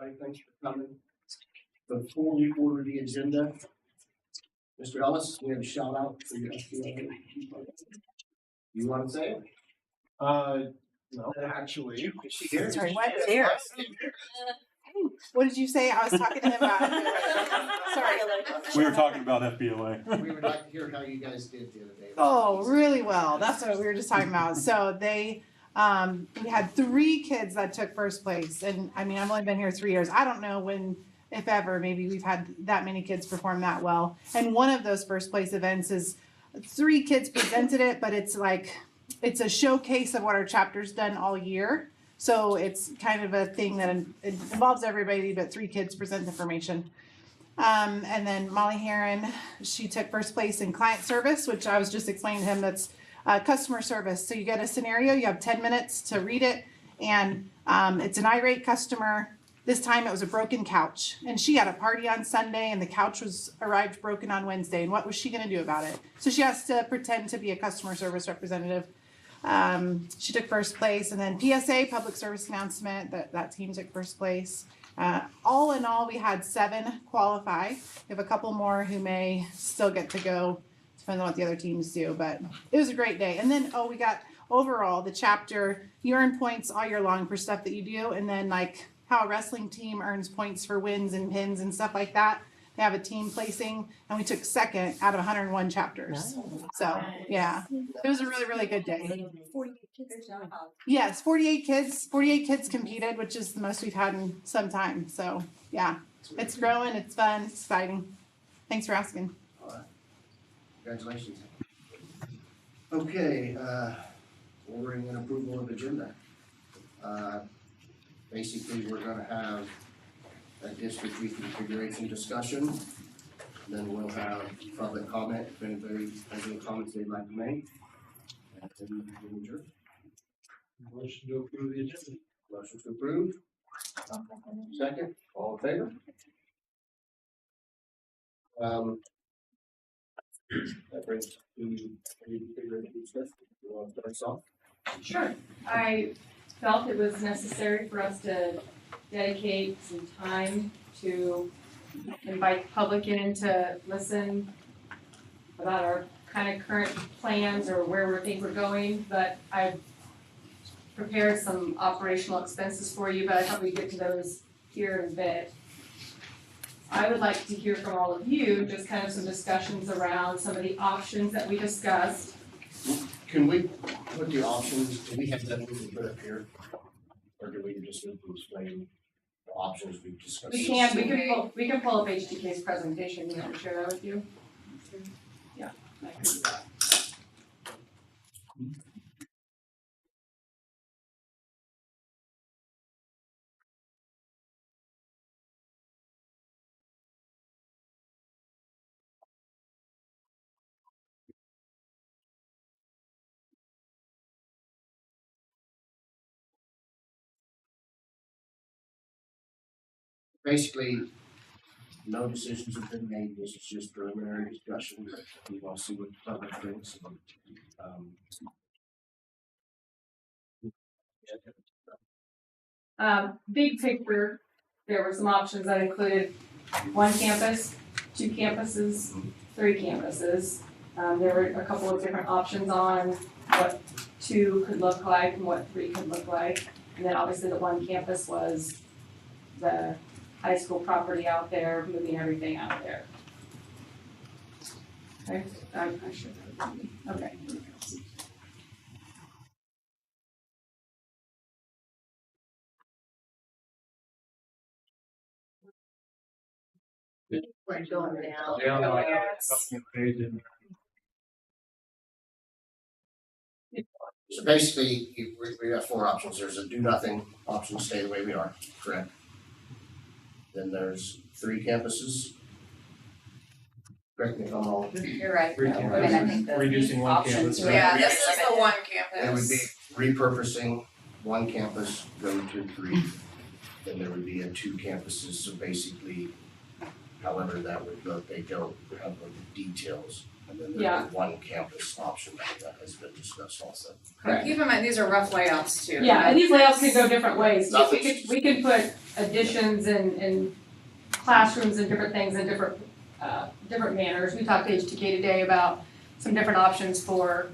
Right, thanks for coming. Before we order the agenda, Mr. Ellis, we have a shout out for your FBLA. You want to say it? No, actually. Is she here? Sorry, what? There. What did you say? I was talking to him about Sorry. We were talking about FBLA. We would like to hear how you guys did the other day. Oh, really well. That's what we were just talking about. So they, we had 3 kids that took first place. And I mean, I've only been here 3 years. I don't know when, if ever, maybe we've had that many kids perform that well. And one of those first place events is 3 kids presented it, but it's like, it's a showcase of what our chapter's done all year. So it's kind of a thing that it involves everybody, but 3 kids present information. And then Molly Heron, she took first place in client service, which I was just explaining to him, that's customer service. So you get a scenario, you have 10 minutes to read it, and it's an irate customer. This time it was a broken couch, and she had a party on Sunday, and the couch arrived broken on Wednesday. And what was she going to do about it? So she has to pretend to be a customer service representative. She took first place, and then PSA, public service announcement, that team took first place. All in all, we had 7 qualify. We have a couple more who may still get to go, depending on what the other teams do, but it was a great day. And then, we got overall the chapter, you earn points all year long for stuff that you do, and then like how a wrestling team earns points for wins and pins and stuff like that. They have a team placing, and we took 2nd out of 101 chapters. So yeah, it was a really, really good day. Yes, 48 kids. 48 kids competed, which is the most we've had in some time. So yeah, it's growing. It's fun. It's exciting. Thanks for asking. All right. Congratulations. Okay, ordering and approval of agenda. Basically, we're going to have a district reconfiguration discussion. Then we'll have public comment if anybody has any comments they'd like to make. And then we'll adjourn. Motion to approve the agenda. Motion to approve. Second, all in favor? That brings to reconfiguration discussion. You want to start us off? Sure. I felt it was necessary for us to dedicate some time to invite the public in to listen about our kind of current plans or where we think we're going, but I've prepared some operational expenses for you, but I thought we'd get to those here in a bit. I would like to hear from all of you, just kind of some discussions around some of the options that we discussed. Can we put the options, do we have that we can put up here? Or do we just need to explain the options we've discussed? We can pull up HTK's presentation. You want me to share that with you? Yeah, I can do that. Basically, no decisions have been made. This is just preliminary discussion. We want to see what the public thinks. Big picture, there were some options that included 1 campus, 2 campuses, 3 campuses. There were a couple of different options on what 2 could look like and what 3 could look like. And then obviously the 1 campus was the high school property out there, moving everything out there. Okay, I should. Okay. We're going down. So basically, we have 4 options. There's a do nothing option, stay the way we are, correct? Then there's 3 campuses. Correct me if I'm wrong. You're right. Three I mean, I think the Reducing 1 campus. Yeah, this is the 1 There would be campus. repurposing 1 campus, go to 3. Then there would be 2 campuses, so basically, however that would go, they don't have the details And then Yeah. there's one campus option that has been discussed also. Correct. Keep in mind, these are rough layouts too. Yeah, and these layouts could go different ways. Nothing- We can put additions and classrooms and different things in different manners. We talked to HTK today about some different options for,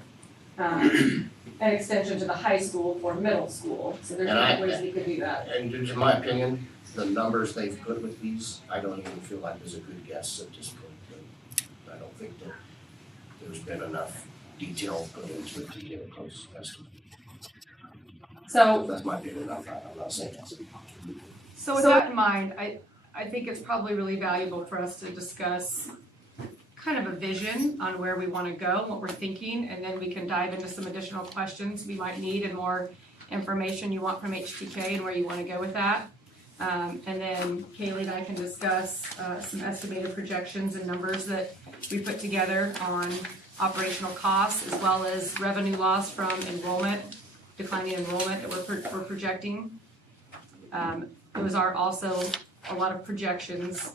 an extension to the high school for middle school. So there's And I- different ways we could do that. And in my opinion, the numbers they've put with these, I don't even feel like there's a good guess at this point. I don't think that there's been enough detail put into it to get a close estimate. So That's my opinion, I'm not saying that's. So with that in mind, I think it's probably really valuable for us to discuss kind of a vision on where we want to go, what we're thinking, and then we can dive into some additional questions we might need and more information you want from HTK and where you want to go with that. And then Kaylee and I can discuss some estimated projections and numbers that we put together on operational costs as well as revenue loss from enrollment, declining enrollment that we're projecting. Those are also a lot of projections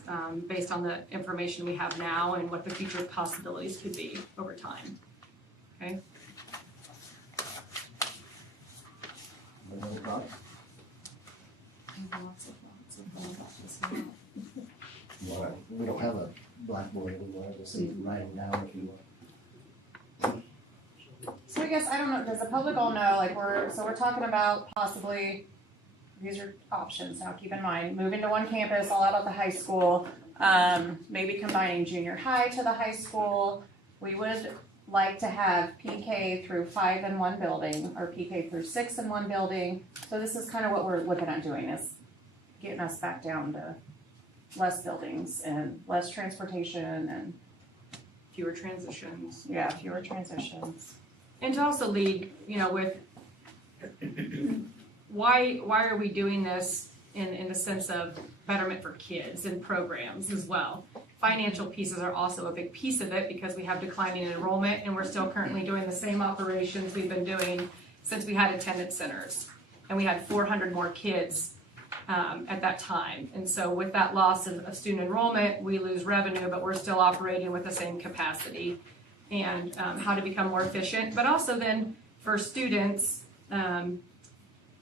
based on the information we have now and what the future possibilities could be over time. Okay? We don't have a blackboard anymore, so you can write them down if you want. So I guess, I don't know, does the public all know, like, we're talking about possibly, these are options, now keep in mind, moving to one campus, all out at the high school, maybe combining junior high to the high school. We would like to have PK through 5 in one building, or PK through 6 in one building. So this is kind of what we're looking at doing, is getting us back down to less buildings and less transportation and, Fewer transitions. yeah, fewer transitions. And to also lead, with why are we doing this in the sense of betterment for kids and programs as well. Financial pieces are also a big piece of it because we have declining enrollment and we're still currently doing the same operations we've been doing since we had attendance centers. And we had 400 more kids at that time. And so with that loss of student enrollment, we lose revenue, but we're still operating with the same capacity. And how to become more efficient, but also then for students,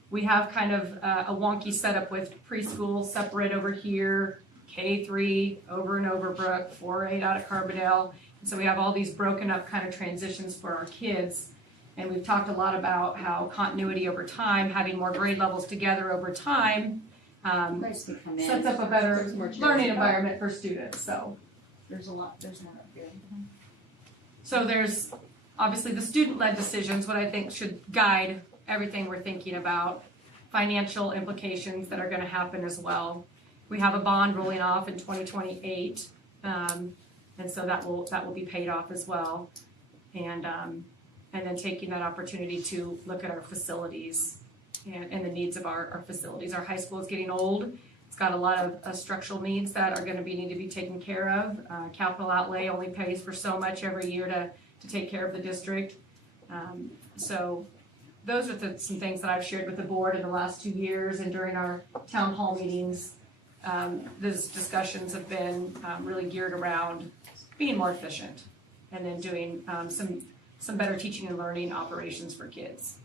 we have kind of a wonky setup with preschool separate over here, K3 over in Overbrook, 4-8 out at Carbondale. And so we have all these broken up kind of transitions for our kids. And we've talked a lot about how continuity over time, having more grade levels together over time, sets up a better learning environment for students. So There's more good. So there's obviously the student-led decisions, what I think should guide everything we're thinking about, financial implications that are going to happen as well. We have a bond rolling off in 2028, and so that will be paid off as well. And then taking that opportunity to look at our facilities and the needs of our facilities. Our high school is getting old. It's got a lot of structural needs that are going to need to be taken care of. Capital outlay only pays for so much every year to take care of the district. So those are some things that I've shared with the board in the last 2 years and during our town hall meetings. Those discussions have been really geared around being more efficient and then doing some better teaching and learning operations for kids.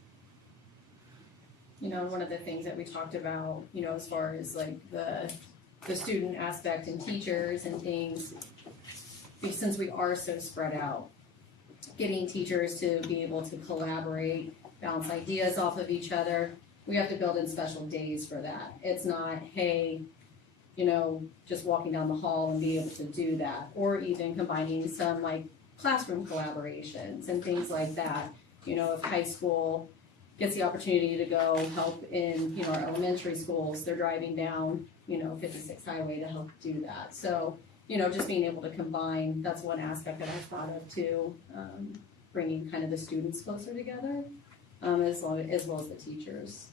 One of the things that we talked about, as far as like the student aspect and teachers and things, since we are so spread out, getting teachers to be able to collaborate, bounce ideas off of each other, we have to build in special days for that. It's not, hey, just walking down the hall and be able to do that, or even combining some like classroom collaborations and things like that. If high school gets the opportunity to go help in, our elementary schools, they're driving down, 56 Highway to help do that. So, just being able to combine, that's one aspect that I've thought of too, bringing kind of the students closer together, as well as the teachers.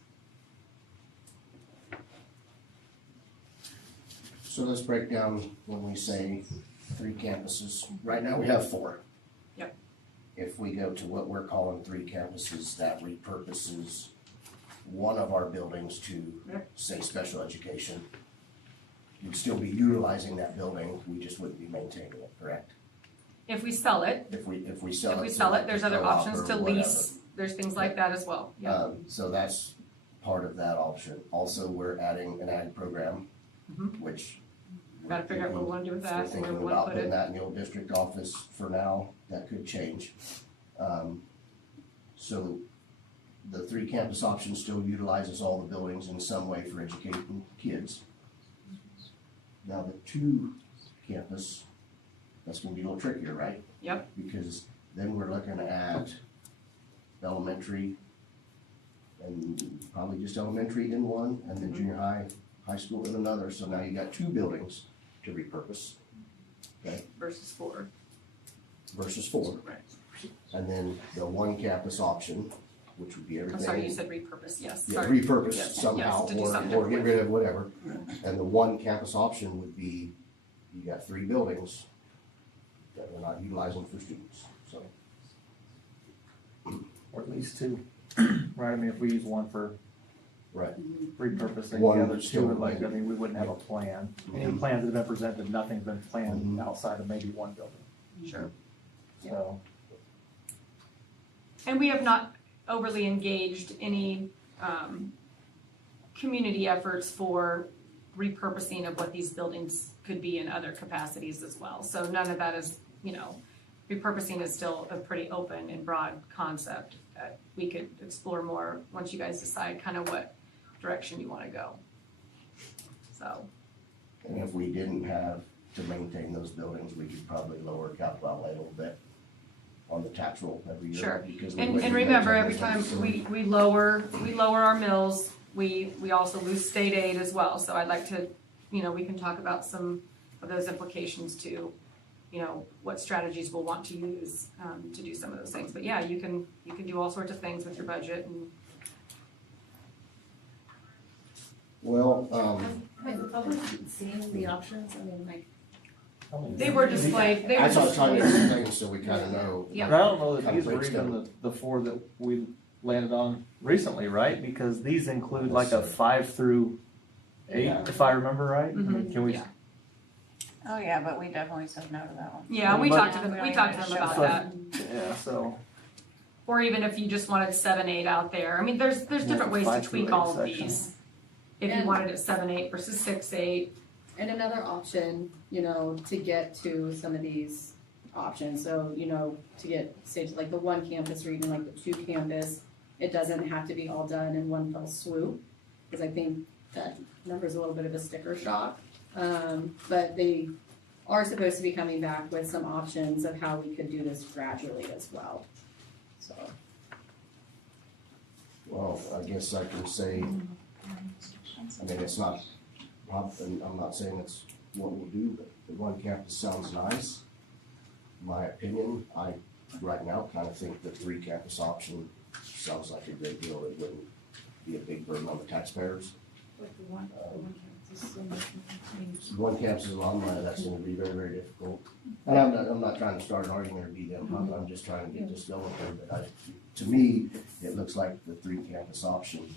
So let's break down when we say 3 campuses. Right now we have 4. Yep. If we go to what we're calling 3 campuses, that repurposes one of our buildings to, say, special education. You'd still be utilizing that building, we just wouldn't be maintaining it, correct? If we sell it, if we sell it. if we to sell like it, there's the other co-op options or to whatever. lease, there's things like that as well, yeah. So that's part of that option. Also, we're adding an ag program, Mhm. which. Gotta figure out what we wanna do with We're that, and where thinking we wanna about put putting it. that in the old district office for now. That could change. So the 3 campus option still utilizes all the buildings in some way for educating kids. Now the 2 campus, that's gonna be a little trickier, right? Yep. Because then we're looking at elementary and probably just elementary in one, and then junior high school in another. So now you got 2 buildings to repurpose Versus 4. versus 4. Right. And then the 1 campus option, which would be I'm everything. sorry, you said repurpose, yes, Yeah, sorry. repurpose Yes, somehow, yes, to do something or get different rid of whatever. And the 1 campus option would be, you got 3 buildings that we're not utilizing for students, so. Or at least 2, right? I mean, if we use one for Right. repurposing, One the other still 2 would like, I like- mean, we wouldn't have a plan. Any Mhm. plans that have been presented, nothing's been planned Mhm. outside of maybe 1 building, Sure. so. And we have not overly engaged any, community efforts for repurposing of what these buildings could be in other capacities as well. So none of that is, repurposing is still a pretty open and broad concept that we could explore more once you guys decide kind of what direction you wanna go. So, And if we didn't have to maintain those buildings, we could probably lower capital outlay a little bit on the tax roll every year. Sure. Because we and wouldn't remember, maintain every those time facilities. we lower our mills, we also lose state aid as well. So I'd like to, we can talk about some of those implications too. What strategies we'll want to use, to do some of those things. But yeah, you can do all sorts of things with your budget and. Well, Has the public seen the options? I mean, like, They were displayed, they were I saw trying displayed. different things, so we kinda know. Yeah. But I don't know that Kind of these were breaks even down. the 4 that we landed on recently, right? Because these include like a 5 through 8, Yeah. if I remember right. I mean, Mhm. can we? Yeah. Oh, yeah, but we definitely said no to that one. Yeah, we But- talked to them about So- that. Yeah, so. Or even if you just wanted 7, 8 out there. I mean, there's different ways to 5 through tweak 8 all of section. these. If you And- wanted it 7, 8 versus 6, 8. and another option, to get to some of these options, so, to get stage like the 1 campus or even like the 2 campus, it doesn't have to be all done in one fell swoop, because I think that number is a little bit of a sticker shock. But they are supposed to be coming back with some options of how we could do this gradually as well, so. Well, I guess I can say, I mean, it's not, and I'm not saying it's what we'll do, but the 1 campus sounds nice. In my opinion, I, right now, kind of think the 3 campus option sounds like a great deal. It wouldn't be a big burden on the taxpayers. One campus is a lot of money, that's gonna be very, very difficult. And I'm not trying to start an argument or beat them up, I'm just trying to get this going here, but to me, it looks like the 3 campus option,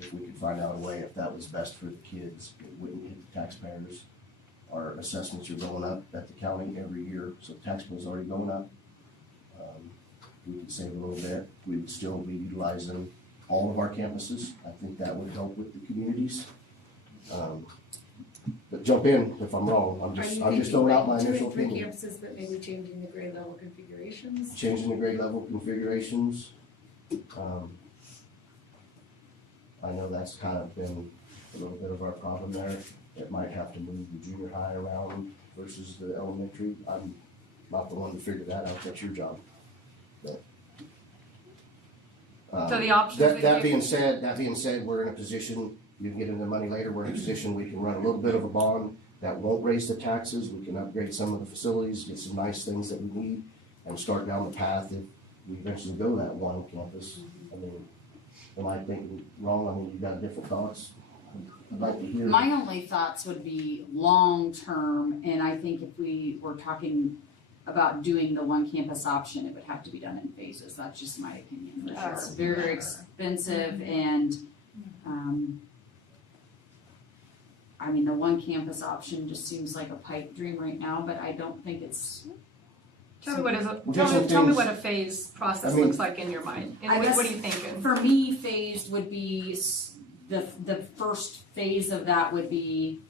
if we could find out a way, if that was best for the kids, it wouldn't hit the taxpayers. Our assessments are going up at the county every year, so tax bill's already going up. We could save a little bit, we would still be utilizing all of our campuses, I think that would help with the communities. But jump in if I'm wrong, I'm just throwing out my initial opinion. Campuses, but maybe changing the grade level configurations. Changing the grade level configurations. I know that's kind of been a little bit of our problem there. It might have to move the junior high around versus the elementary. I'm not the one to figure that out, that's your job. But, So the options that That you- being said, we're in a position, you can get into the money later, we're in a position, we can run a little bit of a bond that won't raise the taxes, we can upgrade some of the facilities, get some nice things that we need, and start down the path if we eventually go that 1 campus. I mean, am I thinking wrong? I mean, you've got different thoughts? I'd like to hear. My only thoughts would be long-term, and I think if we were talking about doing the 1 campus option, it would have to be done in phases. That's just my opinion. It's very expensive and, I mean, the 1 campus option just seems like a pipe dream right now, but I don't think it's Tell me what is, Well, there's some tell me things- what a phase process I mean- looks like in your mind, and I what guess are you thinking? For me, phased would be, the first phase of that would be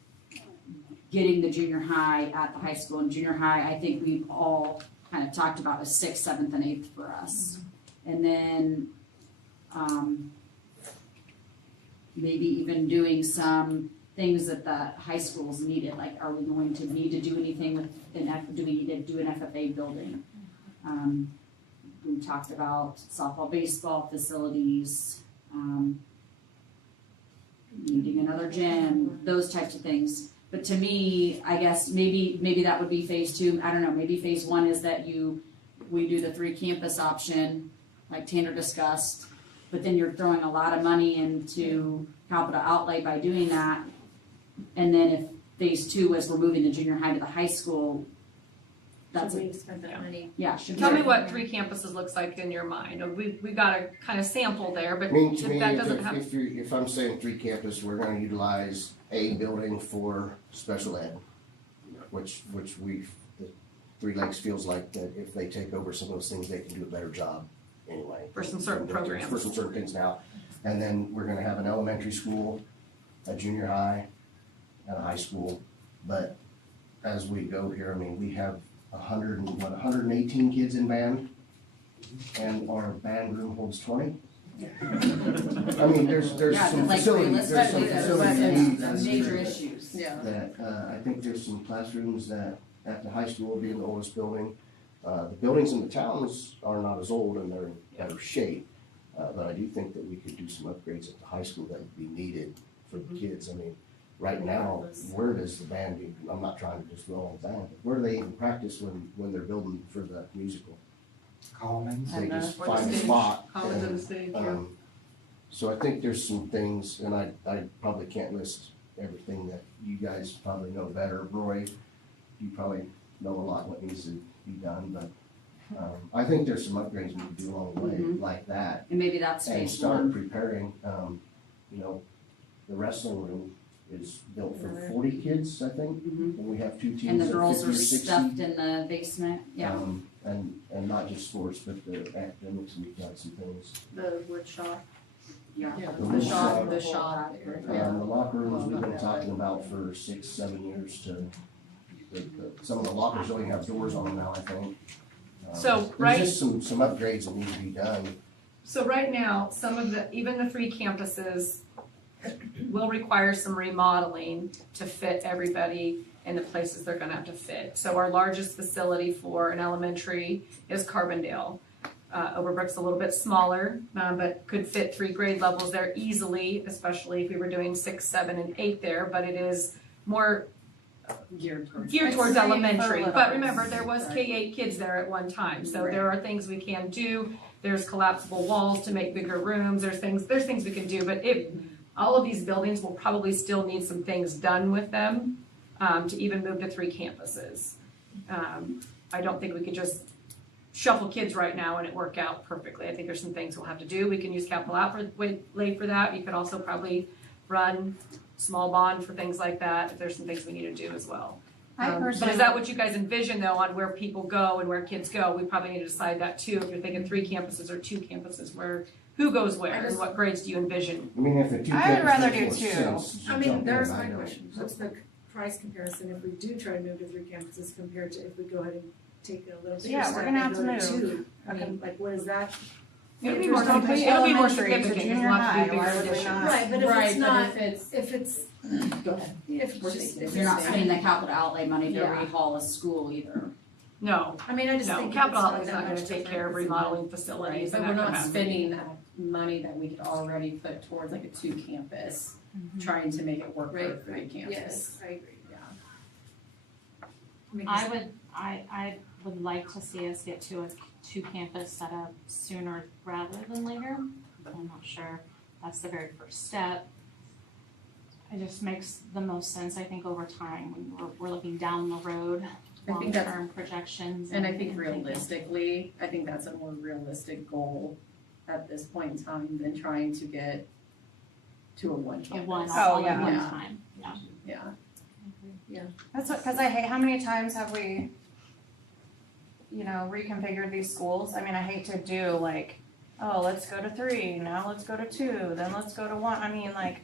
getting the junior high at the high school. And junior high, I think we've all kind of talked about a 6th, 7th, and 8th for us. And then, maybe even doing some things that the high schools needed, like are we going to need to do anything with do we need to do an FFA building? We talked about softball, baseball facilities, needing another gym, those types of things. But to me, I guess maybe that would be phase 2. I don't know, maybe phase 1 is that we do the 3 campus option, like Tanner discussed, but then you're throwing a lot of money into capital outlay by doing that. And then if phase 2 was we're moving the junior high to the high school, that's Should we spend that money? should Tell be- me what 3 campuses looks like in your mind. We got a kind of sample there, but I mean, to me, that doesn't have. if I'm saying 3 campus, we're gonna utilize a building for special ed, which the Three Lakes feels like that if they take over some of those things, they can do a better job anyway. For some certain programs. For some certain things now. And then we're gonna have an elementary school, a junior high, and a high school. But as we go here, I mean, we have 118 kids in band, and our band room holds 20. I mean, there's Yeah, some like facilities, there's some realistically, facility that's needs major issues. Yeah. that, I think there's some classrooms that, at the high school being the oldest building, the buildings in the towns are not as old and they're in better shape. But I do think that we could do some upgrades at the high school that would be needed for the kids. I mean, right now, where does the band, I'm not trying to just roll the band, but where do they even practice when they're building for the musical? Commons. They just Or the find a stage. spot. Commons and, of the stage, yeah. So I think there's some things, and I probably can't list everything that you guys probably know better. Roy, you probably know a lot what needs to be done, but I think there's some upgrades we can do along the way like that. And maybe that's And phase start 1. preparing, the wrestling room is built for 40 kids, I think, Mhm. and we have 2 teams And the of girls 50 are or 60. stuffed in the basement, yeah. And not just sports, but the academics, we've got some things. The wood shop. Yeah. Yeah, The the wood shop, shop. the shop area. The locker rooms, we've been talking about for 6, 7 years some of the lockers don't even have doors on them now, I think. So, right- There's just some upgrades that need to be done. So right now, even the 3 campuses will require some remodeling to fit everybody in the places they're gonna have to fit. So our largest facility for an elementary is Carbondale. Overbrook's a little bit smaller, but could fit 3 grade levels there easily, especially if we were doing 6, 7, and 8 there, but it is more Geared towards. geared towards It's safe for elementary, but littles. remember, there was K-8 kids there at one time, so there are things we can do. There's collapsible walls to make bigger rooms, there's things we can do, but all of these buildings will probably still need some things done with them, to even move to 3 campuses. I don't think we could just shuffle kids right now and it work out perfectly. I think there's some things we'll have to do. We can use capital outlay for that. You could also probably run small bond for things like that, if there's some things we need to do as well. I But personally, is that what you guys envision though, on where people go and where kids go? We probably need to decide that too, if you're thinking 3 campuses or 2 campuses, who goes where and what grades do you envision? I mean, if the 2 I would rather campuses do make 2. sense, I jump mean, in, there's I my don't. question. What's the price comparison if we do try to move to 3 campuses compared to if we go ahead and take a little bigger Yeah, we're step gonna and have to go to move. 2? I mean, like, what is that? It'll be more If you're significant, comparing it'll be more elementary to significant, junior we'll have to high, do bigger why would we additions. not? Right, but if Right, it's but not, if it's, go ahead. If We're it's just- just, You're not spending the capital outlay money to Yeah. rehaul a school either. No, I mean, I just no, think. capital it's outlay is not that gonna much take different. care of It's not- remodeling facilities but and we're that not capacity. spending that money that we could already put towards like a 2 campus, trying to make it work for a Right, 3 right, campus. yes, I agree. Yeah. I would like to see us get to a 2 campus setup sooner rather than later. I'm not sure that's the very first step. It just makes the most sense, I think, over time, when we're looking down the road, I think that's- long-term projections. And I think thinking. realistically, I think that's a more realistic goal at this point in time than trying to get to a 1 A campus. one, Oh, all at yeah. one Yeah. time, yeah. Yeah, that's because I hate, how many times have we reconfigured these schools, I mean, I hate to do like, oh, let's go to 3, now let's go to 2, then let's go to 1. I mean, like,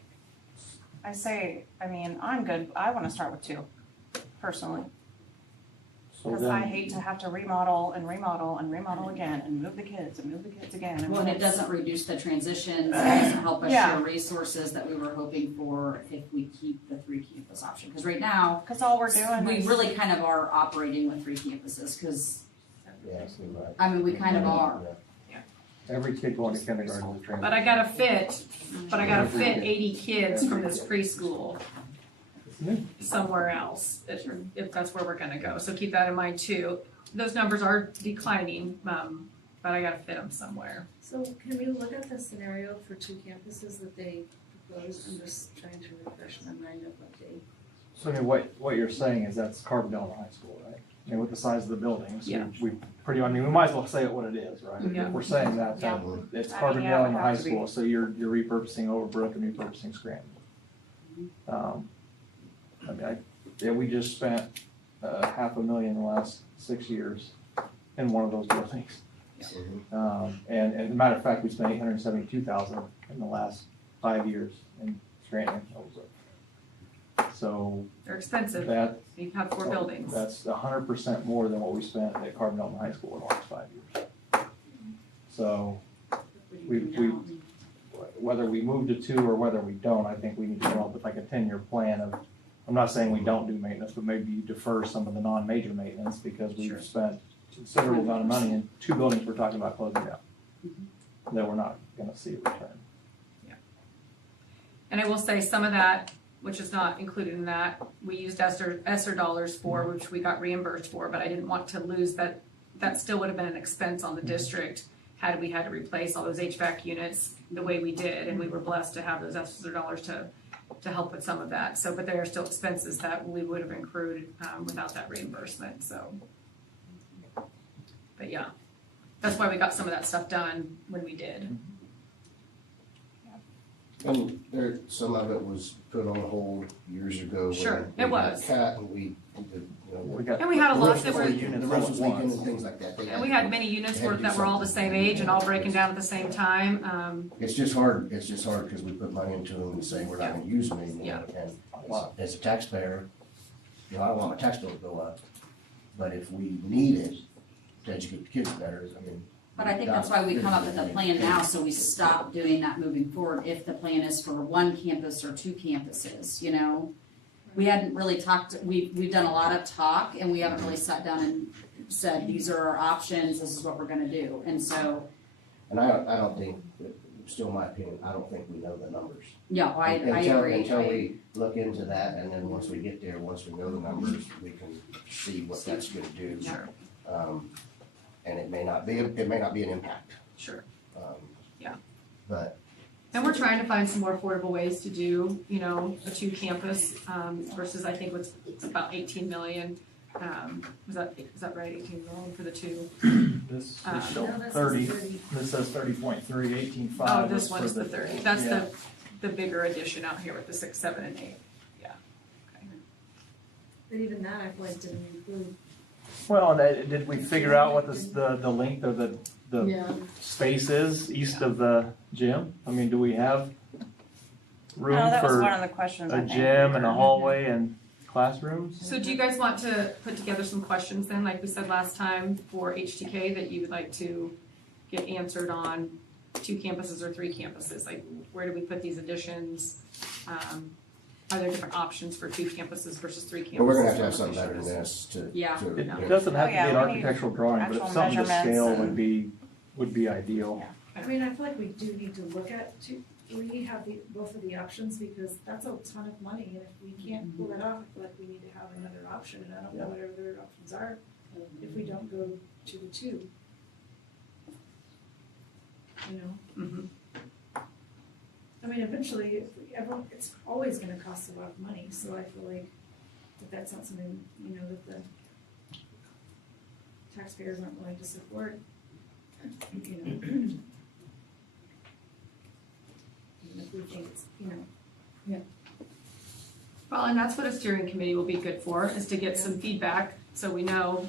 I'm good. I want to start with 2, personally. So Because I then, hate to have to remodel and remodel and remodel again and move the kids again. Well, and it doesn't reduce the transitions, it doesn't help us Yeah. share resources that we were hoping for if we keep the 3 campus option. Because right now, Because all we're doing we is. really kind of are operating with 3 campuses, because, Yeah, so right. I mean, we kind of are. every kid going to kindergarten is a transition. But I gotta fit 80 kids from this preschool somewhere else, if that's where we're gonna go. So keep that in mind too. Those numbers are declining, but I gotta fit them somewhere. So can we look at the scenario for 2 campuses that they proposed? I'm just trying to refresh my mind of what they. So I mean, what you're saying is that's Carbondale High School, right? I mean, with the size of the buildings, Yeah. we we might as well say it what it is, right? Yeah. If we're saying that, Yeah. it's I mean, yeah, Carbondale it and would high have to be. school, so you're repurposing Overbrook and repurposing Scranton. I mean, we just spent $500,000 in the last 6 years in one of those buildings. And as a matter of fact, we spent $872,000 in the last 5 years in Scranton. So They're expensive. that You have 4 buildings. that's 100% more than what we spent at Carbondale High School in the last 5 years. So whether we move to 2 or whether we don't, I think we need to come up with like a 10-year plan of, I'm not saying we don't do maintenance, but maybe you defer some of the non-major maintenance because we've spent a considerable amount of money in 2 buildings we're talking about closing down that we're not gonna see a return. And I will say some of that, which is not included in that, we used ESSER dollars for, which we got reimbursed for, but I didn't want to lose that. That still would have been an expense on the district had we had to replace all those HVAC units the way we did, and we were blessed to have those ESSER dollars to help with some of that. So, but there are still expenses that we would have accrued without that reimbursement, so. But yeah, that's why we got some of that stuff done when we did. And some of it was put on hold years ago. Sure, when it was. Cut and we did, We got And we had a lot the that were, roofs was leaking and things like that. and we had many units that were all the same age and all breaking down at the same time. It's just hard because we put money into them and say we're not gonna use them anymore. Yeah. And as a taxpayer, I don't want my tax bill to go up. But if we need it to educate the kids better, I mean. But I think that's why we come up with a plan now, so we stop doing that moving forward, if the plan is for 1 campus or 2 campuses, you know? We hadn't really talked, we've done a lot of talk, and we haven't really sat down and said, these are our options, this is what we're gonna do, and so, And I don't think, still my opinion, I don't think we know the numbers. yeah, I Until agree. we look into that, and then once we get there, once we know the numbers, we can see what that's gonna do. Sure. And it may not be an impact. Sure. Yeah. But And we're trying to find some more affordable ways to do, a 2 campus, versus I think it's about 18 million. Is that right, 18 million for the 2? This No, shows this is 30, 30. this says 30.3, 18.5. Oh, this was for one's the 30. That's yeah. the bigger addition out here with the 6, 7, and 8. Yeah. Okay. But even that, I feel like didn't include. Well, did we figure out what the length of the space is east of the gym? I mean, do we have room No, that was for one of the questions, I a think. gym and a hallway and classrooms? So do you guys want to put together some questions then, like we said last time, for HTK that you would like to get answered on 2 campuses or 3 campuses? Like, where do we put these additions? Are there different options for 2 campuses versus 3 campuses? but we're gonna have to have something better than this to. Yeah. to- It Yeah. doesn't have to be Oh, an yeah, we need architectural drawing, but if actual something to measurements scale and- would be ideal. I mean, I feel like we do need to look at we have both of the options because that's a ton of money, and if we can't pull that off, I feel like we need to have another option, and I don't know what our other options are if we don't go to the 2. You know, Mhm. I mean, eventually, it's always gonna cost a lot of money, so I feel like if that's not something, that the taxpayers aren't willing to support, even if we think it's, Well, and that's what a steering committee will be good for, is to get some feedback, so we know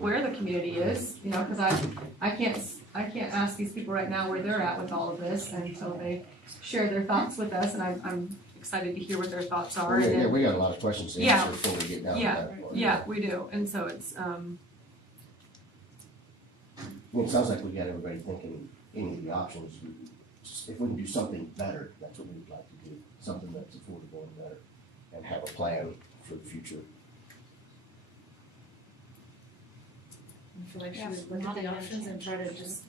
where the community is, you know, cause I can't ask these people right now where they're at with all of this until they share their thoughts with us, and I'm excited to hear what their thoughts are. And then- We got a lot of questions to Yeah. answer before we get down to Yeah, that point. yeah, we do, and so it's, Well, it sounds like we got everybody thinking any of the options. If we can do something better, that's what we'd like to do, something that's affordable and better, and have a plan for the future. I feel like Yeah, should we look at the options and try to just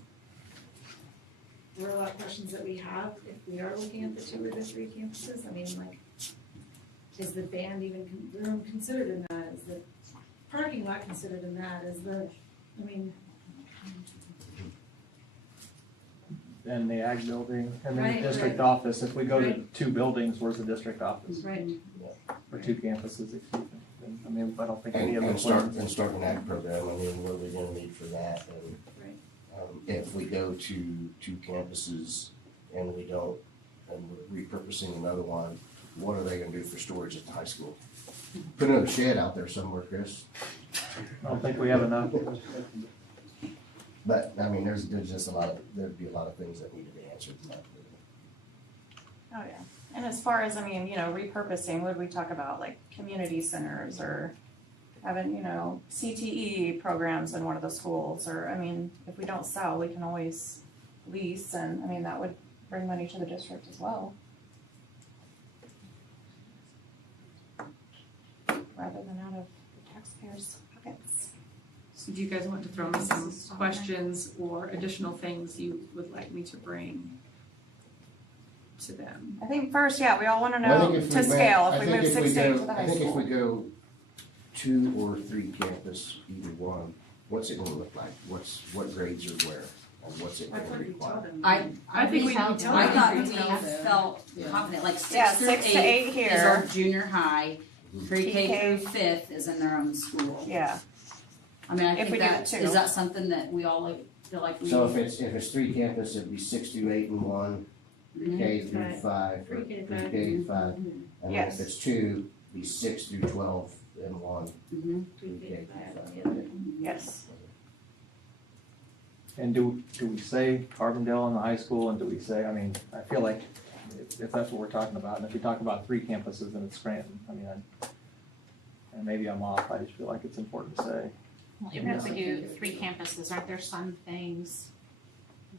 throw out questions that we have if we are looking at the 2 or the 3 campuses? I mean, like, is the band even room considered in that? Is the parking lot considered in that? I mean, And the ag building, and then Right, the district right. office, if we go to Right. 2 buildings, where's the district office? right, Or 2 campuses, excuse me. I mean, I don't think any of And them. start an ag program, I mean, what are we gonna need for that? And, if we go to 2 campuses and we don't, and we're repurposing another one, what are they gonna do for storage at the high school? Put another shed out there somewhere, Chris. I don't think we have enough. But, I mean, there's just there'd be a lot of things that need to be answered in that. Oh, yeah. And as far as, I mean, you know, repurposing, would we talk about like community centers or having, you know, CTE programs in one of the schools? Or, I mean, if we don't sell, we can always lease, and I mean, that would bring money to the district as well. Rather than out of the taxpayers' pockets. so do you guys want to throw me some questions or additional things you would like me to bring to them? I think first, yeah, we all wanna Well, I know think if to we scale, went- if I we think move 6 to 8 to the I high think if we school. go 2 or 3 campus, either one, what's it gonna look like? What grades are where? And what's it I gonna thought we require? tell them. I think we tell I them. thought We we tell them. felt confident, like Yeah, 6 through 6 to 8 8 here. is our junior high, pre-K PK. through 5th is in their own school. Yeah, I mean, I If we think do that, it too. is that something that we all like, feel like we? So if it's 3 campus, it'd be 6 through 8 in one, Mhm. K through Right. 5, or Pre-K to 3K to 5. And then Yes. if it's 2, it'd be 6 through 12 in one, Mhm. 3K through 5. yes. And do we say Carbondale in the high school, and do we say, I mean, I feel like if that's what we're talking about, and if we talk about 3 campuses, then it's Scranton. I mean, and maybe I'm off, I just feel like it's important to say. Well, even if we do 3 campuses, aren't there some things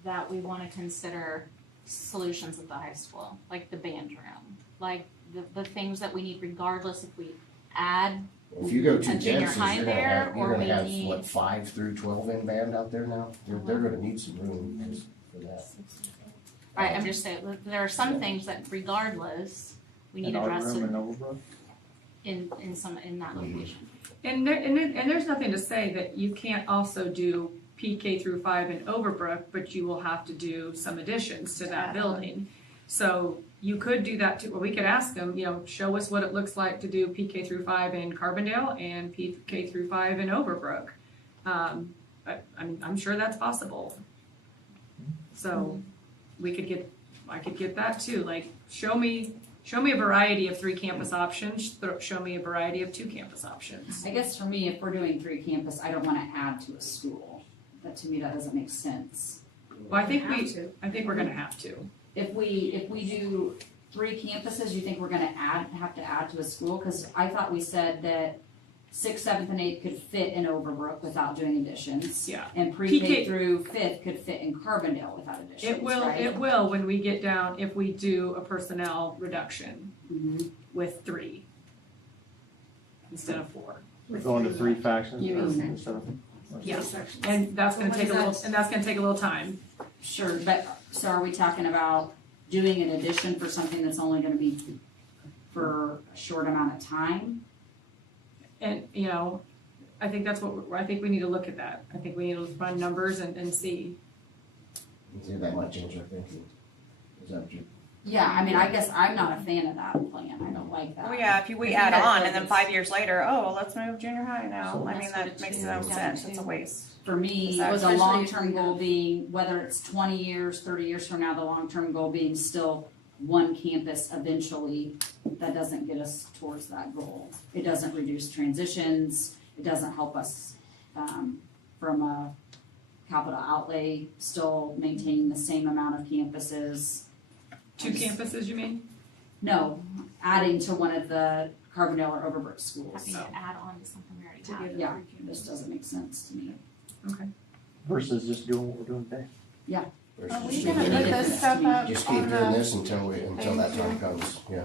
that we wanna consider solutions at the high school? Like the band room, like the things that we need regardless if we add, If you go 2 A junior campuses, high you're gonna there, have, or you're gonna we have, need- what, 5 through 12 in band out there now? They're gonna need some room just for that. right, I'm just saying, there are some things that regardless, we need In to our address room it in Overbrook. in that location. And there's nothing to say that you can't also do PK through 5 in Overbrook, but you will have to do some additions to that building. So you could do that too, or we could ask them, you know, show us what it looks like to do PK through 5 in Carbondale and PK through 5 in Overbrook. I'm sure that's possible. So I could get that too, like, show me a variety of 3 campus options, show me a variety of 2 campus options. I guess for me, if we're doing 3 campus, I don't wanna add to a school. That, to me, that doesn't make sense. Well, I think Have to. we're gonna have to. If we do 3 campuses, you think we're gonna have to add to a school? Cause I thought we said that 6th, 7th, and 8th could fit in Overbrook without doing additions. Yeah. And pre-K PK through 5th could fit in Carbondale without additions, It will when we get down, if we do a personnel reduction Mhm. with 3 instead of 4. We're going to 3 factions You mean- instead of. Yeah. Sections. And that's gonna What take is a little time. Sure, but, so are we talking about doing an addition for something that's only gonna be for a short amount of time? And, you know, I think that's I think we need to look at that. I think we need to run numbers and see. You think that might change our thinking? Is that what you? Yeah, I mean, I guess I'm not a fan of that plan, I don't like that. Well, yeah, if we add on and then 5 years later, oh, well, let's move junior high now. So- I mean, that makes no sense. It's a waste. For me, Especially the if long-term we goal have- being, whether it's 20 years, 30 years from now, the long-term goal being still one campus eventually, that doesn't get us towards that goal. It doesn't reduce transitions, it doesn't help us from a capital outlay, still maintaining the same amount of campuses. Two campuses, you mean? No, adding to one of the Carbondale or Overbrook schools. Having to add on to something we already have. Yeah, this doesn't make sense to me. Versus just doing what we're doing today. There's Are we just- gonna put this stuff up Just keep on doing the, this until that time comes, yeah.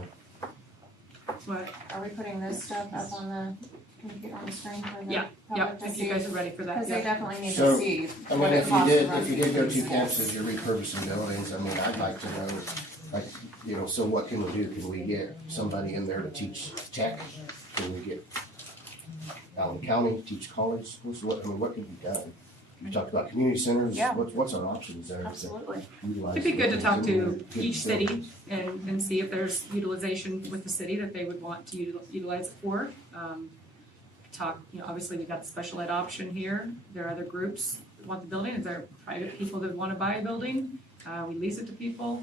What? are we putting this stuff up on the screen for the Yeah, public to if see? you guys are ready for that, Cause they yeah. definitely need So, to see I mean, what it if you costs to did, run if you did go two schools. campuses, you're repurposing buildings, I mean, I'd like to know, like, you know, so what can we do? Can we get somebody in there to teach tech? Can we get Allen County to teach college? What can be done? You talked about community centers, Yeah. what's our options there? to Absolutely. utilize It'd be good to the talk to good each facilities? city and see if there's utilization with the city that they would want to utilize it for. Obviously we've got the special ed option here. There are other groups that want the building. Is there private people that want to buy a building? We lease it to people.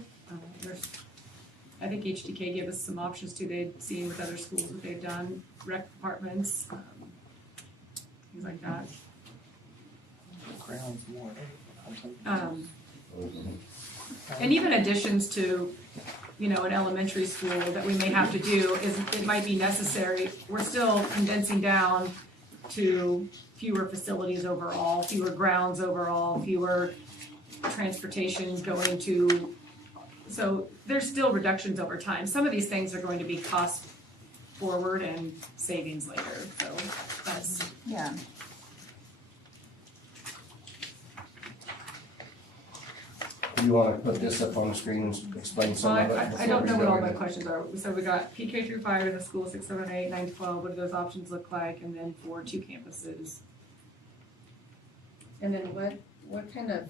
I think HTK gave us some options too. They'd seen with other schools what they've done, rec departments, things like that. Crowns more. And even additions to, an elementary school that we may have to do is, it might be necessary. We're still condensing down to fewer facilities overall, fewer grounds overall, fewer transportation going to, so there's still reductions over time. Some of these things are going to be cost forward and savings later, so that's. Yeah. You wanna put this up on the screen and explain some of it? I don't know what all my before we go questions are. So we got PK through 5 in the school, 6, 7, 8, 9, 12, what do those options look like? And then for 2 campuses. And then what kind of,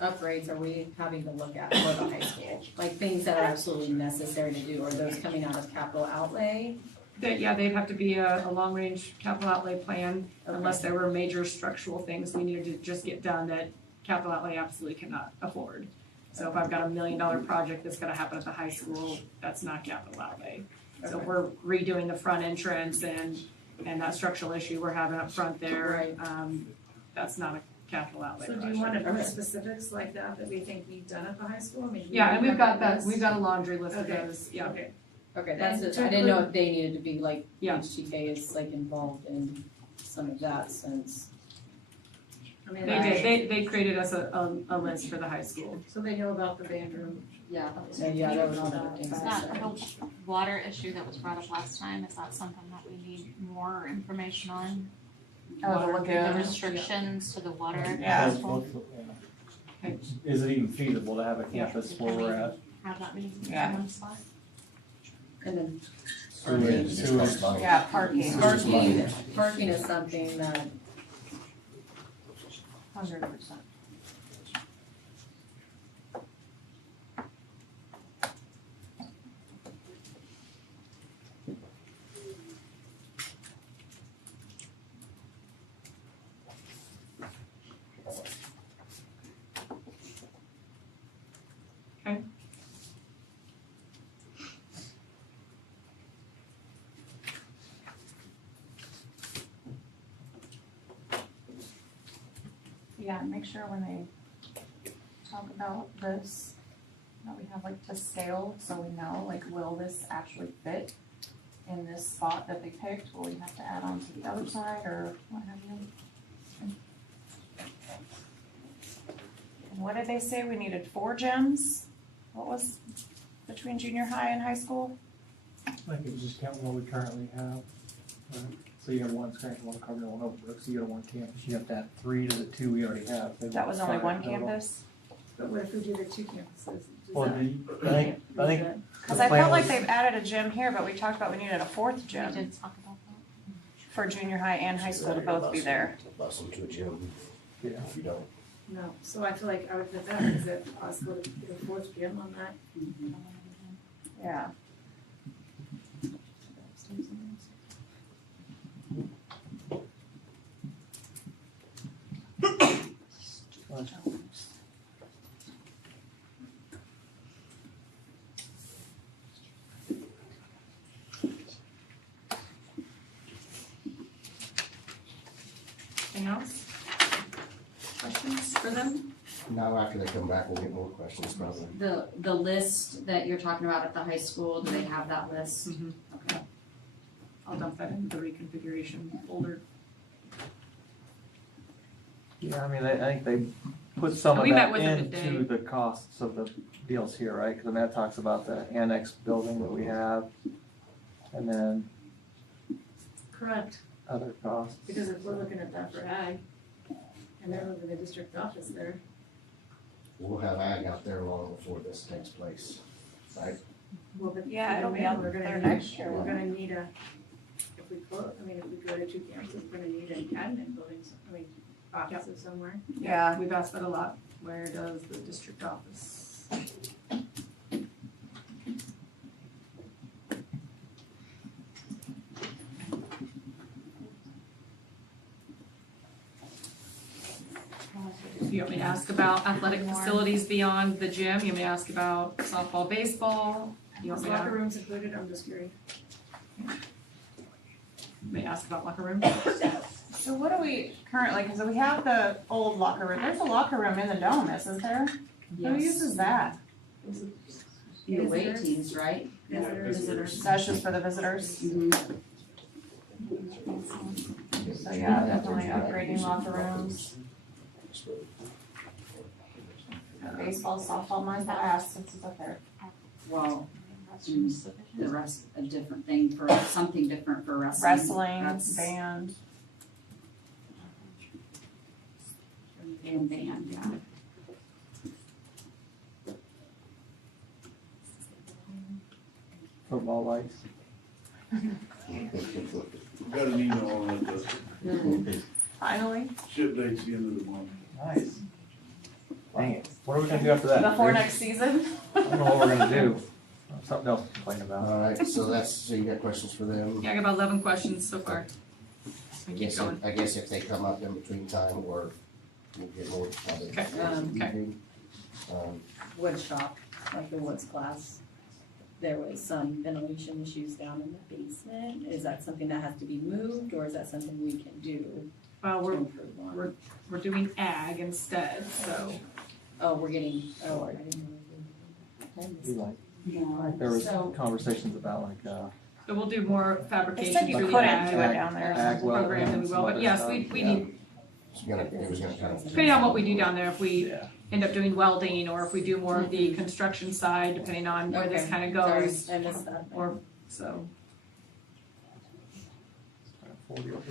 upgrades are we having to look at for the high school? Like things that are absolutely necessary to do, or those coming out of capital outlay? They'd have to be a long-range capital outlay plan unless there were major structural things we needed to just get done that capital outlay absolutely cannot afford. So if I've got $1 million project that's gonna happen at the high school, that's not capital outlay. So if we're redoing the front entrance and that structural issue we're having up front there, that's not a capital outlay So project. do you want to put specifics like that we think need done at the high school? I mean, Yeah, and we've got that, list. we've got a laundry list of Okay. those, yeah. Okay. Okay, that's And it. to I didn't know include- if they needed to be like, Yeah. HTK is like involved in some of that since. I mean, They created us a list for the high school. so they know about the band room. Yeah, that was one of the things. Is I that said. the water issue that was brought up last time, is that something that we need more information on? Oh, the Water- lagoon. The restrictions to the water. Yeah. Is it even feasible to have a campus where we're at? Have that meeting in Yeah. one spot? And then Yeah, it just costs money. Yeah, parking. parking is something that 100%. Yeah, make sure when they talk about this, that we have like to scale, so we know, like, will this actually fit in this spot that they picked? Will we have to add on to the other side, or what have you? And what did they say? We needed 4 gyms? What was between junior high and high school? I think it was just counting what we currently have. So you have one Scranton, one Carbondale, one Overbrook, so you got one campus, you have to add 3 to the 2 we already have. They That want was only 5 one total. campus? But what if we do the 2 campuses? Does Well, that- I think. Cause the I plan felt like was- they've added a gym here, but we talked about we needed a 4th We gym did talk about that. for junior high and high school to both be there. Bus them to a gym Yeah. if you don't. No, so I feel like I would put that, is it possible to get a 4th gym on that? Yeah. else? Questions for them? Now after they come back, we'll get more questions probably. The list that you're talking about at the high school, do they have that list? Mhm. Okay. I'll dump that into the reconfiguration folder. Yeah, I mean, I think they put some of We met that with them into the costs of the deals here, right? Because that talks about the annex building that we have, and then Correct, other costs. because if we're looking at that for ag, and they're moving the district office there. We'll have ag out there long before this takes place, right? Well, but Yeah, it'll be man, out we're gonna there need- next year. We're gonna need if we close, if we go to 2 campuses, we're gonna need an admin buildings, offices somewhere. Yeah. We've asked that a lot. Where does the district office? You want me to ask about athletic facilities beyond the gym? You want me to ask about softball, baseball? You want Is me to, locker rooms included? I'm just curious. may ask about locker room? So what do we currently, because we have the old locker room, there's a locker room in the dome, isn't there? Who uses that? The away teams, right? Visitors. That's just for the visitors? Mhm. So yeah, definitely upgrading locker rooms. Baseball, softball, mine's not asked since it's up there. Well, the rest, a different thing for, something different for wrestling. Wrestling, That's- band. And band, yeah. Football lights. Got an email on it, the Finally, ship date's the end of the month. Nice. Dang it. What are we gonna do after that? before Bruce? next season. I don't know what we're gonna do. Something else to complain about. Alright, so you got questions for them? Yeah, I got about 11 questions so far. I Keep guess, going. I guess if they come up in between time, or we'll get more probably. Okay, okay. Woodshop, like the woods class, there was some ventilation issues down in the basement. Is that something that has to be moved, or is that something we can do to We're improve on? we're doing ag instead, so. Oh, we're getting, oh, I didn't know. Be like, Yeah. there was So- conversations about like, So we'll do more They fabrication said you through couldn't the do it ag down there. ag well. program than we will, but yes, we need, It was gonna kind of. depending on what we do down there, if we Yeah. end up doing welding or if we do more of the construction side, depending on where this Okay, kind of sorry, goes, I missed that. or, so.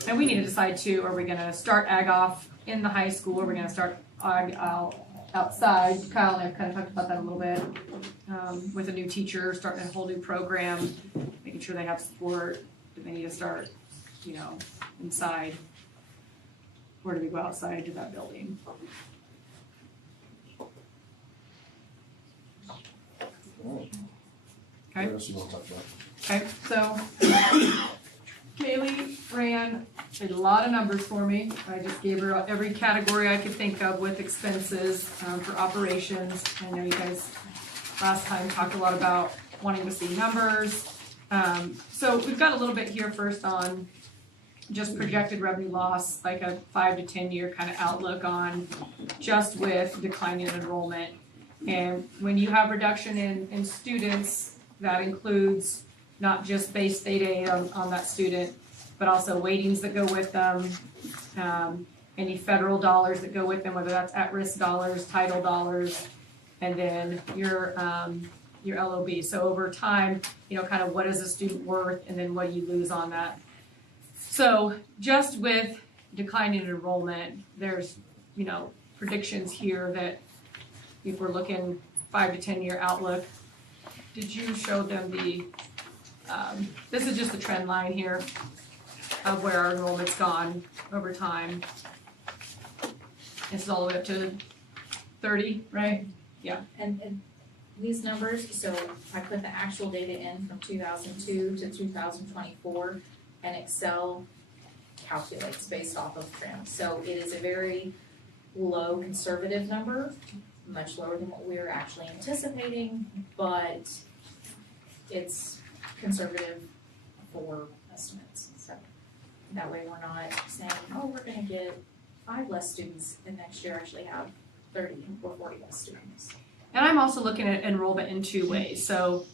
And we need to decide too, are we gonna start ag off in the high school, or are we gonna start ag outside? Kyle and I have kind of talked about that a little bit, with a new teacher, starting a whole new program, making sure they have support. Do they need to start, inside? Or do we go outside to that building? Alright. Okay. What else you wanna talk about? Okay, so Kaylee ran a lot of numbers for me. I just gave her every category I could think of with expenses for operations. I know you guys last time talked a lot about wanting to see numbers. So we've got a little bit here first on just projected revenue loss, like a 5 to 10 year kind of outlook on just with declining enrollment. And when you have reduction in students, that includes not just base state aid on that student, but also weightings that go with them, any federal dollars that go with them, whether that's at-risk dollars, title dollars, and then your LOB. So over time, kind of what is a student worth, and then what do you lose on that. So just with declining enrollment, there's, predictions here that if we're looking 5 to 10 year outlook, did you show them this is just the trend line here of where our enrollment's gone over time. This is all the way up to 30, right? And these numbers, so I put the actual data in from 2002 to 2024, and Excel calculates based off of trend. So it is a very low conservative number, much lower than what we were actually anticipating, but it's conservative for estimates. So that way we're not saying, oh, we're gonna get 5 less students, and next year actually have 30 or 40 less students. And I'm also looking at enrollment in 2 ways. So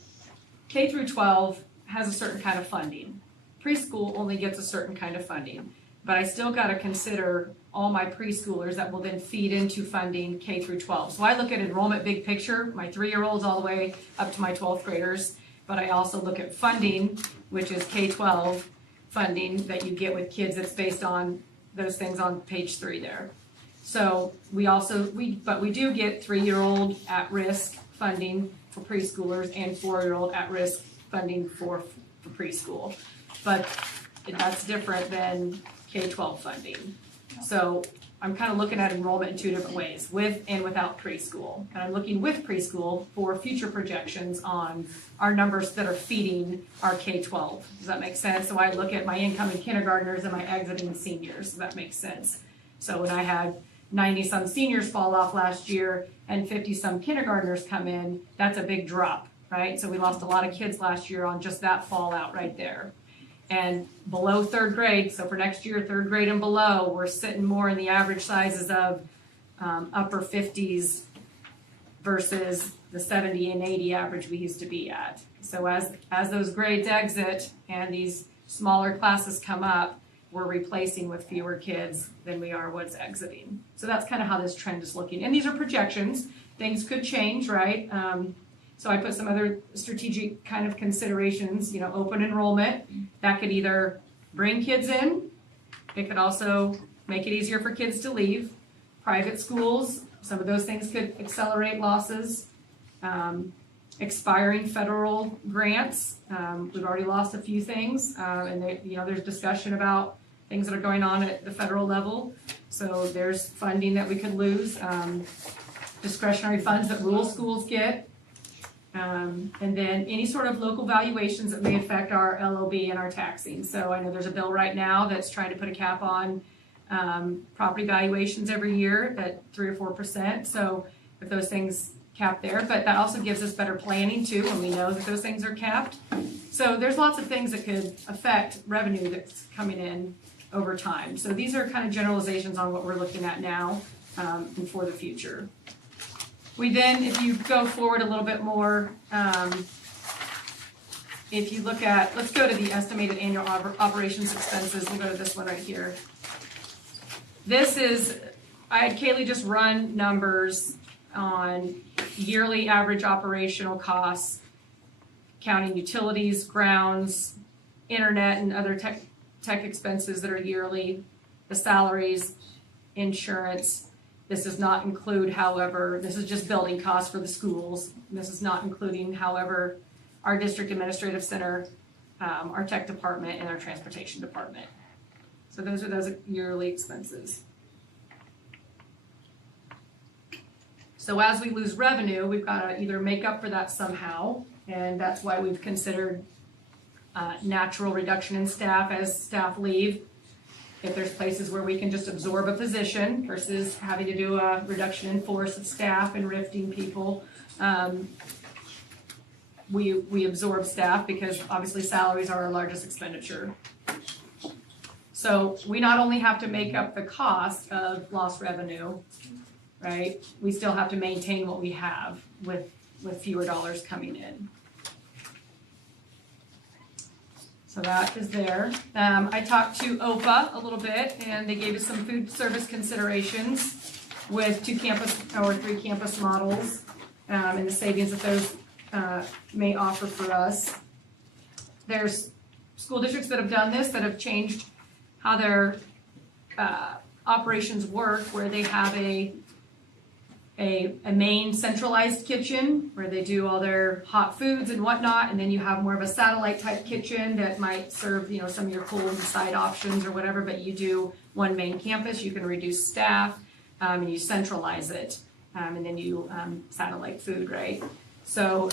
K through 12 has a certain kind of funding. Preschool only gets a certain kind of funding. But I still got to consider all my preschoolers that will then feed into funding K through 12. So I look at enrollment big picture, my 3-year-olds all the way up to my 12th graders. But I also look at funding, which is K-12 funding that you get with kids that's based on those things on page 3 there. So we do get 3-year-old at-risk funding for preschoolers and 4-year-old at-risk funding for preschool. But that's different than K-12 funding. So I'm kind of looking at enrollment in 2 different ways, with and without preschool. And I'm looking with preschool for future projections on our numbers that are feeding our K-12. Does that make sense? So I look at my incoming kindergartners and my exiting seniors. Does that make sense? So when I had 90-some seniors fall off last year and 50-some kindergartners come in, that's a big drop, right? So we lost a lot of kids last year on just that fallout right there. And below 3rd grade, so for next year, 3rd grade and below, we're sitting more in the average sizes of upper 50s versus the 70 and 80 average we used to be at. So as those grades exit and these smaller classes come up, we're replacing with fewer kids than we are what's exiting. So that's kind of how this trend is looking. And these are projections. Things could change, right? So I put some other strategic kind of considerations, open enrollment. That could either bring kids in. It could also make it easier for kids to leave. Private schools, some of those things could accelerate losses. Expiring federal grants. We've already lost a few things. And there's discussion about things that are going on at the federal level. So there's funding that we could lose. Discretionary funds that rural schools get. And then any sort of local valuations that may affect our LOB and our taxing. So I know there's a bill right now that's trying to put a cap on property valuations every year at 3 or 4%. So if those things cap there, but that also gives us better planning too when we know that those things are capped. So there's lots of things that could affect revenue that's coming in over time. So these are kind of generalizations on what we're looking at now and for the future. We then, if you go forward a little bit more, if you look at, let's go to the estimated annual operations expenses. We'll go to this one right here. This is, I had Kaylee just run numbers on yearly average operational costs, counting utilities, grounds, internet, and other tech expenses that are yearly, the salaries, insurance. This does not include, however, this is just building costs for the schools. This is not including, however, our district administrative center, our tech department, and our transportation department. So those are those yearly expenses. So as we lose revenue, we've got to either make up for that somehow, and that's why we've considered natural reduction in staff as staff leave. If there's places where we can just absorb a position versus having to do a reduction in force of staff and rifting people, we absorb staff because obviously salaries are our largest expenditure. So we not only have to make up the cost of lost revenue, right? We still have to maintain what we have with fewer dollars coming in. So that is there. I talked to OPA a little bit, and they gave us some food service considerations with 2 campus or 3 campus models and the savings that those may offer for us. There's school districts that have done this, that have changed how their operations work, where they have a main centralized kitchen where they do all their hot foods and whatnot, and then you have more of a satellite type kitchen that might serve, some of your cold side options or whatever, but you do one main campus. You can reduce staff and you centralize it, and then you satellite food, right? So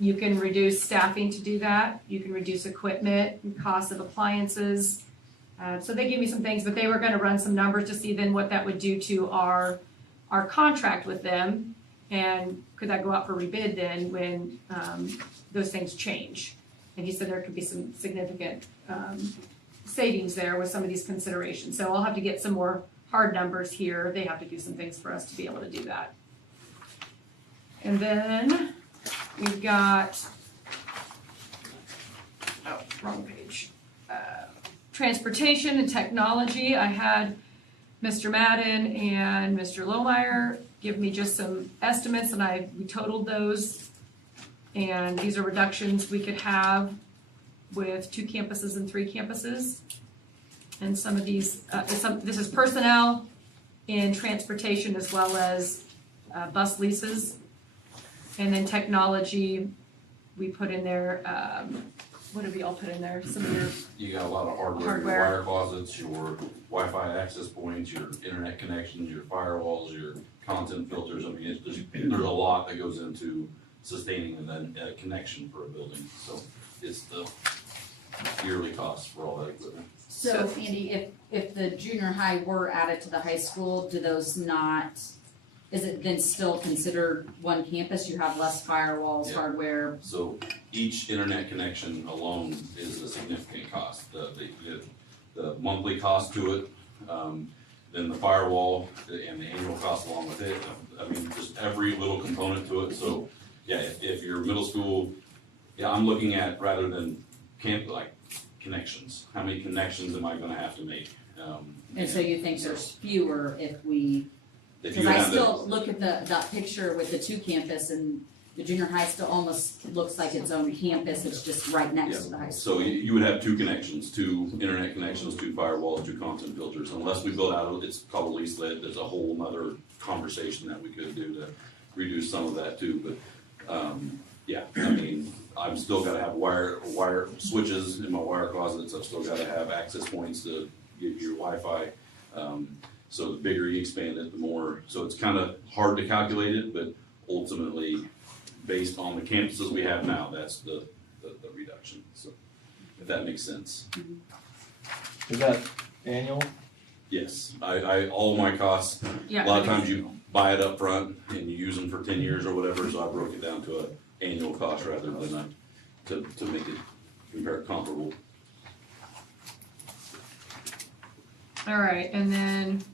you can reduce staffing to do that. You can reduce equipment and cost of appliances. So they gave me some things, but they were going to run some numbers to see then what that would do to our contract with them, and could that go out for rebid then when those things change. And he said there could be some significant savings there with some of these considerations. So I'll have to get some more hard numbers here. They have to do some things for us to be able to do that. And then we've got, wrong page. Transportation and technology. I had Mr. Madden and Mr. Lohmeyer give me just some estimates, and we totaled those. And these are reductions we could have with 2 campuses and 3 campuses. And some of these, this is personnel in transportation as well as bus leases. And then technology, we put in there, what did we all put in there? Some of your You got a lot of hardware, your wire closets, your Wi-Fi access points, your internet connections, your firewalls, your content filters. I mean, there's a lot that goes into sustaining and then a connection for a building. So it's the yearly cost for all that equipment. So Andy, if the junior high were added to the high school, do those not, is it then still considered one campus? You have less firewalls, Yeah. hardware? So each internet connection alone is a significant cost. The monthly cost to it, then the firewall and the annual cost along with it. I mean, just every little component to it. So yeah, if you're middle school, yeah, I'm looking at rather than connections. How many connections am I gonna have to make? And so you think there's fewer if we, If because you I have still look at that picture with the 2 campus, and the junior high still almost looks like its own campus, it's just right next to the high school. So you would have 2 connections, 2 internet connections, 2 firewalls, 2 content filters. Unless we build out, it's probably lit. There's a whole nother conversation that we could do to reduce some of that too. But yeah, I mean, I've still got to have wire switches in my wire closets. I've still got to have access points to give your Wi-Fi. So the bigger you expand it, the more. So it's kind of hard to calculate it, but ultimately, based on the campuses we have now, that's the reduction. So if that makes sense. Is that annual? Yes, I all my costs. Yeah, A lot of times you buy it up front and you use them for 10 years or whatever. So I broke it down to an annual cost rather than to make it comparable. All right, and then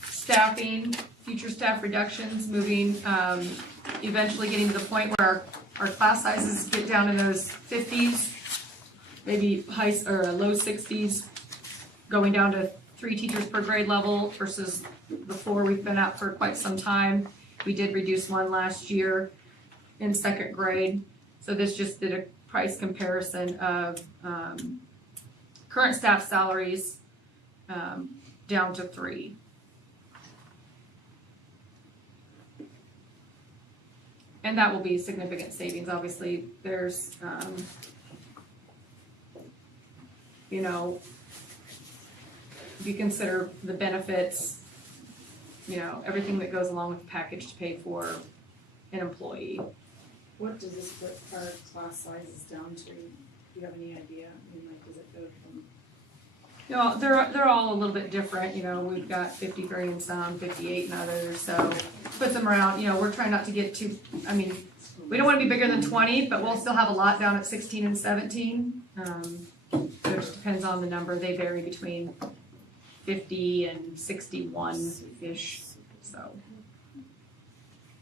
staffing, future staff reductions, moving, eventually getting to the point where our class sizes get down in those 50s, maybe low 60s, going down to 3 teachers per grade level versus the 4 we've been at for quite some time. We did reduce 1 last year in 2nd grade. So this just did a price comparison of current staff salaries down to 3. And that will be significant savings. Obviously, there's, you know, if you consider the benefits, you know, everything that goes along with the package to pay for an employee. What does this put our class sizes down to? Do you have any idea? I mean, like, does it go from? You know, they're all a little bit different. You know, we've got 53 in some, 58 in others. So put them around. You know, we're trying not to get too. I mean, we don't want to be bigger than 20, but we'll still have a lot down at 16 and 17. So it just depends on the number. They vary between 50 and 61-ish. So.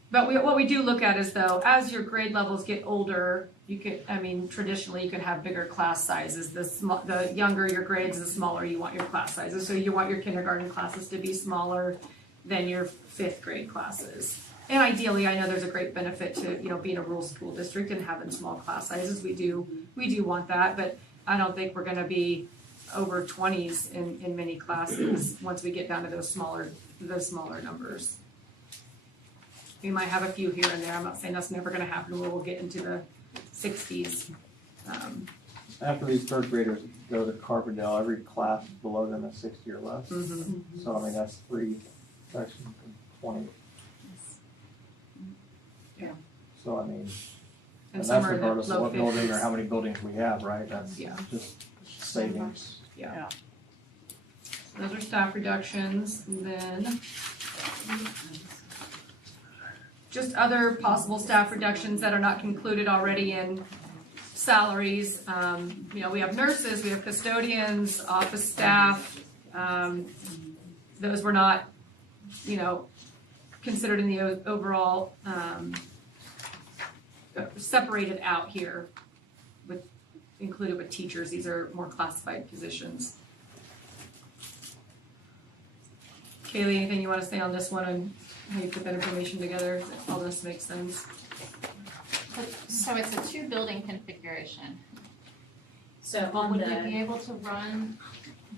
But what we do look at is, though, as your grade levels get older, you could, I mean, traditionally you could have bigger class sizes. The younger your grades, the smaller you want your class sizes. So you want your kindergarten classes to be smaller than your 5th grade classes. And ideally, I know there's a great benefit to, you know, being a rural school district and having small class sizes. We do want that, but I don't think we're going to be over 20s in many classes once we get down to those smaller numbers. We might have a few here and there. I'm not saying that's never going to happen where we'll get into the 60s. After these 3rd graders go to Carbondale, every class below them is 60 or less. Mm-hmm. So I mean, that's 3 sections from 20. Yeah. So I mean, And and some that's are in the regardless of low what building or 50s. how many buildings we have, right? That's Yeah. just savings. Yeah. Those are staff reductions, and then just other possible staff reductions that are not concluded already in salaries. You know, we have nurses, we have custodians, office staff, those were not, considered in the overall, separated out here included with teachers. These are more classified positions. Kaylee, anything you want to say on this one and how you put that information together? Does all this make sense? So it's a 2-building configuration. So Well, on would we the, be able to run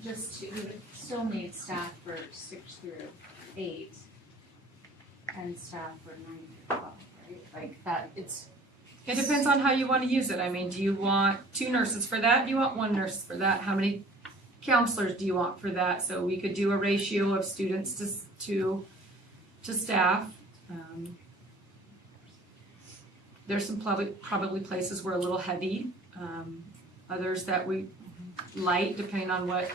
just we would still need staff for 6 through 8 and staff for 9 through 12, right? Like that, It depends on how you want to use it. I mean, do you want 2 nurses for that? Do you want 1 nurse for that? How many counselors do you want for that? So we could do a ratio of students to staff. There's some probably places we're a little heavy. Others that we light, depending on what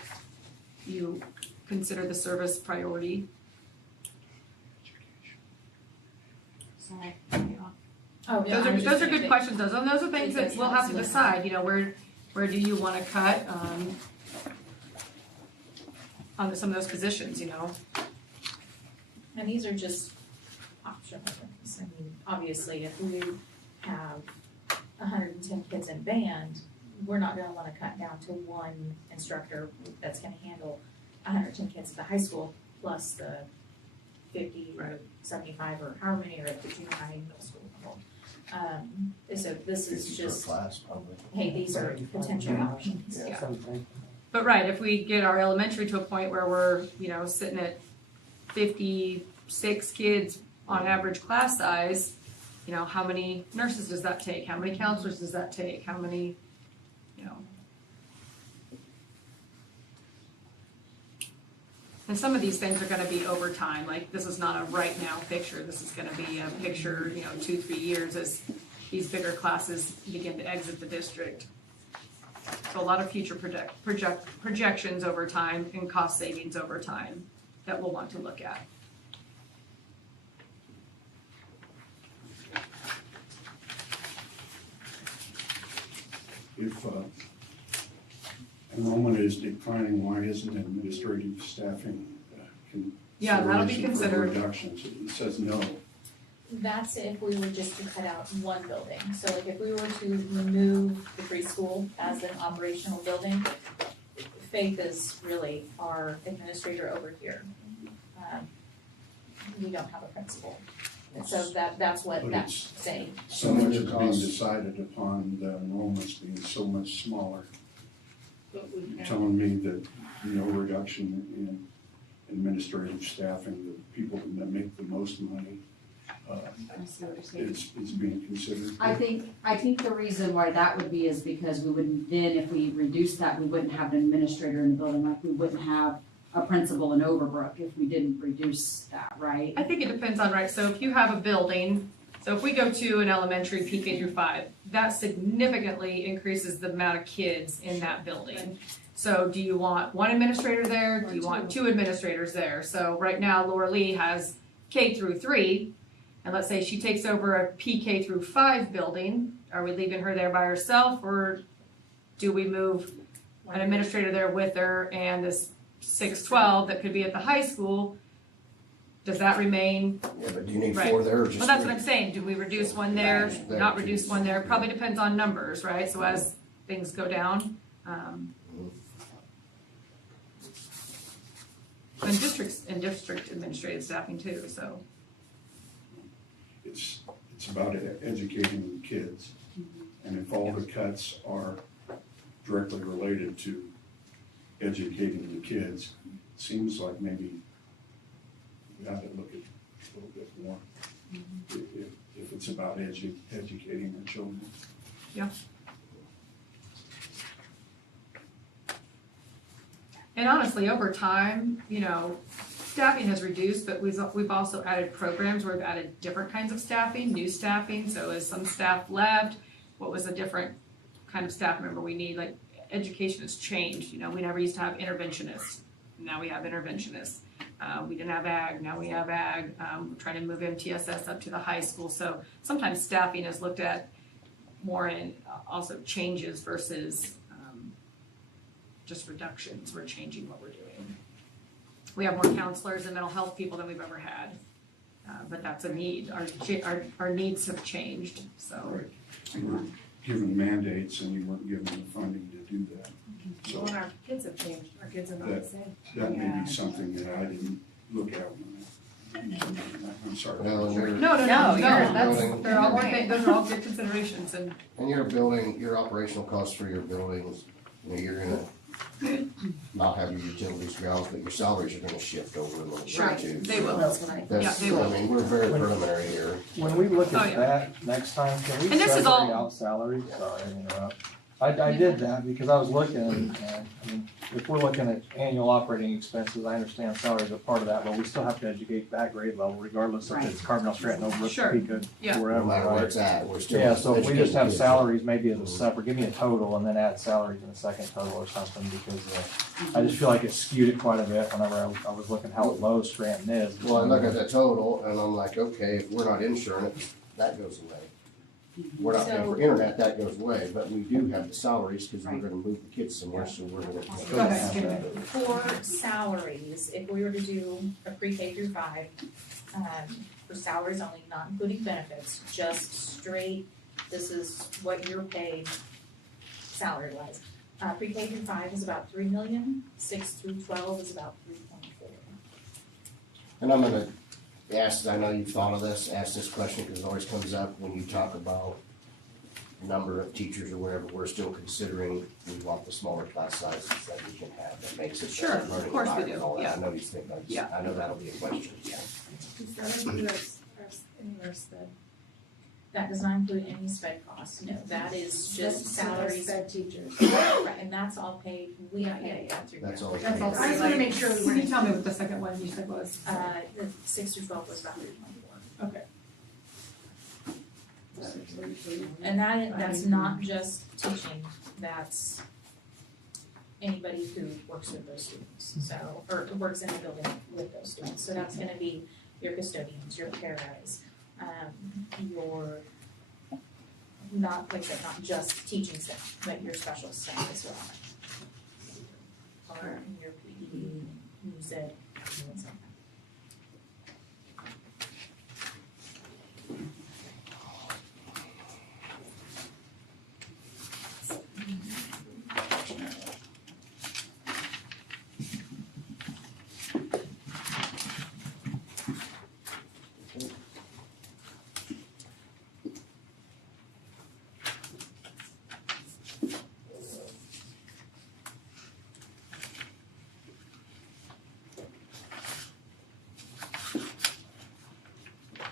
you consider the service priority. sorry. oh, yeah, Those are good questions, those are things that we'll have to decide, where do you wanna cut, on some of those positions, And these are just optional things. I mean, obviously, if we have 110 kids in band, we're not gonna wanna cut down to 1 instructor that's gonna handle 110 kids at the high school, plus the 50 or 75 or however many are at the junior high and middle school level. So this is just, class, probably. hey, these are potential options. Yeah. But right, if we get our elementary to a point where we're, sitting at 56 kids on average class size, how many nurses does that take? How many counselors does that take? How many, And some of these things are gonna be over time, like this is not a right now picture, this is gonna be a picture, 2-3 years as these bigger classes begin to exit the district. So a lot of future projections over time and cost savings over time that we'll want to look at. If enrollment is declining, why isn't administrative staffing Yeah, that'll be consideration for considered. reductions? It says no. That's if we were just to cut out 1 building. So like if we were to remove the preschool as an operational building, Faith is really our administrator over here. We don't have a principal. And so that's what But that's it's- saying. So much is being decided upon the enrollments being so much smaller. You're telling me that no reduction in administrative staffing, the people that make the most money, is being considered. I think the reason why that would be is because we wouldn't, then if we reduce that, we wouldn't have an administrator in the building, like we wouldn't have a principal in Overbrook if we didn't reduce that, right? I think it depends on, right, so if you have a building, so if we go to an elementary PK through 5, that significantly increases the amount of kids in that building. So do you want 1 administrator there? Do you want 2 administrators there? So right now Laura Lee has K through 3, and let's say she takes over a PK through 5 building. Are we leaving her there by herself, or do we move an administrator there with her and this 612 that could be at the high school? Does that remain? Yeah, but do you need Right. 4 there or just Well, that's 3? what I'm saying. Do we reduce 1 there, There. not reduce 1 there? Probably depends on numbers, right? So as things go down. And district administrative staffing too, so. It's about educating the kids. And if all the cuts are directly related to educating the kids, it seems like maybe we ought to look at a little bit more. If it's about educating our children. Yeah. And honestly, over time, staffing has reduced, but we've also added programs where we've added different kinds of staffing, new staffing. So as some staff left, what was a different kind of staff member we need? Like education has changed. We never used to have interventionists. Now we have interventionists. We didn't have ag. Now we have ag. We're trying to move MTSS up to the high school. So sometimes staffing is looked at more in also changes versus just reductions. We're changing what we're doing. We have more counselors and mental health people than we've ever had. But that's a need. Our needs have changed, so. Right. You were given mandates and you weren't given the funding to do that. So Well, our kids have changed, our kids are not the same. that may be something that I didn't look at when I'm sorry. Well, and you're, No, building- they're all good, those are all good considerations and. and your building, your operational costs for your buildings, you know, you're gonna not have your utilities grounds, but your salaries are gonna shift over a little Sure, bit too. they will. That's, Yeah, they will. I mean, we're very preliminary here. When we look Oh, at yeah. that next time, can we And this is separate all- out salaries? Sorry to interrupt. I did that because I was looking, and I mean, if we're looking at annual operating expenses, I understand salaries are part of that, but we still have to educate that grade level regardless if it's Carbondale, Stratton, Overbrook, Sure. Topeka, Yeah. No wherever, matter where right? it's at, we're still. Yeah, so if we just educating have kids. salaries maybe as a separate, give me a total and then add salaries in a second total or something, because I just feel like it skewed it quite a bit whenever I was looking how low Stratton is. Well, I look at the total and I'm like, okay, if we're not insuring it, that goes away. We're not paying for internet, that goes away, but we do have the salaries because we're gonna move the kids somewhere, so we're gonna. Go ahead. For salaries, if we were to do a pre-K through 5, for salaries only, not including benefits, just straight, this is what you're paid salary wise. Pre-K through 5 is about 3 million, 6 through 12 is about 3.4. And I'm gonna ask, I know you've thought of this, ask this question because it always comes up when you talk about number of teachers or whatever, we're still considering, we want the smaller class sizes that we can have, that makes it. Sure, better of learning course we environment and do, all that. yeah. I know these things, Yeah. I know that'll be a question, yeah. Does that include any of our sped? That does not include any sped costs, no, that is just salaries. Sped teachers. Right, and that's all paid, we Yeah, pay that through. That's all. That's all. I just wanna make sure we Can weren't. you tell me what the second one you said was? The 6 through 12 was about 3.4. Okay. And that's not just teaching, that's anybody who works with those students, so, or works in the building with those students. So that's gonna be your custodians, your paras, your, not, like I said, not just teaching staff, but your special staff as well. Or your PE, music, things like that.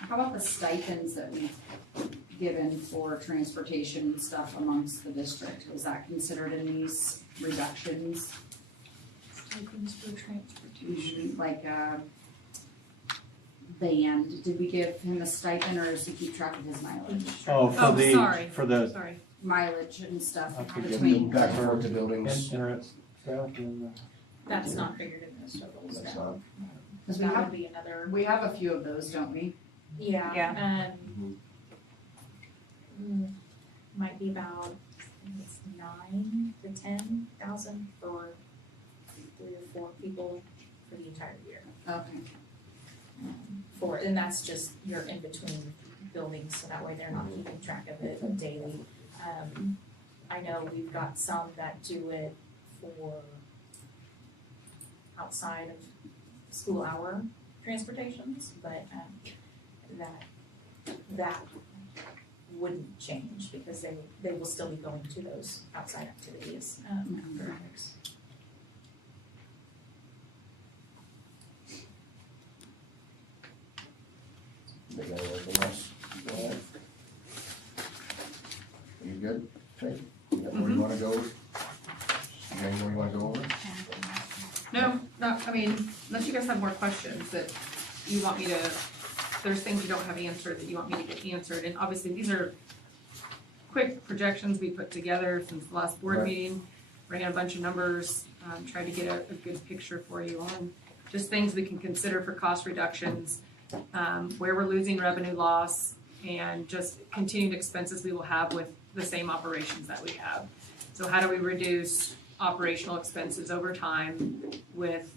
How about the stipends that we've given for transportation and stuff amongst the district? Was that considered in these reductions? Stipends for transportation. Like band, did we give him a stipend or does he keep track of his mileage? Oh, sorry. for the Sorry. Mileage and stuff I could give between. them Back and forth to buildings. internet stuff and. That's not figured in those totals, That's no. Because we That have, would be another, we have a few of those, don't we? yeah, might be about, I think it's 9 to 10,000 for 3 or 4 people for the entire year. Okay. And that's just your in-between buildings, so that way they're not keeping track of it daily. I know we've got some that do it for outside of school hour transportations, but that wouldn't change because they will still be going to those outside activities for others. They got anything else? Go ahead. Are you good? Okay. You got where you wanna go? You got anywhere you wanna go over? No, I mean, unless you guys have more questions that you want me to, there's things you don't have answered that you want me to get answered, and obviously these are quick projections we put together since the last board Right. meeting, ran a bunch of numbers, tried to get a good picture for you on just things we can consider for cost reductions, where we're losing revenue loss, and just continued expenses we will have with the same operations that we have. So how do we reduce operational expenses over time with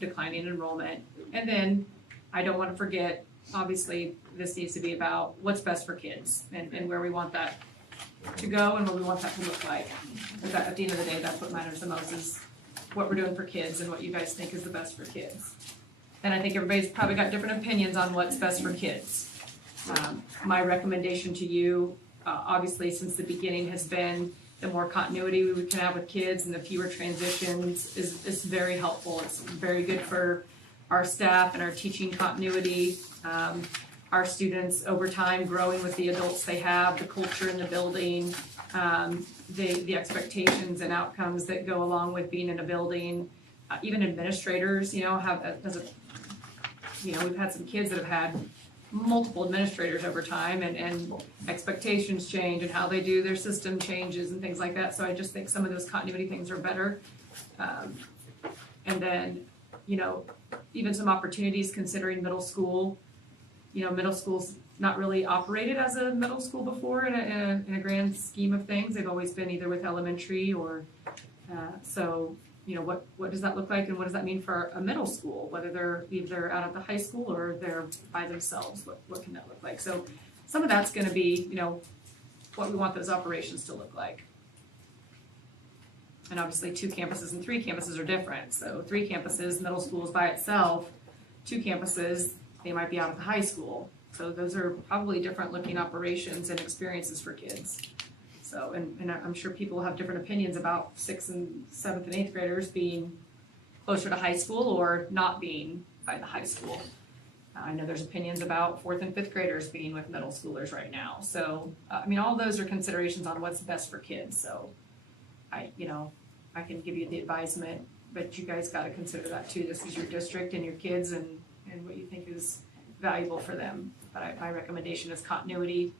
declining enrollment. And then I don't want to forget, obviously, this needs to be about what's best for kids and where we want that to go and what we want that to look like. Because at the end of the day, that's what matters the most is what we're doing for kids and what you guys think is the best for kids. And I think everybody's probably got different opinions on what's best for kids. My recommendation to you, obviously since the beginning, has been the more continuity we can have with kids and the fewer transitions is very helpful. It's very good for our staff and our teaching continuity. Our students over time growing with the adults they have, the culture in the building, the expectations and outcomes that go along with being in a building. Even administrators, we've had some kids that have had multiple administrators over time and expectations change and how they do their system changes and things like that. So I just think some of those continuity things are better. And then, even some opportunities considering middle school. Middle school's not really operated as a middle school before in a grand scheme of things. They've always been either with elementary or, what does that look like and what does that mean for a middle school? Whether they're either out at the high school or they're by themselves, what can that look like? So some of that's gonna be, what we want those operations to look like. And obviously 2 campuses and 3 campuses are different. So 3 campuses, middle school is by itself. 2 campuses, they might be out at the high school. So those are probably different looking operations and experiences for kids. So, and I'm sure people have different opinions about 6th and 7th and 8th graders being closer to high school or not being by the high school. I know there's opinions about 4th and 5th graders being with middle schoolers right now. So, all those are considerations on what's best for kids. So I can give you the advisement, but you guys got to consider that too. This is your district and your kids and what you think is valuable for them. But my recommendation is continuity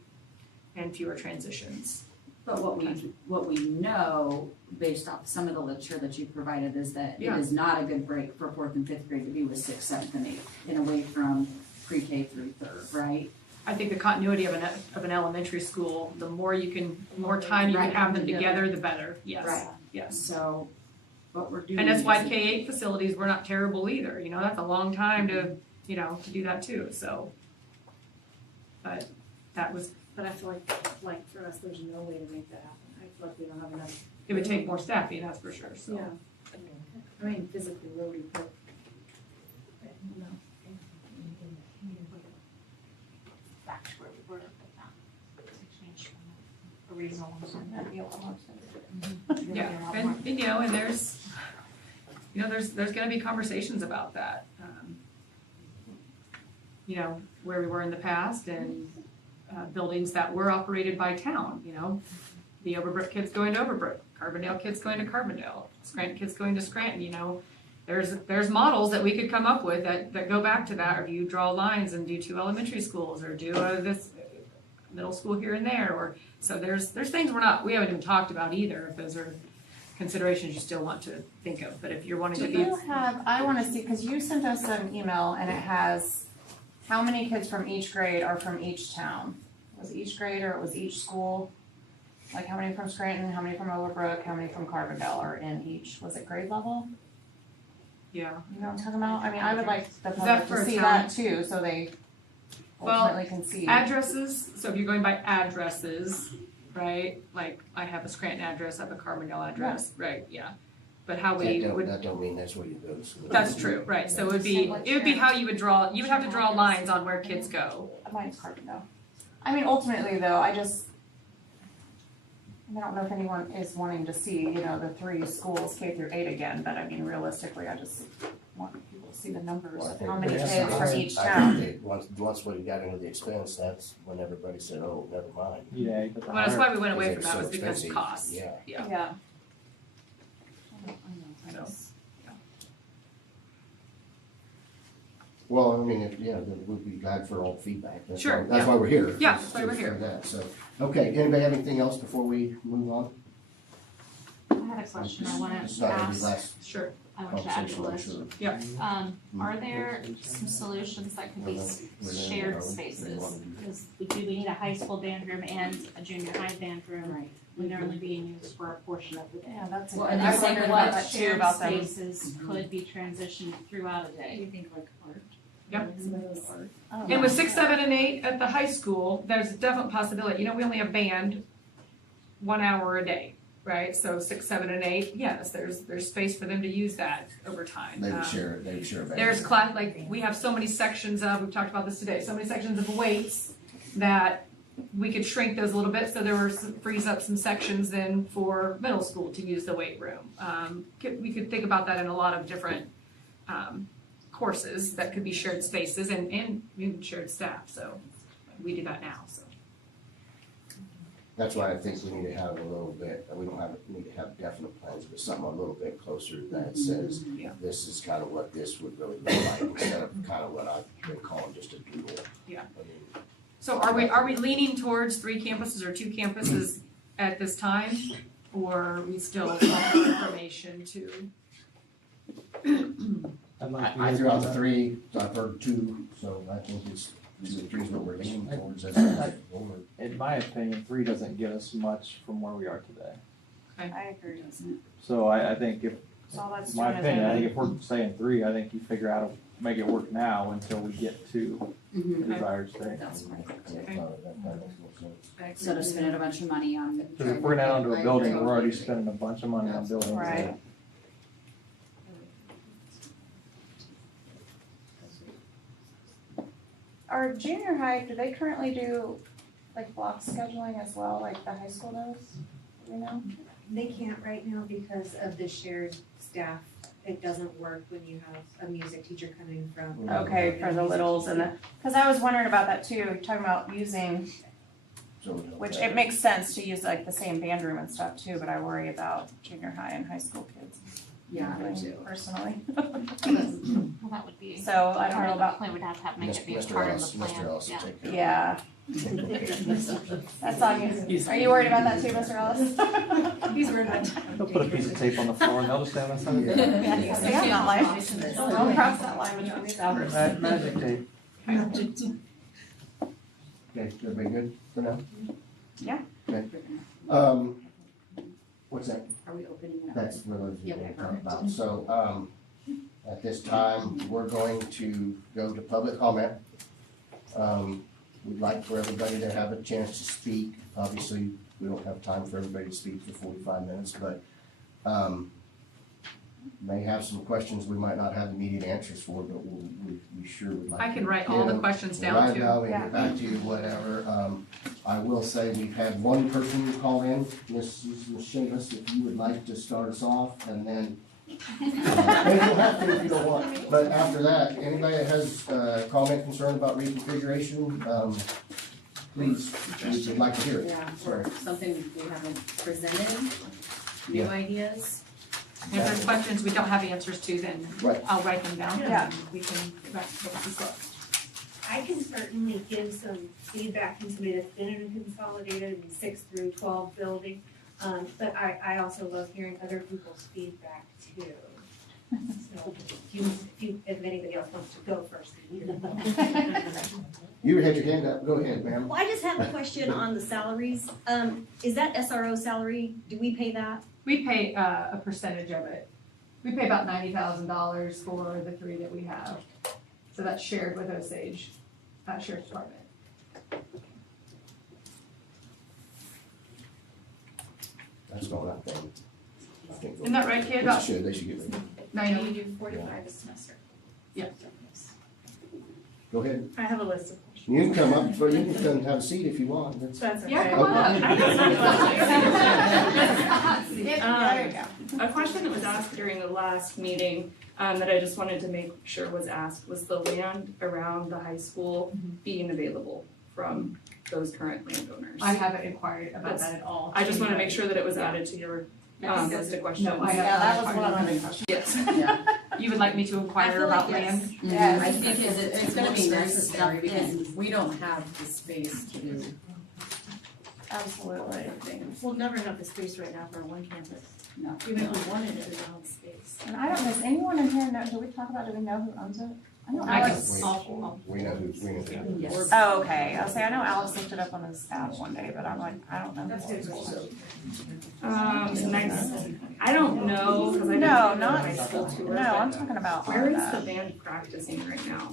and fewer transitions. But what we know, based off some of the literature that you provided, is that Yeah. it is not a good break for 4th and 5th grade to be with 6th, 7th, and 8th, and away from pre-K through 3rd, right? I think the continuity of an elementary school, the more time you can have them together, the better. Yes. Right. Yes. So what we're doing. And that's why is- K-8 facilities were not terrible either. That's a long time to do that too. So, but that was, But I feel like for us, there's no way to make that happen. I feel like we don't have enough. it would take more staffing, that's for sure. So. Yeah. I mean, physically, where we put. Back to where we were, but not to change from a reasonable amount. That'd be a lot more expensive. Yeah, and there's going to be conversations about that. Where we were in the past and buildings that were operated by town. The Overbrook kids going to Overbrook, Carbondale kids going to Carbondale, Scranton kids going to Scranton. There's models that we could come up with that go back to that, or do you draw lines and do 2 elementary schools, or do this middle school here and there, or so there's things we haven't even talked about either. If those are considerations you still want to think of, but if you're wanting to be, I want to see, because you sent us an email and it has how many kids from each grade are from each town. Was it each grade or it was each school? Like how many from Scranton, how many from Overbrook, how many from Carbondale are in each? Was it grade level? yeah. You know what I'm talking about? I mean, I would like the that public for to a see town? that too, so they Well, ultimately can see. Addresses, so if you're going by addresses, right? Like I have a Scranton address, I have a Carbondale address, right? Yeah. But how we would, That don't mean that's where you go to school. that's true, right? So it would be how you would have to draw lines on where kids go. Mine's Carbondale. I mean, ultimately though, I don't know if anyone is wanting to see, the 3 schools K through 8 again, but I mean, realistically, I just want people to see the numbers Well, I of think how many that's- kids from each I town. think once we got into the expense, that's when everybody said, "Oh, never mind." Yeah. Well, that's why we went away from Because that, it was because of expensive. costs. Yeah. Yeah. Yeah. So. Well, I mean, we'd be glad for all the feedback. Sure, That's yeah. why we're here. Yeah, that's why we're for here. that. So, okay, anybody have anything else before we move on? I had a question I wanted It's to not gonna be ask. last Sure. I want to add to the conversation, I'm list. sure. Are there some solutions that could be shared spaces? Because we need a high school band room and a junior high band room. Right. when they're only being used for a portion of the day. Yeah, that's. Well, a and good- I I wondered wondered about about that too, shared about them. spaces could be transitioned throughout a day. You think like art? Yep. Some of those art. Oh, And with 6, 7, and 8 at the high school, there's a definite possibility, we only have band 1 hour a day, right? So 6, 7, and 8, yes, there's space for them to use that over time. They would share it, they would share it. There's class, like, we have so many sections of, we've talked about this today, so many sections of weights that we could shrink those a little bit, so there were frees up some sections then for middle school to use the weight room. We could think about that in a lot of different, courses that could be shared spaces and even shared staff, so we do that now, so. That's why I think we need to have a little bit, we don't need to have definite plans, but something a little bit closer that says, Yeah. this is kind of what this would really look like, instead of kind of what I've been calling just a doodle. Yeah. I mean, So are we leaning towards 3 campuses or 2 campuses at this time? Or are we still offering information to? I threw out the 3, so I've heard 2, so I think it's 2 and 3 is what we're leaning towards as a board. In my opinion, 3 doesn't get us much from where we are today. I agree. So I think if, So all that's my doing is opinion, I a- think if we're saying 3, I think you figure out how to make it work now until we get to the desired state. That's what I think too. That makes more sense. So to spend a bunch of money on. Because if we're gonna add on to a building, we're already spending a bunch of money on buildings. Right. Our junior high, do they currently do like block scheduling as well, like the high school does? Do we know? They can't right now because of the shared staff. It doesn't work when you have a music teacher coming from. Okay, for the littles and the, because I was wondering about that too, talking about using, So, which it makes sense to use like the same band room and stuff too, but I worry about junior high and high school kids. Yeah, I do too. Personally. Well, that would be. So I don't know about, Plan would have to make it be a Mr. part of Ellis, the plan. Mr. Ellis will Yeah. take care of it. yeah. That's on you. Are you worried about that too, Mr. Ellis? He's worried about. They'll put a piece of tape on the floor and they'll just stand on the side of it. Yeah, see, I'm not lying. Don't cross that line between these hours. Magic tape. Okay, everybody good for now? Yeah. Okay. What's that? Are we opening it up? That's what I was Yeah, going to talk perfect. about. So, at this time, we're going to go to public comment. We'd like for everybody to have a chance to speak. Obviously, we don't have time for everybody to speak for 45 minutes, but, may have some questions we might not have immediate answers for, but we sure would like. I can to write get all the them. questions We'll down write it too. down, we can get back to you, whatever. I will say we've had one person call in, Mrs. Shamus, if you would like to start us off, and then, and you don't have to if you don't want, but after that, anybody that has, comment, concern about reconfiguration, please, we'd like to hear it. Yeah, Sorry. or something we haven't presented, new Yeah. ideas. If there's questions we don't have answers to, then Right. I'll write them down Yeah. and we can get back to this look. I can certainly give some feedback from somebody that's been in a consolidated 6 through 12 building. But I also love hearing other people's feedback too. So if anybody else wants to go first. You had your hand up, go ahead, ma'am. Well, I just have a question on the salaries. Is that SRO salary? Do we pay that? We pay a percentage of it. We pay about $90,000 for the 3 that we have. So that's shared with Osage, Sheriff's Department. That's going up then. I think Isn't that right, kid? They should get rid of it. 90. We do 45 a semester. Yeah. Go ahead. I have a list of questions. You can come up, but you can come have a seat if you want. That's- That's okay. Yeah, come on up. There you go. A question that was asked during the last meeting, that I just wanted to make sure was asked, was the land around the high school being available from those current landowners? I haven't inquired about that at all. I just want to make sure that it was added to your, list of questions. No, I Yeah, have that not was one of my inquired. big questions. Yes. You would like me to I inquire feel like about yes. land? Yes. I think it's gonna be necessary necessary because we don't have the space to do Absolutely. things. We'll never have the space right now for one campus. No. Even if we wanted it, we don't have space. And I don't, does anyone in here know, do we know who owns it? We know who's, we know who. Yes. Oh, okay. I'll say, I know Alex looked it up on his app one day, but I'm like, I don't know. Nice. I don't know, cause I didn't No, go to not, high school tour, no, but I'm talking about where on is the that. band practicing right now?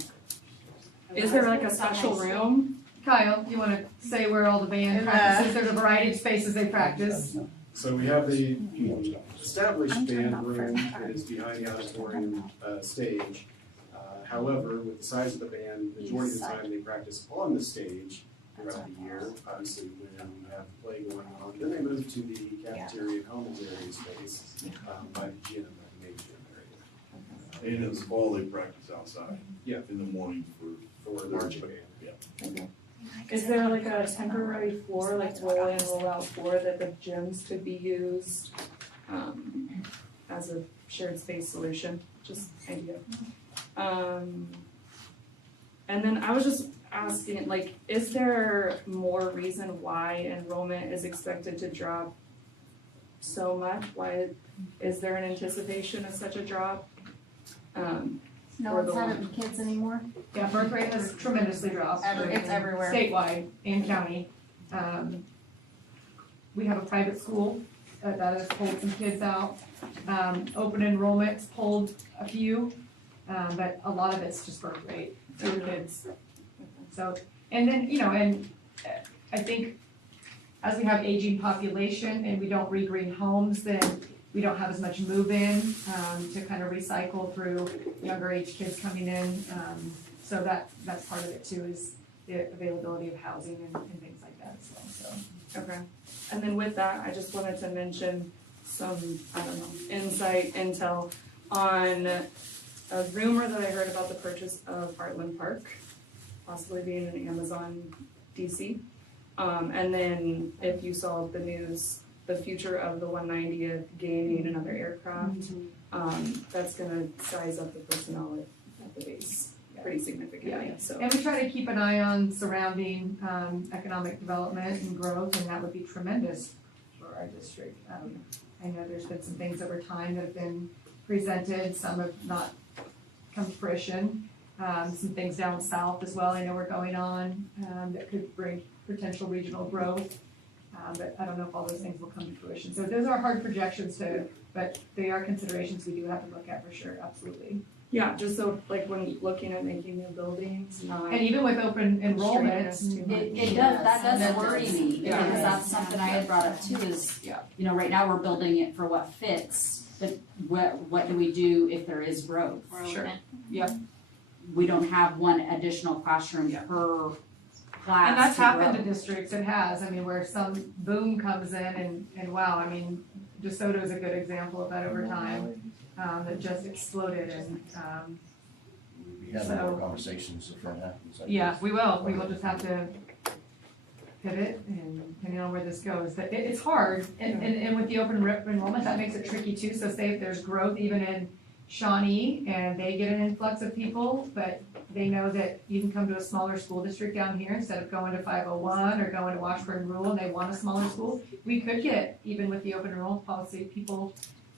Is there like a special room? Kyle, you wanna say where all the band practices? There's a variety of spaces they practice. So we have the established band room that is behind the auditorium stage. However, with the size of the band, the majority of the time they practice on the stage throughout the year. Obviously, when we have play going on, then they move to the cafeteria and commons area space by the gym, by the main gym area. And in the fall, they practice outside. Yeah. In the morning For marching band. Is there like a temporary floor, like roll in, roll out floor that the gyms could be used, as a shared space solution? Just idea. And then I was just asking, like, is there more reason why enrollment is expected to drop so much? Why, is there an anticipation of such a drop? No one's having kids anymore? Yeah, birth rate has tremendously dropped. It's everywhere. Statewide and county. We have a private school that has pulled some kids out. Open enrollment's pulled a few, but a lot of it's just birth rate, fewer kids. So, and then, you know, and I think as we have aging population and we don't regreen homes, then we don't have as much move-in to kind of recycle through younger age kids coming in. So that's part of it too, is the availability of housing and things like that as well, so. Okay, and then with that, I just wanted to mention some, I don't know, intel on a rumor that I heard about the purchase of Heartland Park, possibly being an Amazon DC. And then if you saw the news, the future of the 190th gaining another aircraft, that's gonna size up the personnel at the base pretty significantly, so. And we try to keep an eye on surrounding economic development and growth, and that would be tremendous for our district. I know there's been some things over time that have been presented, some have not come to fruition. Some things down south as well, I know are going on that could bring potential regional growth. But I don't know if all those things will come to fruition. So those are hard projections but they are considerations we do have to look at for sure, absolutely. Yeah, just so like when looking at making new buildings, not. And even with open enrollment. It does, that does worry me, Yeah. because that's something I had brought up too, is, you know, right now we're building it for what fits, but what do we do if there is growth? Sure. Yep. We don't have one additional classroom per class. And that's to happened grow. to districts, it has, I mean, where some boom comes in and wow, I mean, DeSoto is a good example of that over time, that just exploded and, We have more conversations if that happens. yeah, we will just have to pivot and depending on where this goes, but it's hard, and with the open enrollment, that makes it tricky too, so say if there's growth even in Shawnee and they get an influx of people, but they know that you can come to a smaller school district down here instead of going to 501 or going to Washburn Rural and they want a smaller school, we could get, even with the open enrollment policy, people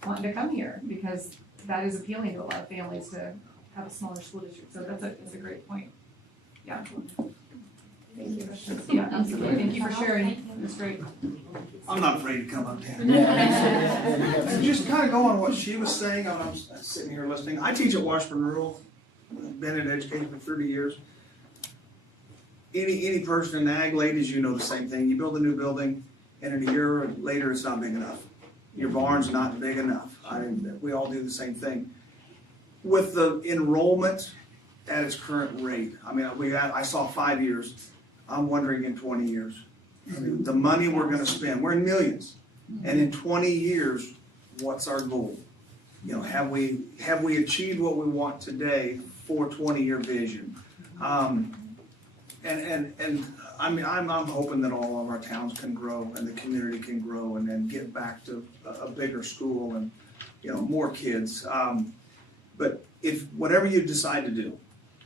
wanting to come here because that is appealing to a lot of families to have a smaller school district, so that's a great point. Yeah. Thank you. Yeah, absolutely, thank you for sharing, that's great. I'm not afraid to come up there. And just kind of go on what she was saying, I'm sitting here listening. I teach at Washburn Rural, been in education for 30 years. Any person in ag, ladies, you know the same thing. You build a new building, and in a year later, it's not big enough. Your barn's not big enough. We all do the same thing. With the enrollment at its current rate, I mean, I saw 5 years. I'm wondering in 20 years. I mean, the money we're gonna spend, we're in millions. And in 20 years, what's our goal? You know, have we achieved what we want today for 20-year vision? And I mean, I'm hoping that all of our towns can grow and the community can grow and then get back to a bigger school and, you know, more kids. But if whatever you decide to do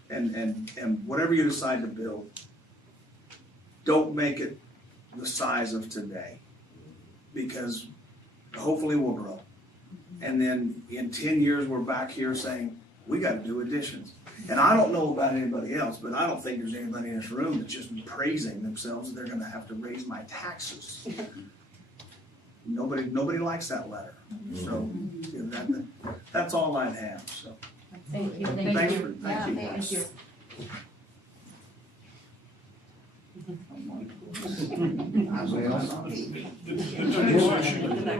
and whatever you decide to build, don't make it the size of today, because hopefully we'll grow. And then in 10 years, we're back here saying, we gotta do additions. And I don't know about anybody else, but I don't think there's anybody in this room that's just praising themselves that they're gonna have to raise my taxes. Nobody likes that letter, so, you know, that's all I'd have, so. Thank you. Thank you. Yeah, Thank you. thank you.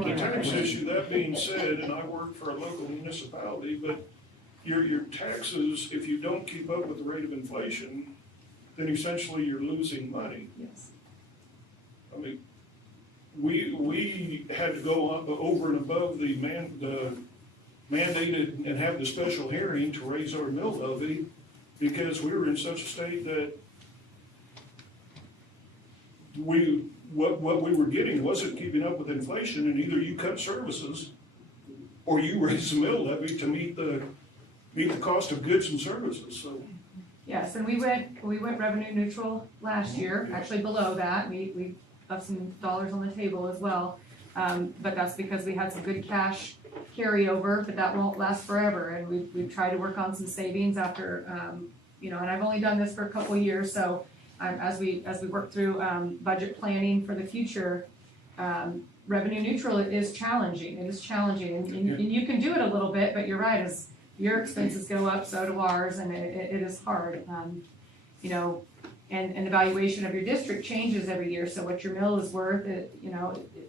The tax issue, that being said, and I work for a local municipality, but your taxes, if you don't keep up with the rate of inflation, then essentially you're losing money. Yes. I mean, we had to go up over and above the mandated and have the special hearing to raise our mill levy because we were in such a state that what we were getting wasn't keeping up with inflation, and either you cut services or you raise the mill levy to meet the cost of goods and services, so. Yes, and we went revenue neutral last year, actually below that, we left some dollars on the table as well. But that's because we had some good cash carryover, but that won't last forever, and we've tried to work on some savings after, and I've only done this for a couple of years, so as we work through budget planning for the future, revenue neutral is challenging, and you can do it a little bit, but you're right, as your expenses go up, so do ours, and it is hard. And the valuation of your district changes every year, so what your mill is worth,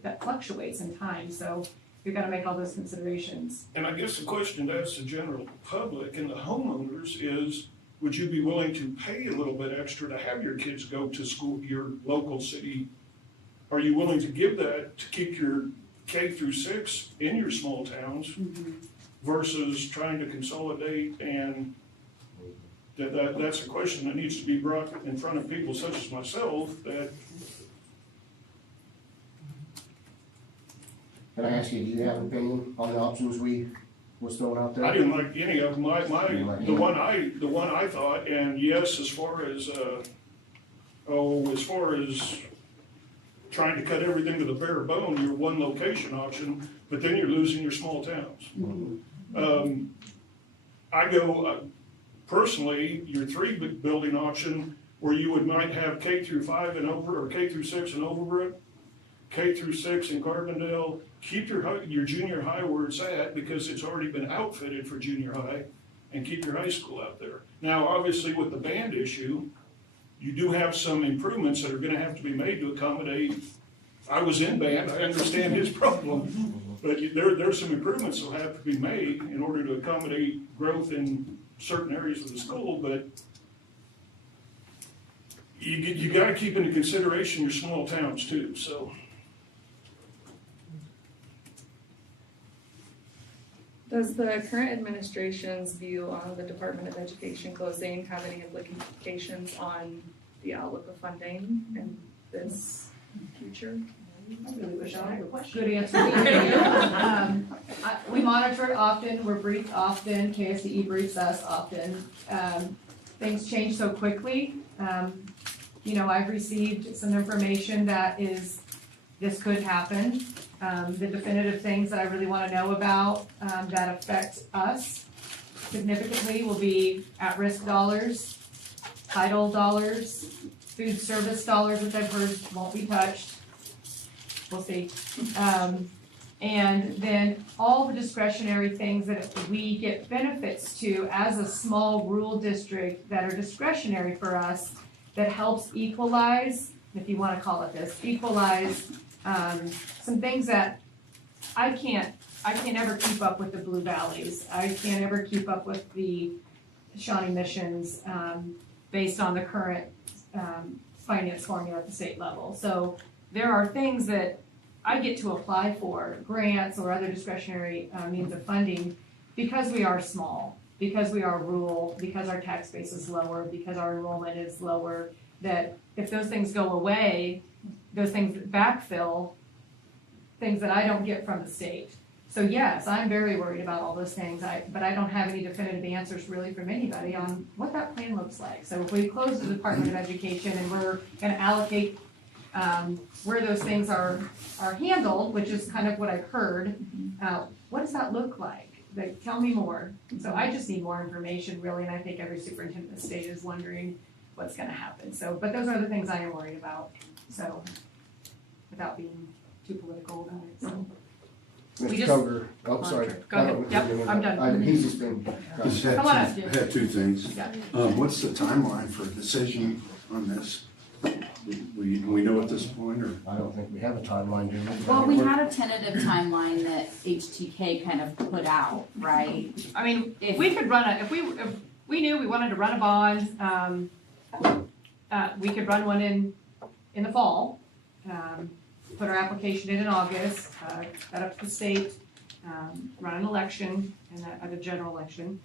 that fluctuates in time, so you've got to make all those considerations. And I guess the question to ask the general public and the homeowners is, would you be willing to pay a little bit extra to have your kids go to school, your local city? Are you willing to give that to keep your K through 6 in your small towns versus trying to consolidate? And that's a question that needs to be brought in front of people such as myself that. Can I ask you, do you have an opinion on the options we was throwing out there? I didn't like any of them. The one I thought, and yes, as far as trying to cut everything to the bare bone, your one location option, but then you're losing your small towns. I go personally, your 3 building option, where you might have K through 5 and over, or K through 6 in Overbrook, K through 6 in Carbondale. Keep your junior high where it's at because it's already been outfitted for junior high, and keep your high school out there. Now, obviously with the band issue, you do have some improvements that are gonna have to be made to accommodate. I was in band, I understand his problem, but there's some improvements that will have to be made in order to accommodate growth in certain areas of the school, but you gotta keep into consideration your small towns too, so. Does the current administration's view on the Department of Education closing have any implications on the outlook of funding in this future? I really wish I had a good answer. We monitor it often, we're briefed often, KSDE briefs us often. Things change so quickly. I've received some information that this could happen. The definitive things that I really want to know about that affect us significantly will be at-risk dollars, title dollars, food service dollars, which I've heard won't be touched. We'll see. And then all the discretionary things that we get benefits to as a small rural district that are discretionary for us, that helps equalize, if you want to call it this, equalize some things that I can't ever keep up with the Blue Valleys. I can't ever keep up with the Shawnee Missions based on the current finance formula at the state level. So there are things that I get to apply for, grants or other discretionary means of funding, because we are small, because we are rural, because our tax base is lower, because our enrollment is lower, that if those things go away, those things backfill things that I don't get from the state. So yes, I'm very worried about all those things, but I don't have any definitive answers really from anybody on what that plan looks like. So if we close the Department of Education and we're gonna allocate where those things are handled, which is kind of what I've heard, what does that look like? like, tell me more. So I just need more information really, and I think every superintendent in the state is wondering what's gonna happen. So, but those are the things I am worried about, so, without being too political about it, so. We Mr. just Coder, oh, sorry. Go ahead. Yep, I'm done. He's just been. Just Come on up, Jim. had two things. Yeah. What's the timeline for a decision on this? We know at this point, or? I don't think we have a timeline, do we? Well, we had a tentative timeline that HTK kind of put out, right? I mean, if we could run if we knew we wanted to run a bond, we could run one in the fall. Put our application in August, set up the state, run an election, and at a general election.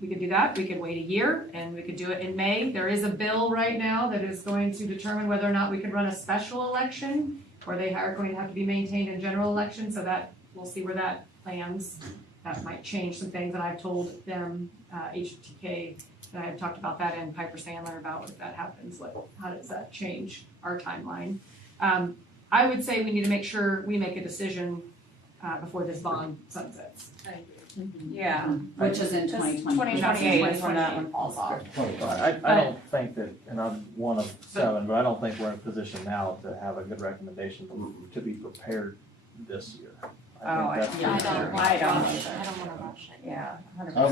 We could do that, we could wait a year, and we could do it in May. There is a bill right now that is going to determine whether or not we could run a special election, or they are going to have to be maintained in general election, so that, we'll see where that lands. That might change some things, and I've told them, HTK, and I have talked about that and Piper Sandler about if that happens, how does that change our timeline? I would say we need to make sure we make a decision, before this bond sunsets. Yeah. Which is in 2028. 2028 is when that one falls off. I don't think that, and I'm one of seven, but I don't think we're in a position now to have a good recommendation to be prepared this year. I don't wanna rush it. Yeah.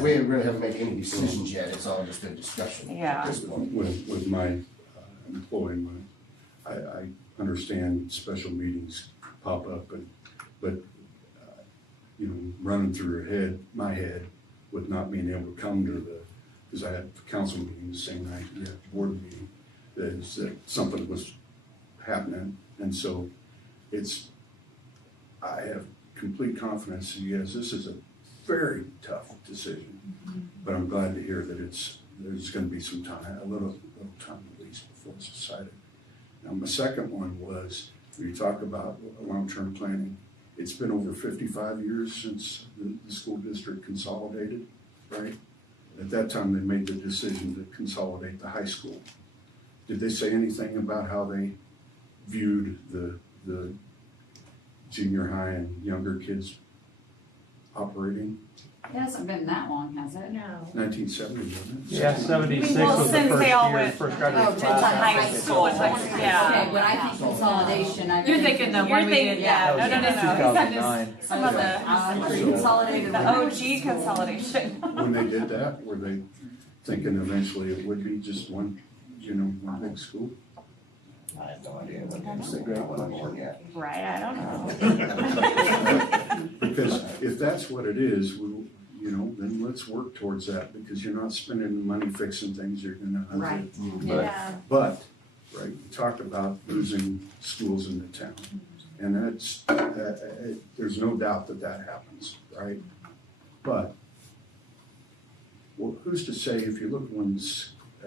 We really haven't made any decisions yet, it's all just a discussion Yeah. at this point. With my employee, I understand special meetings pop up, but you know, running through my head with not being able to come to because I had council meetings the same night, we had a board meeting, that something was happening, and so I have complete confidence, yes, this is a very tough decision, but I'm glad to hear that there's gonna be some time, a little time at least before it's decided. Now, my second one was, when you talk about long-term planning, it's been over 55 years since the school district consolidated, right? At that time, they made the decision to consolidate the high school. Did they say anything about how they viewed the junior high and younger kids operating? It hasn't been that long, has it? No. 1970, wasn't it? Yeah, 76 was the since first they all year, went first to graduated high class. school, yeah. Okay, when I think consolidation, I You're thinking the one we did, yeah, That was in 2009. Some of the consolidated. OG consolidation. When they did that, were they thinking eventually it would be just one big school? I have no idea what it's the great one I'm on yet. Right, I don't know. Because if that's what it is, then let's work towards that, because you're not spending the money fixing things you're gonna. Right. But, right, you talked about losing schools in the town, and that's, there's no doubt that happens, right? But, well, who's to say if you look when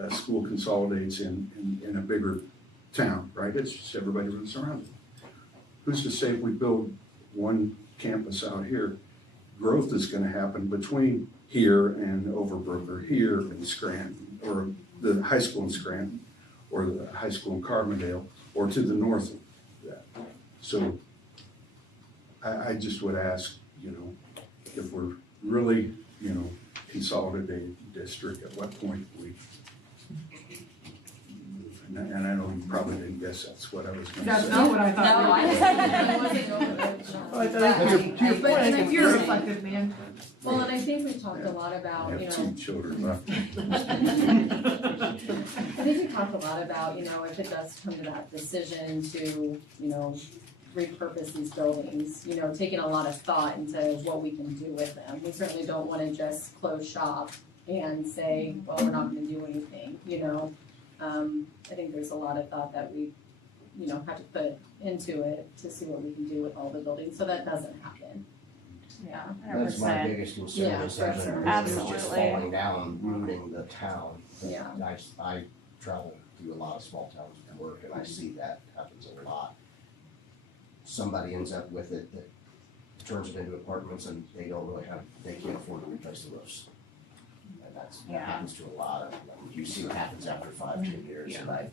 a school consolidates in a bigger town, right? It's just everybody runs around it. Who's to say if we build one campus out here, growth is gonna happen between here and Overbrook, or here and Scranton, or the high school in Scranton, or the high school in Carbondale, or to the north of that. So I just would ask, if we're really, consolidated district, at what point we, and I know you probably didn't guess that's what I was gonna That's say. not what I thought. No, I think you're a reflective man. Well, and I think we talked a lot I about, have 2 children left. I think we talked a lot about, if it does come to that decision to, repurpose these buildings, taking a lot of thought into what we can do with them. We certainly don't wanna just close shop and say, well, we're not gonna do anything, I think there's a lot of thought that we, have to put into it to see what we can do with all the buildings, so that doesn't happen. Yeah, That's my 100%. biggest concern, Yeah, is for having sure. buildings just Absolutely. falling down, ruining the town. Yeah. I travel through a lot of small towns for work, and I see that happens a lot. Somebody ends up with it that turns it into apartments, and they can't afford to replace the roofs. And that happens to a lot of, you see what happens after 5-10 years, and I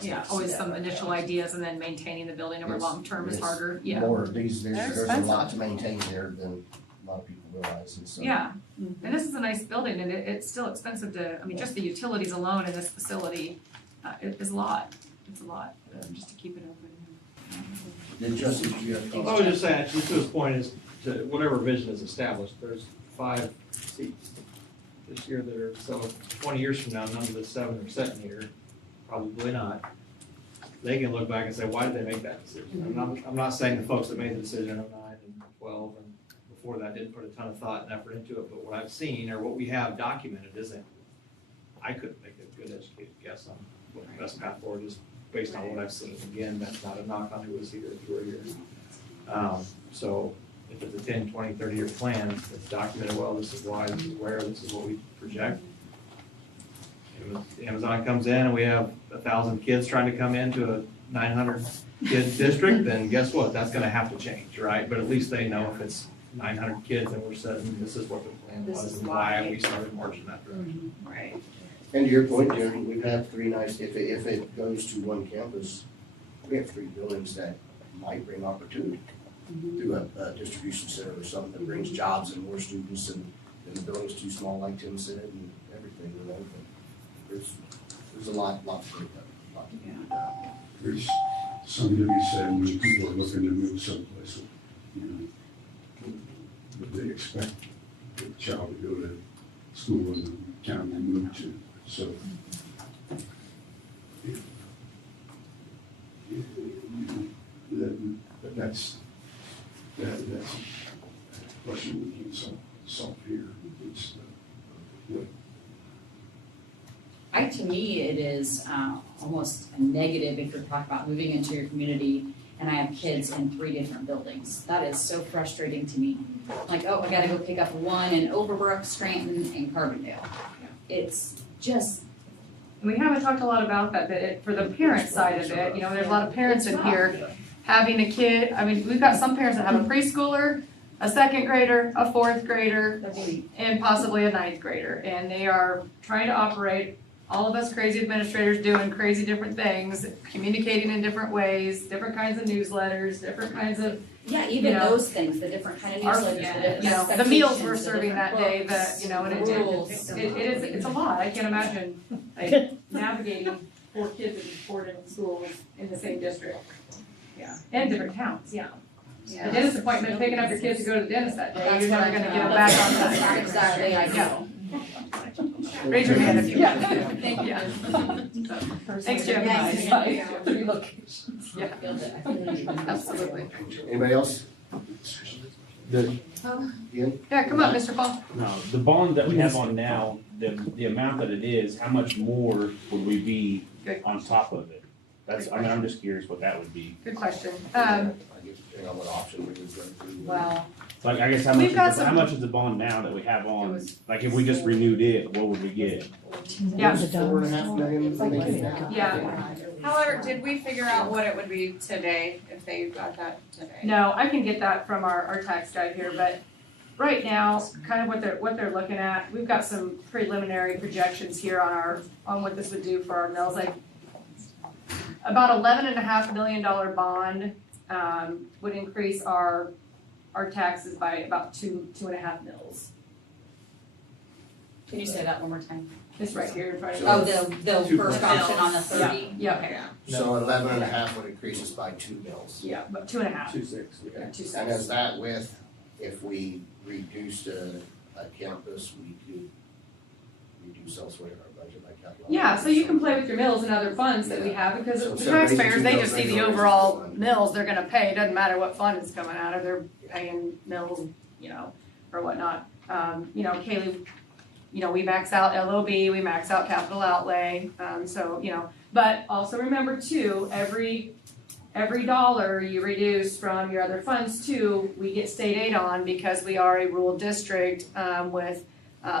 see Always that some right initial now. ideas and then maintaining the building over It's- long term is it's harder, More, there's a lot to maintain there than a lot of people realize, and so. Yeah, and this is a nice building, and it's still expensive to, I mean, just the utilities alone in this facility, it is a lot. It's a lot, just to keep it open. Then Justin, do you have I comments? was just saying, just to his point is, to whatever vision is established, there's 5 seats this year that are, so 20 years from now, none of the 7 are sitting here, probably not. They can look back and say, why did they make that decision? I'm not saying the folks that made the decision in 09 and 12 and before that didn't put a ton of thought and effort into it, but what I've seen or what we have documented isn't, I couldn't make a good educated guess on what the best path forward is based on what I've seen. Again, that's not a knock on who was here, if you were here. So if it's a 10, 20, 30-year plan, it's documented well, this is why, this is where, this is what we project. Amazon comes in and we have 1,000 kids trying to come into a 900 kid district, then guess what? That's gonna have to change, right? But at least they know if it's 900 kids and we're saying this is what the plan was and why we started marching that direction. Right. And to your point, Jeremy, we've had 3 nice, if it goes to one campus, we have 3 buildings that might bring opportunity through a distribution center or something that brings jobs and more students, and the building's too small, like Tim said, and everything, you know. But there's a lot to break up, a lot to do. There's something to be said when people are looking to move someplace, you know, but they expect the child to go to school in the town they move to, so. That's a question we can't solve here. It's, To me, it is almost a negative if you're talking about moving into your community and I have kids in 3 different buildings. That is so frustrating to me. Like, oh, I gotta go pick up one in Overbrook, Scranton, and Carbondale. It's just. And we haven't talked a lot about that for the parent side of it, you know, there's a lot of parents in here having a kid. I mean, we've got some parents that have a preschooler, a 2nd grader, a 4th grader, and possibly a 9th grader. And they are trying to operate, all of us crazy administrators doing crazy different things, communicating in different ways, different kinds of newsletters, different kinds of, Yeah, even you know, those things, the different kind of newsletters, you know, the meals we're serving that day, you know, and it's a lot. I can't imagine like navigating 4 kids in 4 different schools in the same district. Yeah, and different towns, yeah. The dentist appointment, picking up your kids to go to the dentist that day, you're never gonna get them back on that. Exactly, I know. Raise your hand if you got that. Thank you. Yeah. Thanks, Jim. Yeah. Absolutely. Anybody else? The, Ian? Yeah, come on, Mr. Paul. no, the bond that we have on now, the amount that it is, how much more would we be on top of it? That's, I mean, I'm just curious what that would be. Good question. I guess depending on what option we would go through. Well, Like, I guess how much is the bond now that we have on? Like, if we just renewed it, what would we get? yeah, $4.5 million. yeah. However, did we figure out what it would be today, if they got that today? No, I can get that from our tax guide here, but right now, kind of what they're looking at, we've got some preliminary projections here on what this would do for our mills. Like about $11.5 million bond would increase our taxes by about 2.5 mils. Can you say that one more time? It's right here in front of you. Oh, the first option on the 30? Yeah, okay. So 11.5 would increase us by 2 mils. Yeah, but 2.5. 2.6. Yeah, 2.6. And is that with, if we reduced a campus, we could reduce elsewhere in our budget by capital? Yeah, so you can play with your mills and other funds that we have, because So the instead of raising taxpayers, they 2 just see mills, the raise overall 1. mills they're gonna pay, it doesn't matter what fund it's coming out of, they're paying mills, you know, or whatnot. You know, Kaylee, you know, we max out LOB, we max out capital outlay, so, you know, but also remember too, every dollar you reduce from your other funds too, we get state aid on, because we are a rural district, with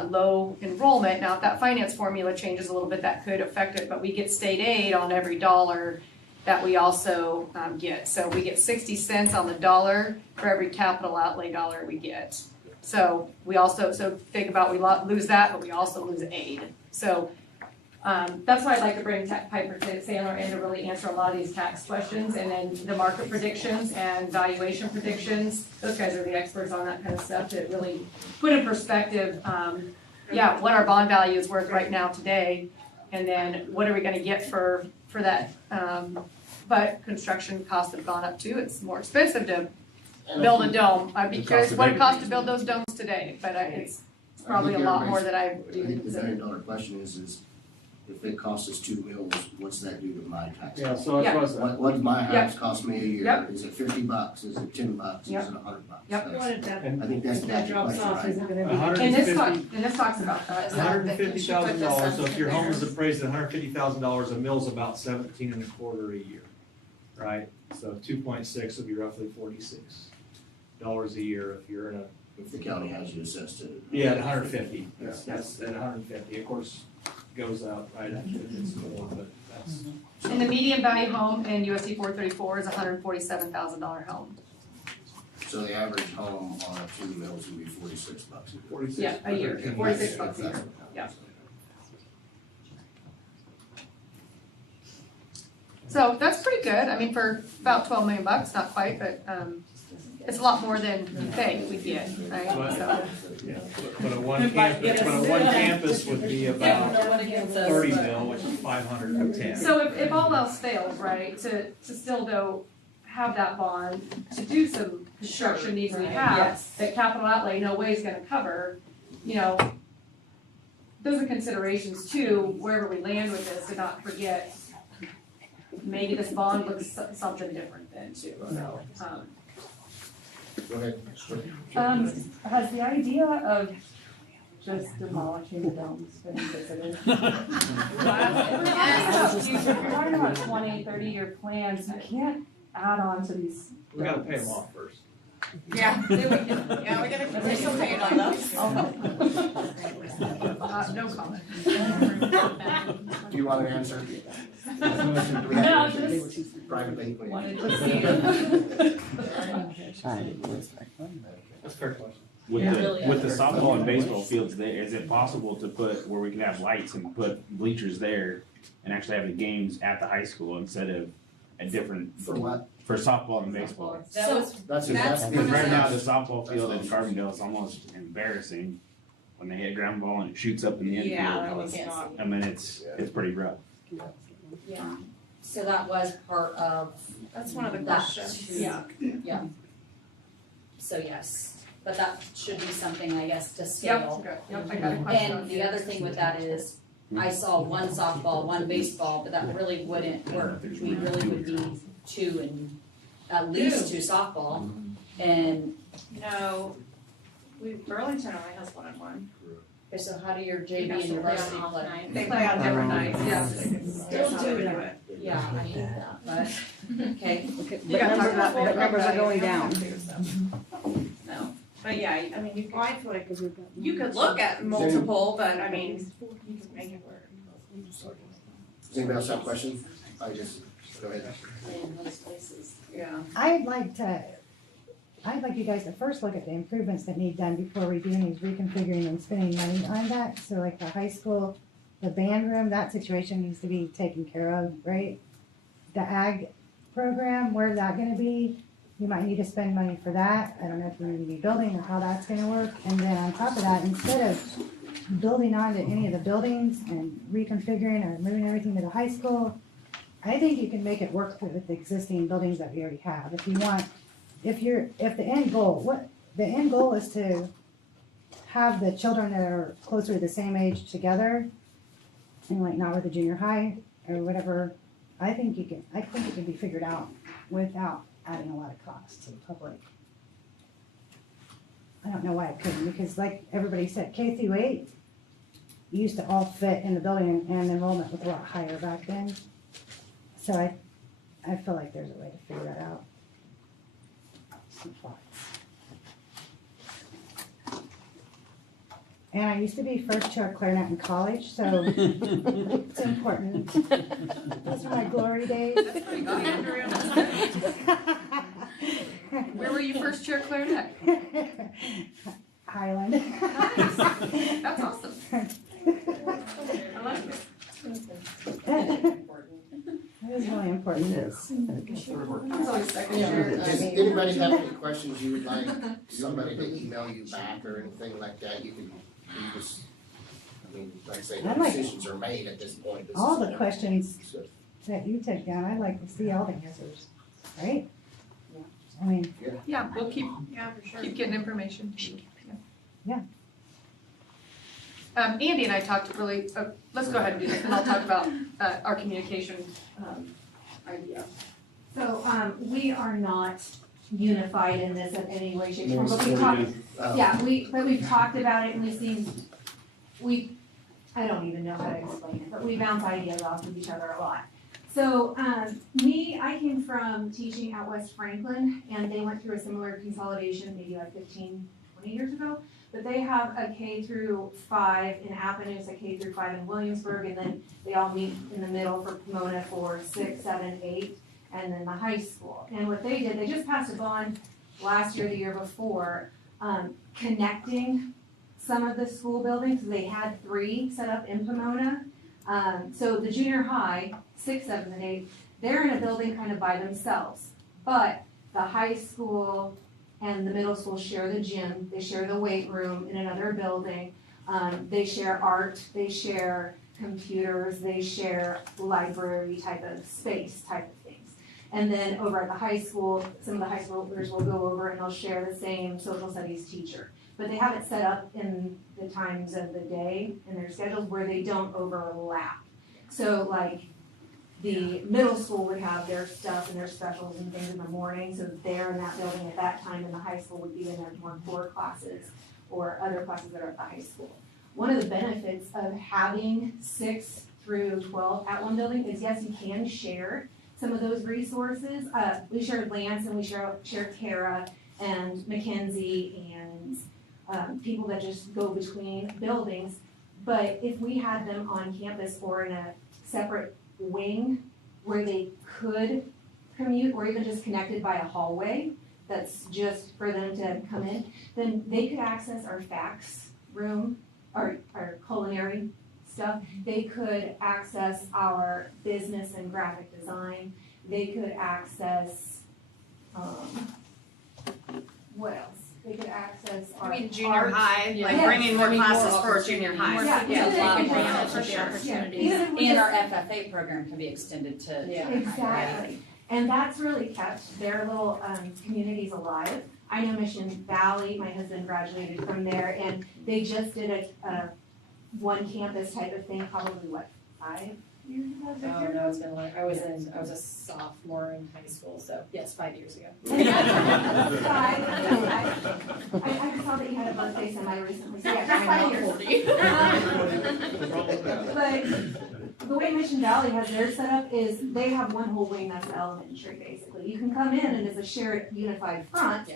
low enrollment. Now, if that finance formula changes a little bit, that could affect it, but we get state aid on every dollar that we also get. So we get 60 cents on the dollar for every capital outlay dollar we get. So we also, so think about, we lose that, but we also lose aid. So That's why I'd like to bring Piper Sandler in to really answer a lot of these tax questions, and then the market predictions and valuation predictions. Those guys are the experts on that kind of stuff to really put in perspective, what our bond value is worth right now today, and then what are we gonna get for that. But construction costs have gone up too. It's more expensive to build a dome. I'd be curious what it costs to build those domes today, but it's probably a lot more than I think the $1 million question is if it costs us $2 million, what's that do to my tax? Yeah, so that's what I said. What does my house cost me a year? Yep. Is it $50? Is it $10? Is it Yep. $100? Yep. That's- What if that, I think that's if the that drops question, off, right? is it gonna be? And this talks about that. $150,000, so if your home is appraised at $150,000, a mill's about 17 and a quarter a year, right? So 2.6 would be roughly $46 a year if you're in a. If the county has you assessed it. Yeah, at 150, that's at 150, of course, goes up, right, after it's more, but that's. And the median value home in USD 434 is $147,000 home. So the average home on a 2 mills would be $46. 46. Yeah, a year, $46 a year, yeah. So that's pretty good. I mean, for about 12 million bucks, not quite, but it's a lot more than you think we'd get, right? So. Yeah, but a one campus would be about 30 mil, which is 510. So if all else fails, right, to still though have that bond, to do some construction needs we have, that capital outlay no way is gonna cover, you know, those are considerations too, wherever we land with this, to not forget, maybe this bond looks something different then too, so. Go ahead. Has the idea of just demolishing the domes been considered? If you're talking about 20, 30-year plans, you can't add on to these. We gotta pay them off first. Yeah, we gotta, we're still paying on those. No comment. Do you want an answer? No, just Privately. wanted to see. That's a fair question. With the softball and baseball fields there, is it possible to put where we can have lights and put bleachers there and actually have the games at the high school instead of a different? For what? For softball and baseball. That's Because right now the softball field in Carbondale is almost embarrassing when they hit ground ball and it shoots up in the infield. that was not. I mean, it's pretty rough. Yeah, so that was part of That's one of the that questions. too. Yeah. So yes, but that should be something, I guess, to scale. Yep, I got a question. And the other thing with that is, I saw one softball, one baseball, but that really wouldn't work. We really would need two and at least two softball. And No, Burlington only has 1 and 1. okay, so how do your JV and your varsity play? They play on different nights, yeah. Still do it. Yeah, I need that, but, okay. You gotta talk about the numbers are going down. No, but yeah, I mean, you could look at multiple, but I mean, you can make it work. Does anybody else have a question? Go ahead. In those places. Yeah. I'd like you guys to first look at the improvements that need done before we do any reconfiguring and spending money on that. So like the high school, the band room, that situation needs to be taken care of, right? The ag program, where's that gonna be? You might need to spend money for that. I don't know if you're gonna be building or how that's gonna work. And then on top of that, instead of building onto any of the buildings and reconfiguring or moving everything to the high school, I think you can make it work with the existing buildings that we already have. If you want, if the end goal is to have the children that are closer to the same age together, and like not with the junior high or whatever, I think it can be figured out without adding a lot of cost to the public. I don't know why it couldn't, because like everybody said, K through 8 used to all fit in the building, and enrollment was a lot higher back then. So I feel like there's a way to figure that out. Some thoughts. And I used to be first chair clarinet in college, so it's important. Those are my glory days. That's pretty good, Andrea. Where were you first chair clarinet? Highland. Nice. That's awesome. I like it. important it is. It's always second year. Does anybody have any questions you would like somebody to email you back or anything like that? You can, you just, I mean, like I say, the I'd like decisions are made at this point. This all is- the questions that you take down, I'd like to see all the answers, right? I mean, Yeah, we'll keep Yeah, for sure. keep getting information. Yeah. Andy and I talked really, let's go ahead and do this, and I'll talk about our communication idea. So, we are not unified in this in any way, shape, or form, but we talked, yeah, but we've talked about it and I don't even know how to explain it, but we bounce ideas off of each other a lot. So, I came from teaching at West Franklin, and they went through a similar consolidation maybe like 15, 20 years ago. But they have a K through 5 in Appaloosa, a K through 5 in Williamsburg, and then they all meet in the middle for Pomona for 6, 7, 8, and then the high school. And what they did, they just passed a bond last year, the year before, connecting some of the school buildings. They had 3 set up in Pomona. So the junior high, 6, 7, and 8, they're in a building kind of by themselves. But the high school and the middle school share the gym, they share the weight room in another building, they share art, they share computers, they share library type of space type of things. And then over at the high school, some of the high schoolers will go over and they'll share the same social studies teacher. But they have it set up in the times of the day in their schedules where they don't overlap. So like the middle school would have their stuff and their specials and things in the morning, so they're in that building at that time, and the high school would be in their more core classes or other classes that are at the high school. One of the benefits of having 6 through 12 at one building is, yes, you can share some of those resources. We shared Lance and we shared Kara and Mackenzie and people that just go between buildings. But if we had them on campus or in a separate wing where they could commute or even just connected by a hallway that's just for them to come in, then they could access our fax room, our culinary stuff. They could access our business and graphic design. They could access, what else? They could access our junior arts. high, like Yes. bringing more classes for junior high. Yeah, for sure. And our FFA program can be extended to. Exactly. And that's really kept their little communities alive. I know Mission Valley, my husband graduated from there, and they just did a one campus type of thing, probably 5 years ago? Oh, no, it's been like, I was a sophomore in high school, so yes, 5 years ago. I saw that you had a birthday semi recently, so yeah, 5 years. But the way Mission Valley has theirs set up is they have one whole wing that's elementary, basically. You can come in and it's a shared unified front,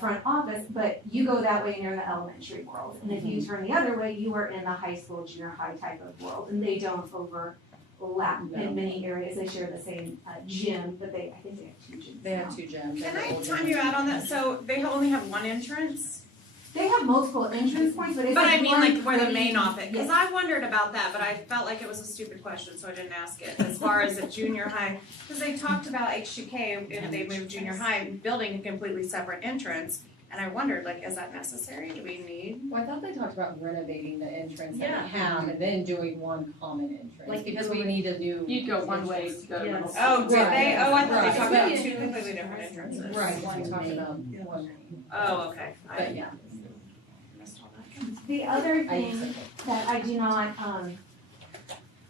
front office, but you go that way and you're in the elementary world. And if you turn the other way, you are in the high school, junior high type of world, and they don't overlap in many areas. They share the same gym, but I think they have 2 gyms. They have 2 gyms. Can I time you out on that? So they only have one entrance? They have multiple entrance points, but it's But I like mean, one like where the pretty- main office, because Yes. I wondered about that, but I felt like it was a stupid question, so I didn't ask it. As far as a junior high, because they talked about H2K, if they moved junior high, building a completely separate entrance. And I wondered, like, is that necessary? Do we need? Well, I thought they talked about renovating the entrance that Yeah. we have and then doing one common entrance. Like, because we need a new. You'd go one way entrance. to go to middle school. Oh, did they? Oh, I thought they Right. talked about 2 completely different entrances. Right, we talked about one. Oh, okay. But yeah. The other thing that I do not,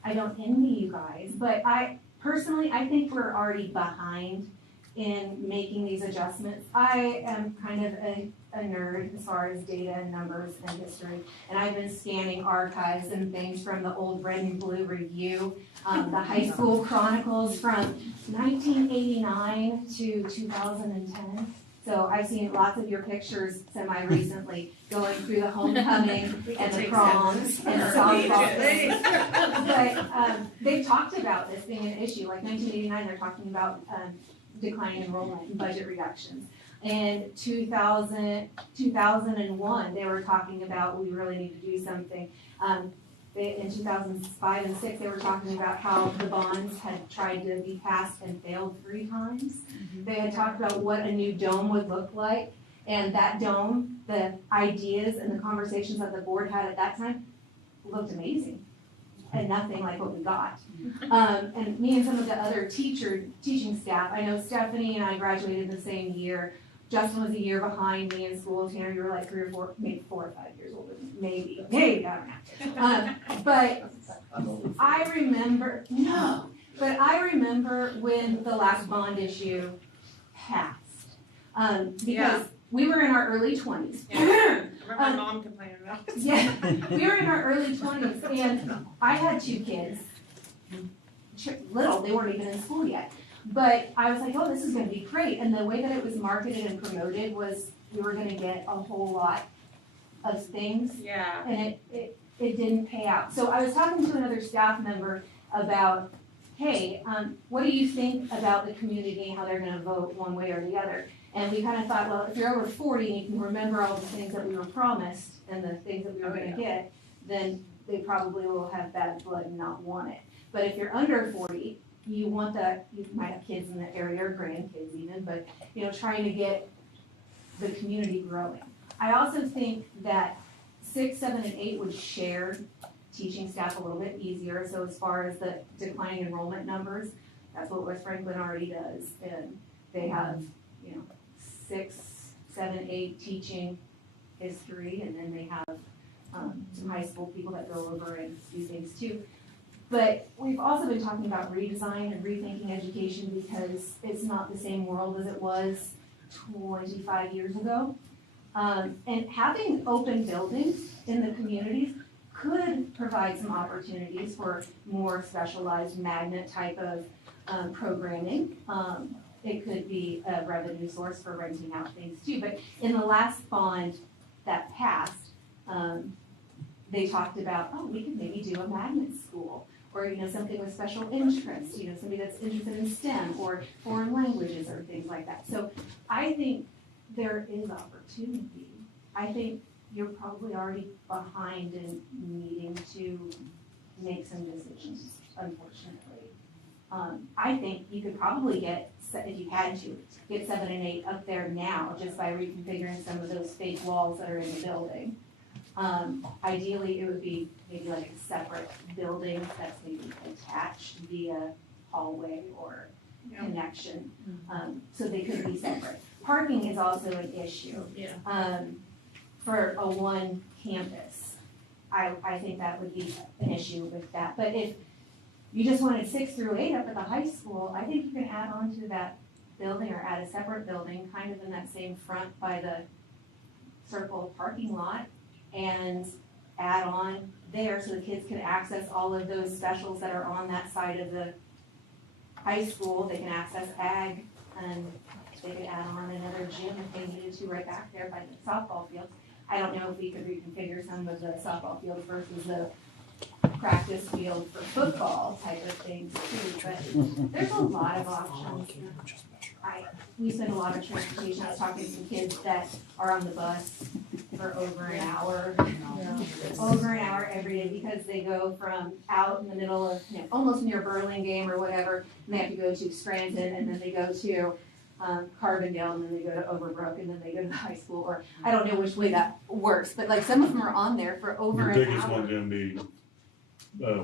I don't envy you guys, but I think we're already behind in making these adjustments. I am kind of a nerd as far as data and numbers and history, and I've been scanning archives and things from the old Red and Blue Review, the high school chronicles from 1989 to 2010. So I've seen lots of your pictures semi-recently going through the homecoming and the proms and softball. But they've talked about this being an issue. Like 1989, they're talking about declining enrollment and budget reductions. In 2001, they were talking about we really need to do something. in 2005 and 6, they were talking about how the bonds had tried to be passed and failed 3 times. They had talked about what a new dome would look like, and that dome, the ideas and the conversations that the board had at that time looked amazing, and nothing like what we got. And me and some of the other teaching staff, I know Stephanie and I graduated the same year. Justin was a year behind me in school. Tanner, you were like 3 or 4, maybe 4 or 5 years older, maybe, I don't know. But I remember when the last bond issue passed, because we were in our early 20s. Yeah. Remember my mom complaining about it? Yeah, we were in our early 20s, and I had 2 kids. Little, they weren't even in school yet. But I was like, oh, this is going to be great. And the way that it was marketed and promoted was we were going to get a whole lot of things. Yeah. And it didn't pay out. So I was talking to another staff member about, hey, what do you think about the community and how they're going to vote one way or the other? And we kind of thought, well, if you're over 40 and you can remember all the things that we were promised and the things that we were going to get, then they probably will have bad blood and not want it. But if you're under 40, you want that, you might have kids in the area or grandkids even, but, trying to get the community growing. I also think that 6, 7, and 8 would share teaching staff a little bit easier. So as far as the declining enrollment numbers, that's what West Franklin already does. And they have, 6, 7, 8 teaching history, and then they have some high school people that go over and do things too. But we've also been talking about redesign and rethinking education because it's not the same world as it was 25 years ago. And having open buildings in the communities could provide some opportunities for more specialized magnet type of programming. It could be a revenue source for renting out things too. But in the last bond that passed, they talked about, oh, we could maybe do a magnet school, or something with special interest, somebody that's interested in STEM or foreign languages or things like that. So I think there is opportunity. I think you're probably already behind in needing to make some decisions, unfortunately. I think you could probably get, if you had to, get 7 and 8 up there now just by reconfiguring some of those fake walls that are in the building. Ideally, it would be maybe like a separate building that's maybe attached via hallway or connection, so they could be separate. Parking is also an issue. For a one campus, I think that would be an issue with that. But if you just wanted 6 through 8 up at the high school, I think you can add on to that building or add a separate building, kind of in that same front by the circle parking lot, and add on there so the kids can access all of those specials that are on that side of the high school. They can access ag, and they could add on another gym if they needed to right back there by the softball field. I don't know if we could reconfigure some of the softball field versus the practice field for football type of things too, but there's a lot of options. We spend a lot of transportation. I was talking to some kids that are on the bus for over an hour every day because they go from out in the middle of, almost near Burlingame or whatever, and they have to go to Scranton, and then they go to Carbondale, and then they go to Overbrook, and then they go to the high school, or I don't know which way that works, but like some of them are on there for over an hour. The biggest one's gonna be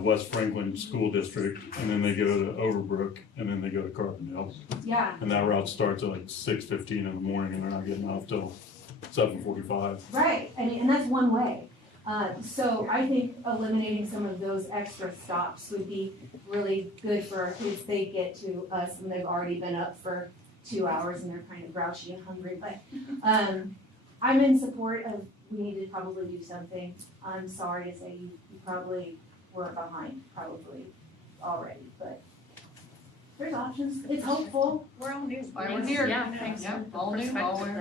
West Franklin School District, and then they go to Overbrook, and then they go to Carbondale. Yeah. And that route starts at like 6:15 in the morning, and they're not getting off till 7:45. Right, and that's one way. So I think eliminating some of those extra stops would be really good for our kids. They get to us when they've already been up for 2 hours and they're kind of grouchy and hungry. But I'm in support of, we need to probably do something. I'm sorry to say you probably were behind probably already, but there's options. It's hopeful. We're all new. We're here. Yeah, thanks. All new, all aware.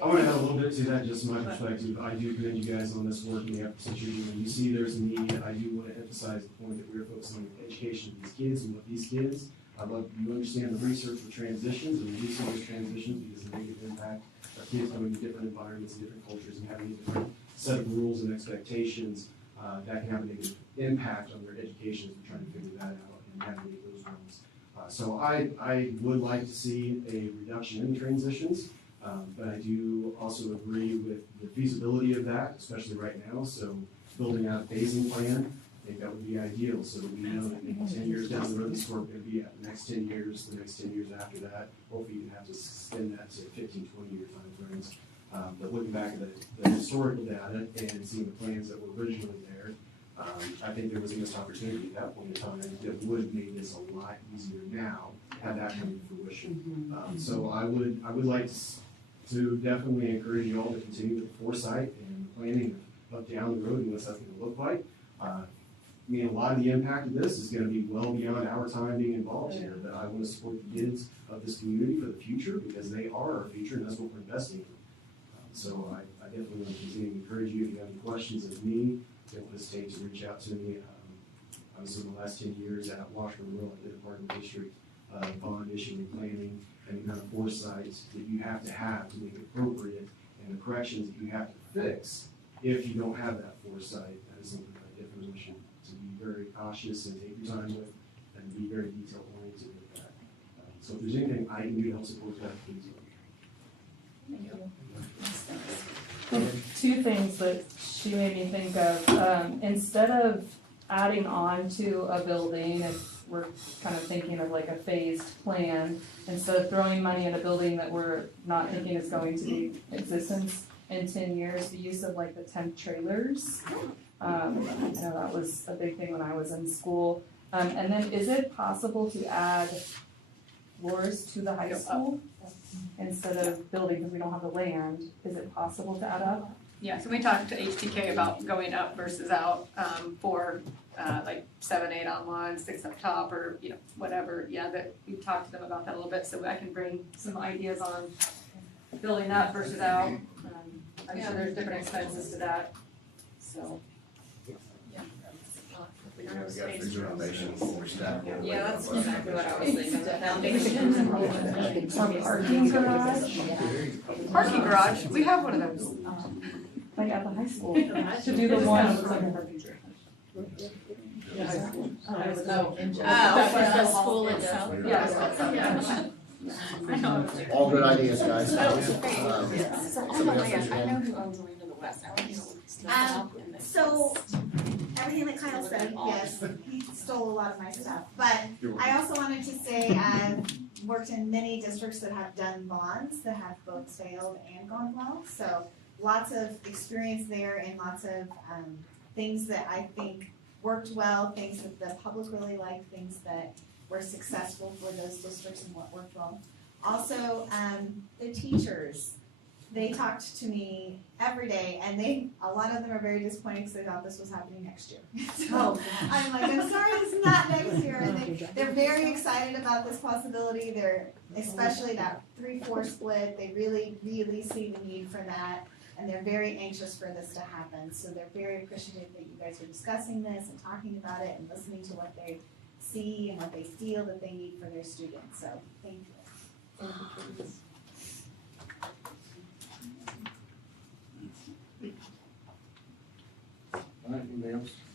I want to add a little bit to that, just my perspective. I do commend you guys on this work and the efforts that you're doing. You see there's a need. I do want to emphasize the point that we're focusing on the education of these kids and what these kids. I love you understand the research for transitions and reducing those transitions because the negative impact of kids going to different environments, different cultures, and having a different set of rules and expectations that can have a negative impact on their education as we're trying to figure that out and navigate those ones. So I would like to see a reduction in transitions, but I do also agree with the feasibility of that, especially right now. So building out a phasing plan, I think that would be ideal, so that we know that maybe 10 years down the road, this is where we're going to be at the next 10 years, the next 10 years after that. Hopefully you can have to extend that to 15, 20-year time frames. But looking back at the historical data and seeing the plans that were originally there, I think there was a missed opportunity at that point in time that would have made this a lot easier now, had that come to fruition. So I would like to definitely encourage you all to continue with the foresight and planning of down the road and what that's going to look like. I mean, a lot of the impact of this is going to be well beyond our time being involved here, but I want to support the kids of this community for the future because they are our future and that's what we're investing in. So I definitely want to continue to encourage you if you have any questions of me, don't hesitate to reach out to me. Obviously, in the last 10 years at Washburn Rural, I did a part of the district bond issuing planning and the kind of foresight that you have to make it appropriate and the corrections that you have to fix if you don't have that foresight. That is something that I definitely wish you to be very cautious and take your time with and be very detail oriented with that. So if there's anything I can do to help support that, please. Two things that she made me think of. Instead of adding on to a building, if we're kind of thinking of like a phased plan, instead of throwing money at a building that we're not thinking is going to be in existence in 10 years, the use of like the temp trailers. I know that was a big thing when I was in school. And then is it possible to add floors to the high school instead of building because we don't have the land? Is it possible to add up? Yeah, so we talked to HTK about going up versus out for like 7, 8 on one, 6 up top, or whatever. Yeah, that we talked to them about that a little bit, so I can bring some ideas on building up versus out. I'm sure there's different expenses to that. So. We got food renovation before we start. Yeah, that's exactly what I was thinking. Parking garage. Parking garage, we have one of those. Like at the high school. To do the one. The school itself? Yes. All good ideas, guys. Somebody else raise your hand. I know who owns the land to the west. So, everything that Kyle said, yes, he stole a lot of my stuff. But I also wanted to say I've worked in many districts that have done bonds that have both failed and gone well. So, lots of experience there and lots of things that I think worked well, things that the public really liked, things that were successful for those districts and what worked well. Also, the teachers, they talked to me every day, and a lot of them are very disappointed because they thought this was happening next year. So I'm like, I'm sorry, it's not next year. And they're very excited about this possibility. They're, especially that 3-4 split, they really, really see the need for that, and they're very anxious for this to happen. So they're very appreciative that you guys are discussing this and talking about it and listening to what they see and what they feel that they need for their students. So thank you. Thank you, please.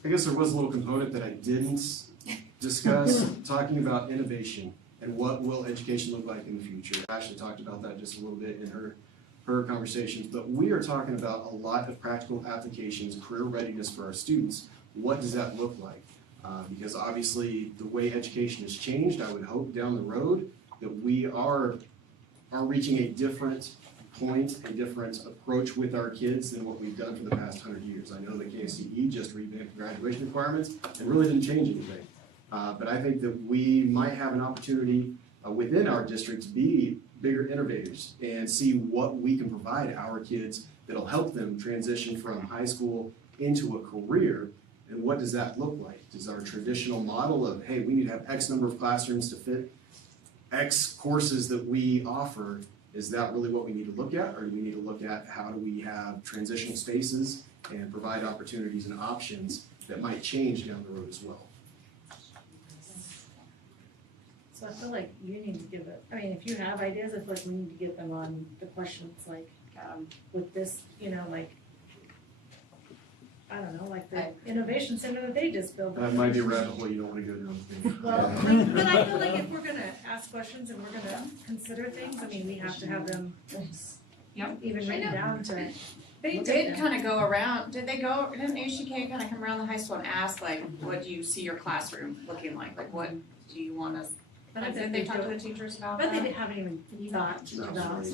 I guess there was a little component that I didn't discuss, talking about innovation and what will education look like in the future. Ashley talked about that just a little bit in her conversations, but we are talking about a lot of practical applications, career readiness for our students. What does that look like? Because obviously the way education has changed, I would hope down the road that we are reaching a different point, a different approach with our kids than what we've done for the past 100 years. I know that KSCE just revamped graduation requirements and really didn't change anything. But I think that we might have an opportunity within our district to be bigger innovators and see what we can provide our kids that'll help them transition from high school into a career. And what does that look like? Does our traditional model of, hey, we need to have X number of classrooms to fit X courses that we offer, is that really what we need to look at? Or do we need to look at how do we have transitional spaces and provide opportunities and options that might change down the road as well? So I feel like you need to give it, I mean, if you have ideas, I feel like we need to get them on the questions, like, with this, like, I don't know, like the innovation center that they just built. That might be a rabbit hole you don't wanna go down. Well, but I feel like if we're gonna ask questions and we're gonna consider things, I mean, we have to have them even written down to. They did kind of go around, didn't HGK kind of come around the high school and ask, like, what do you see your classroom looking like? Like, what do you want us, But did they talk to the teachers about But that? they haven't even thought about.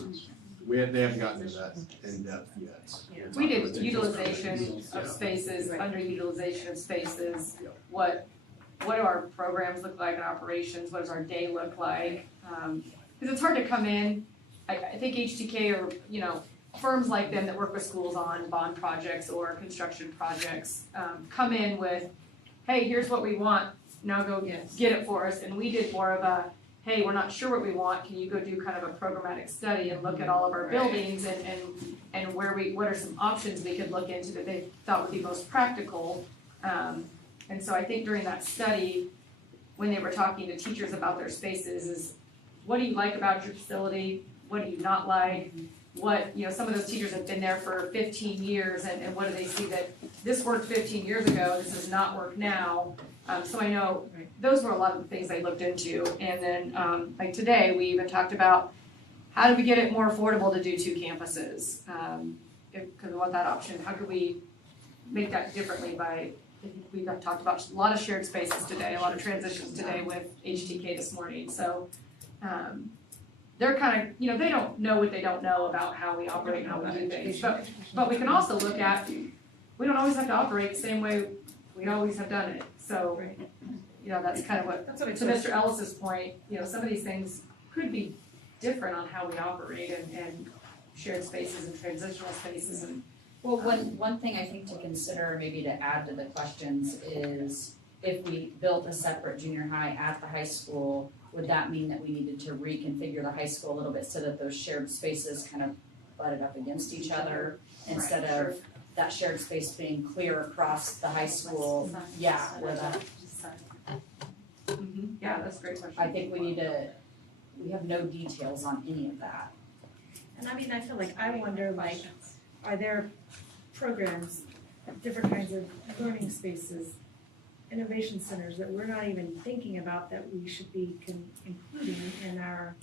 They haven't gotten to that in depth yet. We did utilization of spaces, underutilization of spaces, what do our programs look like in operations, what does our day look like? Because it's hard to come in, I think HTK or, you know, firms like them that work with schools on bond projects or construction projects, come in with, hey, here's what we want, now go get it for us. And we did more of a, hey, we're not sure what we want, can you go do kind of a programmatic study and look at all of our buildings and what are some options we could look into that they thought would be most practical. And so I think during that study, when they were talking to teachers about their spaces, is what do you like about your facility? What do you not like? What, you know, some of those teachers have been there for 15 years and what do they see that this worked 15 years ago, this does not work now. So I know those were a lot of the things I looked into. And then like today, we even talked about how do we get it more affordable to do 2 campuses? Because we want that option. How could we make that differently by, we've talked about a lot of shared spaces today, a lot of transitions today with HTK this morning. So they're kind of, you know, they don't know what they don't know about how we operate and how we do things. But we can also look at, we don't always have to operate the same way we always have done it. So, you know, that's kind of what to Mr. Ellis's point, you know, some of these things could be different on how we operate and shared spaces and transitional spaces. And Well, one thing I think to consider, maybe to add to the questions, is if we built a separate junior high at the high school, would that mean that we needed to reconfigure the high school a little bit so that those shared spaces kind of butted up against each other instead of that shared space being clear across the high school? Yeah, where that. Yeah, that's a great question. I think we have no details on any of that. And I mean, I feel like, I wonder, like, are there programs, different kinds of learning spaces, innovation centers that we're not even thinking about that we should be including in our,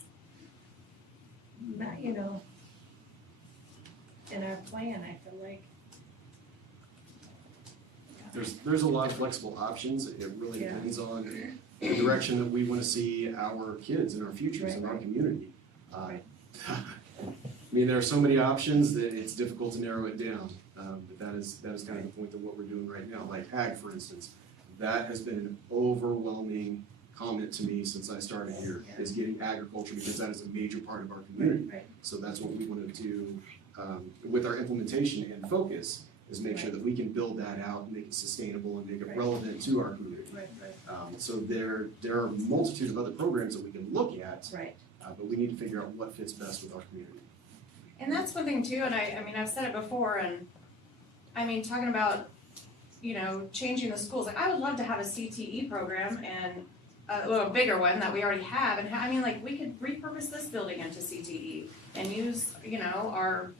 you know, in our plan, I feel like. There's a lot of flexible options. It really depends on the direction that we want to see our kids and our futures in our community. I mean, there are so many options that it's difficult to narrow it down. But that is kind of the point of what we're doing right now. Like ag, for instance, that has been an overwhelming comment to me since I started here, is getting agriculture, because that is a major part of our community. So that's what we want to do with our implementation and focus, is make sure that we can build that out and make it sustainable and make it relevant to our community. So there are a multitude of other programs that we can look at, but we need to figure out what fits best with our community. And that's one thing too, and I mean, I've said it before, and I mean, talking about, you know, changing the schools, like I would love to have a CTE program and a bigger one that we already have, and I mean, like we could repurpose this building into CTE and use, you know, our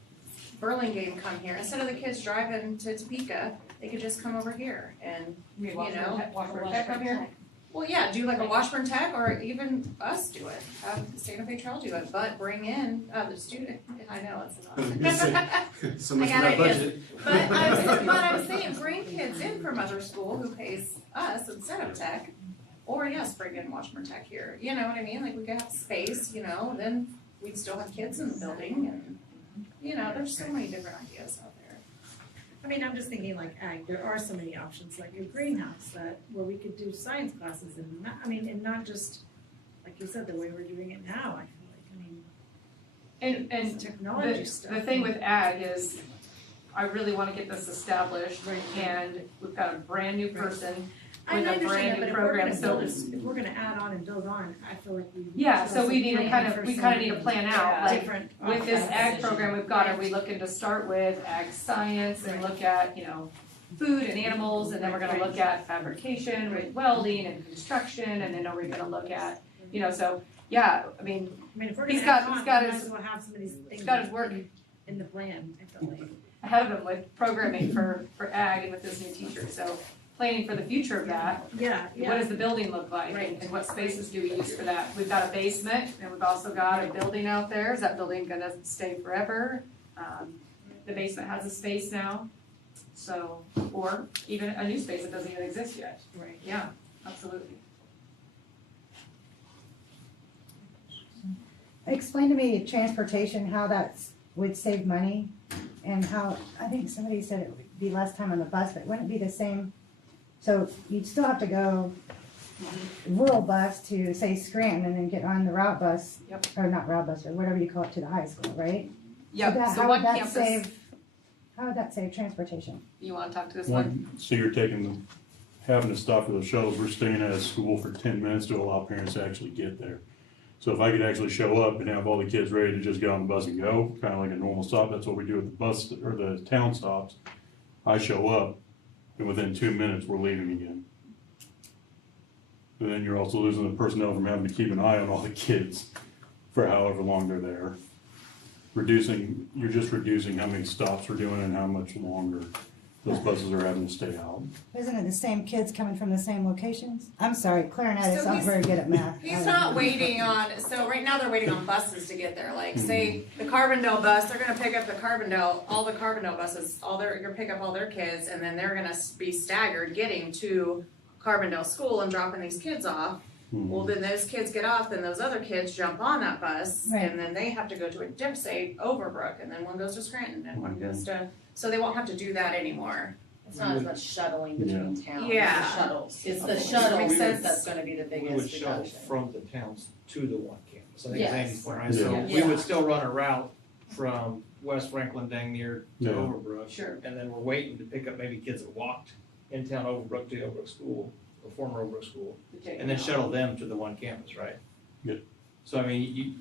Burlingame come here, instead of the kids driving to Topeka, they could just come over here and, you know, Washburn Tech come here. Well, yeah, do like a Washburn Tech, or even us do it, have Santa Fe Trail do it, but bring in the student, I know it's not. So much for that budget. But I'm saying, bring kids in from other school who pays us instead of Tech, or yes, bring in Washburn Tech here, you know what I mean, like we could have space, you know, then we'd still have kids in the building, and, you know, there's so many different ideas out there. I mean, I'm just thinking like ag, there are so many options, like a greenhouse where we could do science classes and and not just, like you said, the way we're doing it now, I feel like, and technology stuff. The thing with ag is, I really want to get this established, and we've got a brand new person with a brand new program, so. If we're gonna add on and build on, I feel like we. Yeah, so we need to kind of need to plan out, like, different with this ag program we've got, are we looking to start with ag science and look at, you know, food and animals, and then we're gonna look at fabrication with welding and construction, and then are we gonna look at, you know, so, yeah, I mean, if we're he's gonna got add on, we his, might as well have some of these things. he's got his work. In the plan, I feel like. ahead of them with programming for ag and with this new teacher, so planning for the future of that. Yeah, What does the building look like, and what spaces do we use for that? We've got a basement, and we've also got a building out there. Is that building gonna stay forever? The basement has a space now, so, or even a new space that doesn't even exist yet. Right. Yeah, absolutely. Explain to me transportation, how that's, would save money, and how, I think somebody said it would be less time on the bus, but wouldn't it be the same? So you'd still have to go rural bus to, say, Scranton, and then get on the route bus, Yep. or not route bus, or whatever you call it, to the high school, right? Yep, that- so how one would that campus, save- How would that save transportation? you wanna talk to this one? So you're having to stop for those shuttles, we're staying at a school for 10 minutes to allow parents to actually get there. So if I could actually show up and have all the kids ready to just get on the bus and go, kind of like a normal stop, that's what we do at the bus, or the town stops. I show up, and within 2 minutes, we're leaving again. And then you're also losing the personnel from having to keep an eye on all the kids for however long they're there. You're just reducing how many stops we're doing and how much longer those buses are having to stay out. Isn't it the same kids coming from the same locations? I'm sorry, clarinet is So not he's- very good at math. He's not waiting on, so right now they're waiting on buses to get there, like, say, the Carbondale bus, they're gonna pick up all the Carbondale buses, you're gonna pick up all their kids, and then they're gonna be staggered getting to Carbondale school and dropping these kids off. Well, then those kids get off, then those other kids jump on that bus, Right. and then they have to go to a gym, say, Overbrook, and then one goes to Scranton, and one goes to, so they won't have to do that anymore. It's not as much shuttling between towns, Yeah. the shuttles. It's the Makes shuttles sense. that's gonna be the We would biggest shuttle reduction. from the towns to the one campus, I think Yes. is Andy's point, right? So Yeah. we would still run a route from West Franklin dang near to Yeah. Overbrook. Sure. And then we're waiting to pick up maybe kids that walked in town Overbrook to Overbrook School, or former Overbrook School, and then shuttle them to the one campus, right? Yeah. So I mean, you,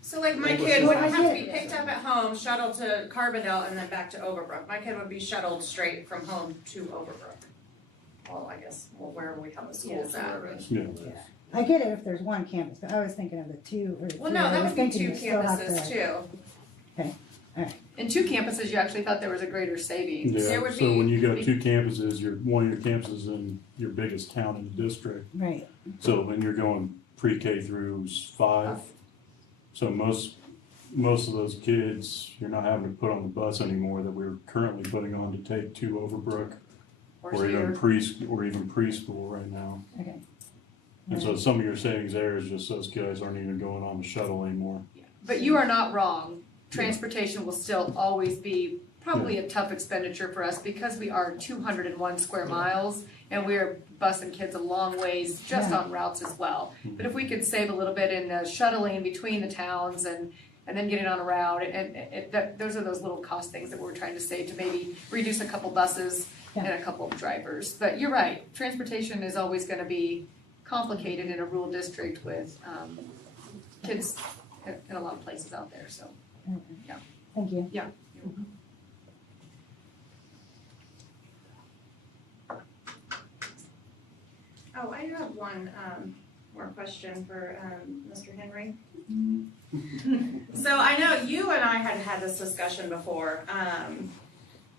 So like my They would kid still- wouldn't have to be picked up at home, shuttled to Carbondale, and then back to Overbrook. My kid would be shuttled straight from home to Overbrook. Well, I guess, wherever we have the schools at. Yeah. I get it if there's one campus, but I was thinking of the two or the three. Well, no, I that was would be thinking two you still have campuses to- too. Okay, alright. In 2 campuses, you actually thought there was a greater savings. There Yeah, would so when be- you go 2 campuses, one of your campuses in your biggest town in the district. Right. So then you're going pre-K through 5. So most of those kids, you're not having to put on the bus anymore that we're currently putting on to take to Overbrook. Or even preschool right now. Okay. And so some of your savings there is just those guys aren't even going on the shuttle anymore. But you are not wrong. Transportation will still always be probably a tough expenditure for us because we are 201 square miles and we're busing kids a long ways just Yeah. on routes as well. But if we could save a little bit in shuttling between the towns and then getting on a route, those are those little cost things that we're trying to save to maybe reduce a couple buses and a couple of drivers. But you're right, transportation is always gonna be complicated in a rural district with kids in a lot of places out there, so, yeah. Thank you. Yeah. Oh, I have one, more question for, Mr. Henry. So I know you and I had this discussion before,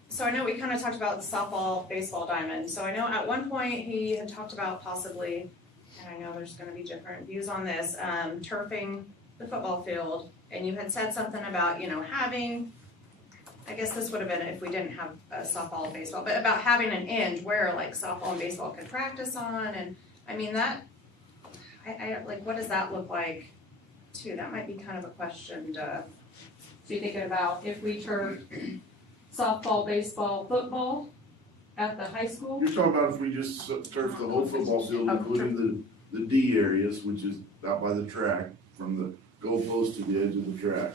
so I know we kind of talked about the softball, baseball diamond, so I know at one point he had talked about possibly, and I know there's gonna be different views on this, turfing the football field, and you had said something about, having, I guess this would have been if we didn't have softball and baseball, but about having an end where like softball and baseball could practice on, and I mean that, I like, what does that look like too? That might be kind of a question to. So you're thinking about if we turf softball, baseball, football at the high school? You're talking about if we just turf the whole football field, including the D areas, which is out by the track, from the goalpost to the edge of the track.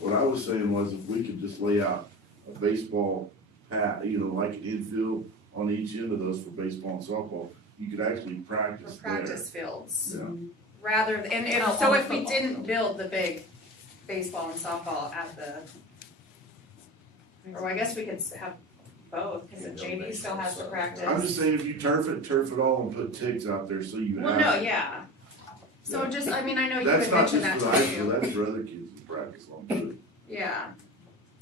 What I was saying was if we could just lay out a baseball path, like an infield on each end of those for baseball and softball, you could actually practice there. Practice fields. Yeah. Rather, and if, Oh, so on if we football. didn't build the big baseball and softball at the, or I guess we could have both, because the JV still has to practice. I'm just saying if you turf it all and put ticks out there so you have. Well, no, yeah. So just, I mean, I know you That's had not mentioned just that for high too. school, that's for other kids to practice on too. Yeah,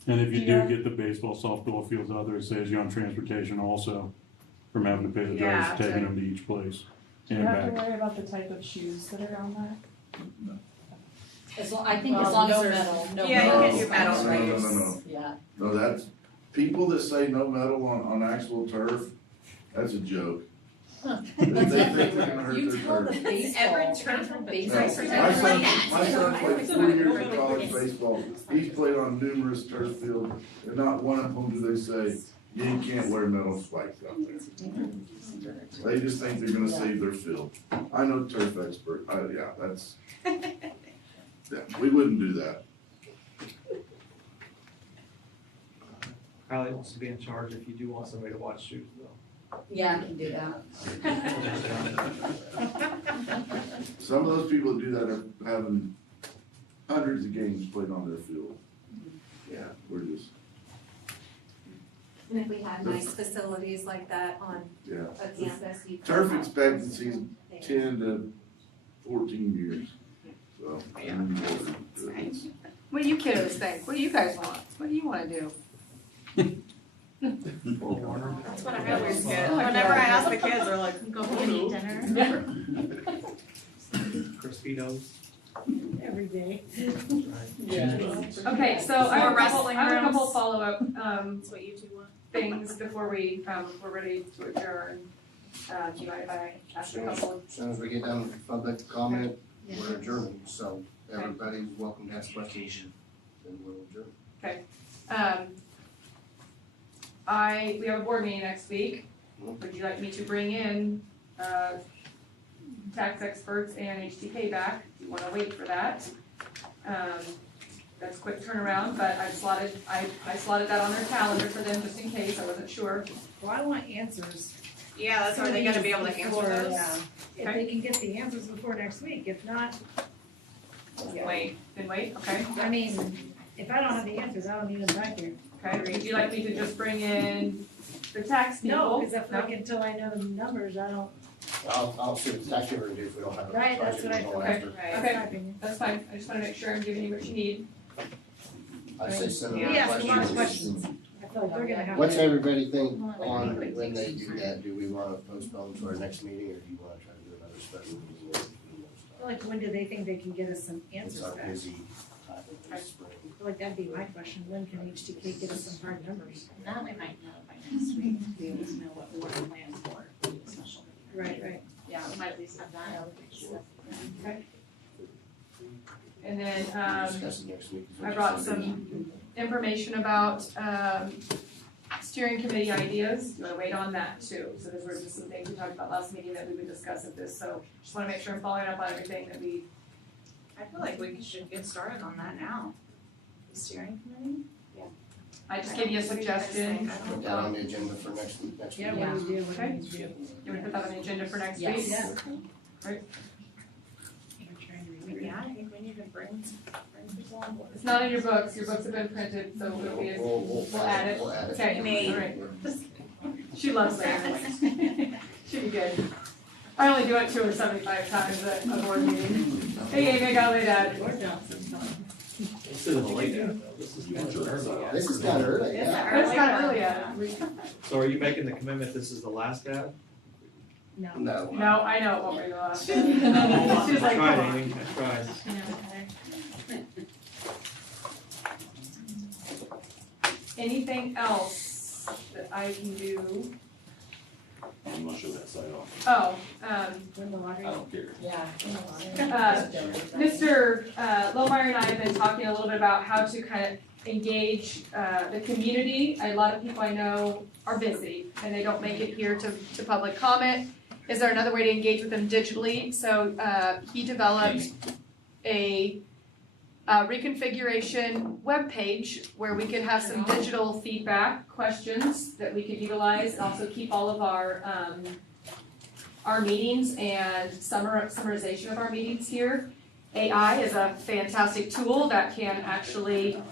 And if you do get the baseball, softball fields out there, it saves you on transportation also, from having to pay the drivers for taking them to each place Do you and have to back. worry about the type of shoes that are on there? I think as long as there's no Yeah, you metal. can do metal. No. Yeah. No, that's, people that say no metal on actual turf, that's a joke. They think they're gonna hurt You their tell the turf. baseball. Every turf from baseball. My son played 4 years of college baseball. He's played on numerous turf fields, and not one of them do they say, you can't wear metal spikes out there. They just think they're gonna save their field. I know turf expert, that's, yeah, we wouldn't do that. Kylie wants to be in charge if you do want somebody to watch shoes though. Yeah, I can do that. Some of those people that do that are having hundreds of games played on their field. Yeah, we're just, And if we had nice facilities like that on yeah. a campus, you. Turf expectancy is 10 to 14 years, so. It's- What do you kiddos think? What do you guys want? What do you wanna do? That's what I always get. Whenever I ask the kids, they're like, Go eat dinner. Crispitos. Every day. Okay, so I have a couple, wrestling I have a couple rooms. follow-up, That's what you two want. things before we're ready to adjourn. Do you mind if I ask a couple? As soon as we get done with public comment, we're adjourned, so everybody's welcome to ask questions, then we'll adjourn. We have a board meeting next week. Would you like me to bring in, tax experts and HTK back? Do you wanna wait for that? That's a quick turnaround, but I slotted that on their calendar for them just in case, I wasn't sure. Well, I want answers. Yeah, that's where they gotta be able to answer those. Yeah. If they can get the answers before next week, if not, Wait, okay. I mean, if I don't have the answers, I don't need them back here. Okay, would you like me to just bring in the tax people? No, because if like until I know the numbers, I don't, I'll see what the tax year do if we don't have a right, that's budget, what I we'll go thought. after. That's Okay. my opinion. That's fine, I just wanna make sure I'm giving you what you need. I'd say send them We ask a lot of questions. questions. I feel like they're gonna have. What's to- everybody think on when they do that? Do we wanna postpone to our next meeting, or do you wanna try to do another special meeting? Like, when do they think they can get us some It's answers our back? busy time of the spring. I feel like that'd be my question, when can HTK get us some hard numbers? That we might know by next week, to be able to know what we're planning for the special meeting. Right. Yeah, we might at least have that. And then, Discuss it next week. I brought some information about, steering committee ideas, you wanna wait on that too. So those were just some things we talked about last meeting that we would discuss at this, so just wanna make sure I'm following up on everything that we. I feel like we should get started on that now. The steering committee? I just gave you a suggestion. Put that on the agenda for next week. Yeah, what do you do, what do Okay. you do? You wanna put that on the agenda for next Yes. week? Yeah. Right. Yeah, I think we need to bring people on board. It's not in your books have been printed, so it'll be, we'll add it. We'll add it. Okay, Amy. alright. She loves that. Should be good. I only do it 275 times at a board meeting. Hey, Amy, I got laid out. This isn't late yet, though. This is kind of early. This is kinda early, yeah. It's kinda early at it. So are you making the commitment this is the last ad? No. No. No, I know it won't be the last. She's I like, tried, come on. Amy, I tried. Anything else that I can do? I'm not sure that side off. Oh, Win the lottery. I don't care. Yeah. Mr. Lohmeyer and I have been talking a little bit about how to kind of engage the community. A lot of people I know are busy and they don't make it here to public comment. Is there another way to engage with them digitally? So he developed a reconfiguration webpage where we could have some digital feedback questions that we could utilize and also keep all of our meetings and summarization of our meetings here. AI is a fantastic tool that can actually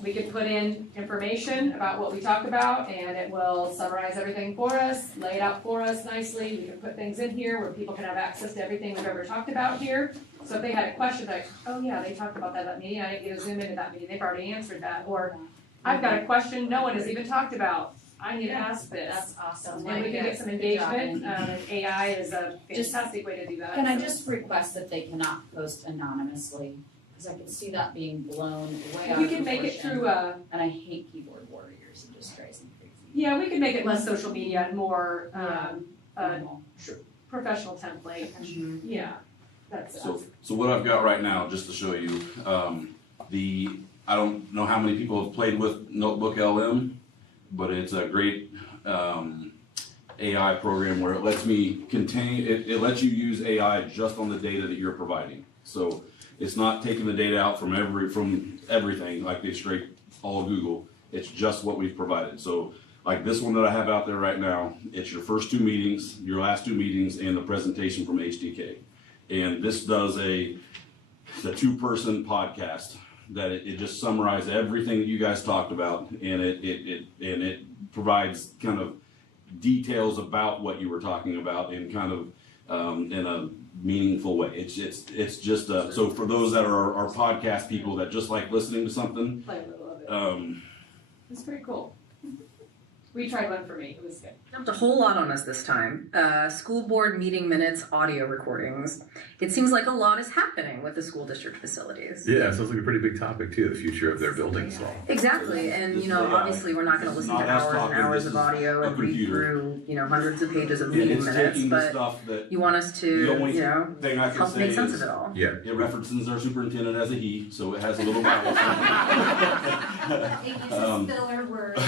We can put in information about what we talked about, and it will summarize everything for us, lay it out for us nicely. We can put things in here where people can have access to everything we've ever talked about here. So if they had a question like, oh yeah, they talked about that at that meeting, I didn't get to zoom into that meeting, they've already answered that. Or I've got a question no one has even talked about, I need to ask this. That's awesome. And we can get some engagement, and AI is a fantastic way to do that. Can I just request that they cannot post anonymously? Because I can see that being blown way out We of can make it proportion. through And I hate keyboard warriors, it just drives me crazy. yeah, we can make it less social media and more, Normal. professional template. Yeah, that's So what I've got right now, just to show you, I don't know how many people have played with Notebook LM, but it's a great AI program where it lets me it lets you use AI just on the data that you're providing. So it's not taking the data out from everything, like they scrape all of Google. It's just what we've provided. So like this one that I have out there right now, it's your first 2 meetings, your last 2 meetings, and the presentation from HDK. And this does the 2-person podcast that it just summarizes everything that you guys talked about, and it provides kind of details about what you were talking about in kind of in a meaningful way. It's just so for those that are our podcast people that just like listening to something. play a little of it. It's pretty cool. We tried one for me, it was good. Jumped a whole lot on us this time. School board meeting minutes, audio recordings. It seems like a lot is happening with the school district facilities. Yeah, it sounds like a pretty big topic too, the future of their buildings. So. Exactly, and obviously we're not going to listen to hours and hours of audio and read through hundreds of pages of meeting minutes, but you want us to help make sense of it all. Yeah, it references our superintendent as a he, so it has a little balance. Filler words.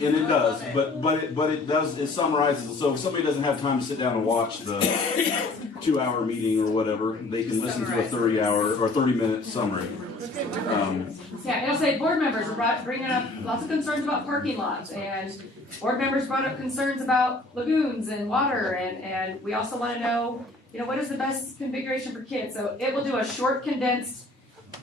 And it does, but it summarizes. So if somebody doesn't have time to sit down and watch the 2-hour meeting or whatever, they can listen to a 30-hour or 30-minute summary. Yeah, it'll say board members are bringing up lots of concerns about parking lots, and board members brought up concerns about lagoons and water, and we also want to know, what is the best configuration for kids? So it will do a short, condensed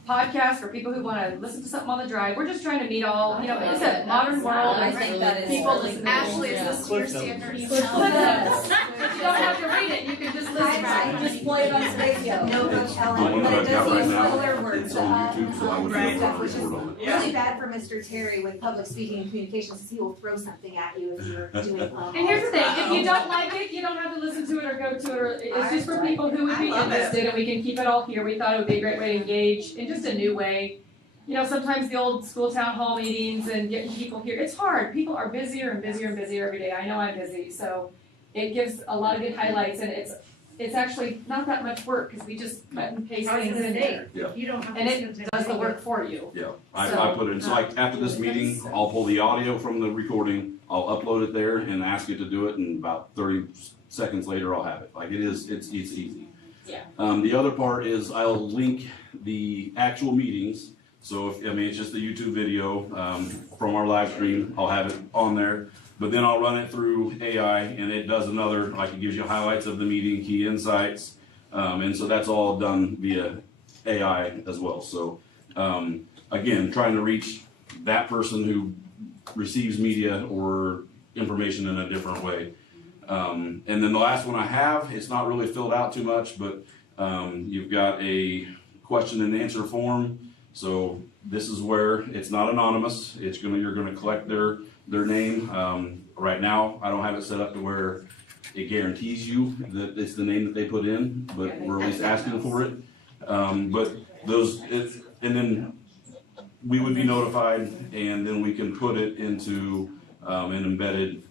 podcast for people who want to listen to something on the drive. We're just trying to meet all, it's a modern world. I think that is people really listen. Ashley, is this to your standards? You don't have to read it, you can just listen. Just play it on stereo. No, The one that I've got right now, it's on YouTube, so I would feel about Which is report on it. really bad for Mr. Terry with public speaking and communications, because he will throw something at you if you're doing And here's the thing, if you don't like it, you don't have to listen to it or go to it, or it's just for people who would be interested, and we can keep it all here. We thought it would be a great way to engage in just a new way. Sometimes the old school town hall meetings and getting people here, it's hard. People are busier and busier and busier every day. I know I'm busy, so it gives a lot of good highlights, and it's actually not that much work, because we just cut and paste things in there. Yeah. You don't have to. And it does the work for you. Yeah, I put it in, so like after this meeting, I'll pull the audio from the recording, I'll upload it there and ask it to do it, and about 30 seconds later I'll have it. Like it's easy. Yeah. The other part is I'll link the actual meetings. So it's just the YouTube video from our live stream. I'll have it on there, but then I'll run it through AI, and it does it gives you highlights of the meeting, key insights, and so that's all done via AI as well. So again, trying to reach that person who receives media or information in a different way. And then the last one I have, it's not really filled out too much, but you've got a question and answer form. So this is where it's not anonymous. You're gonna collect their name. Right now, I don't have it set up to where it guarantees you that it's the name that they put in, but we're at least asking for it. And then we would be notified, and then we can put it into an embedded,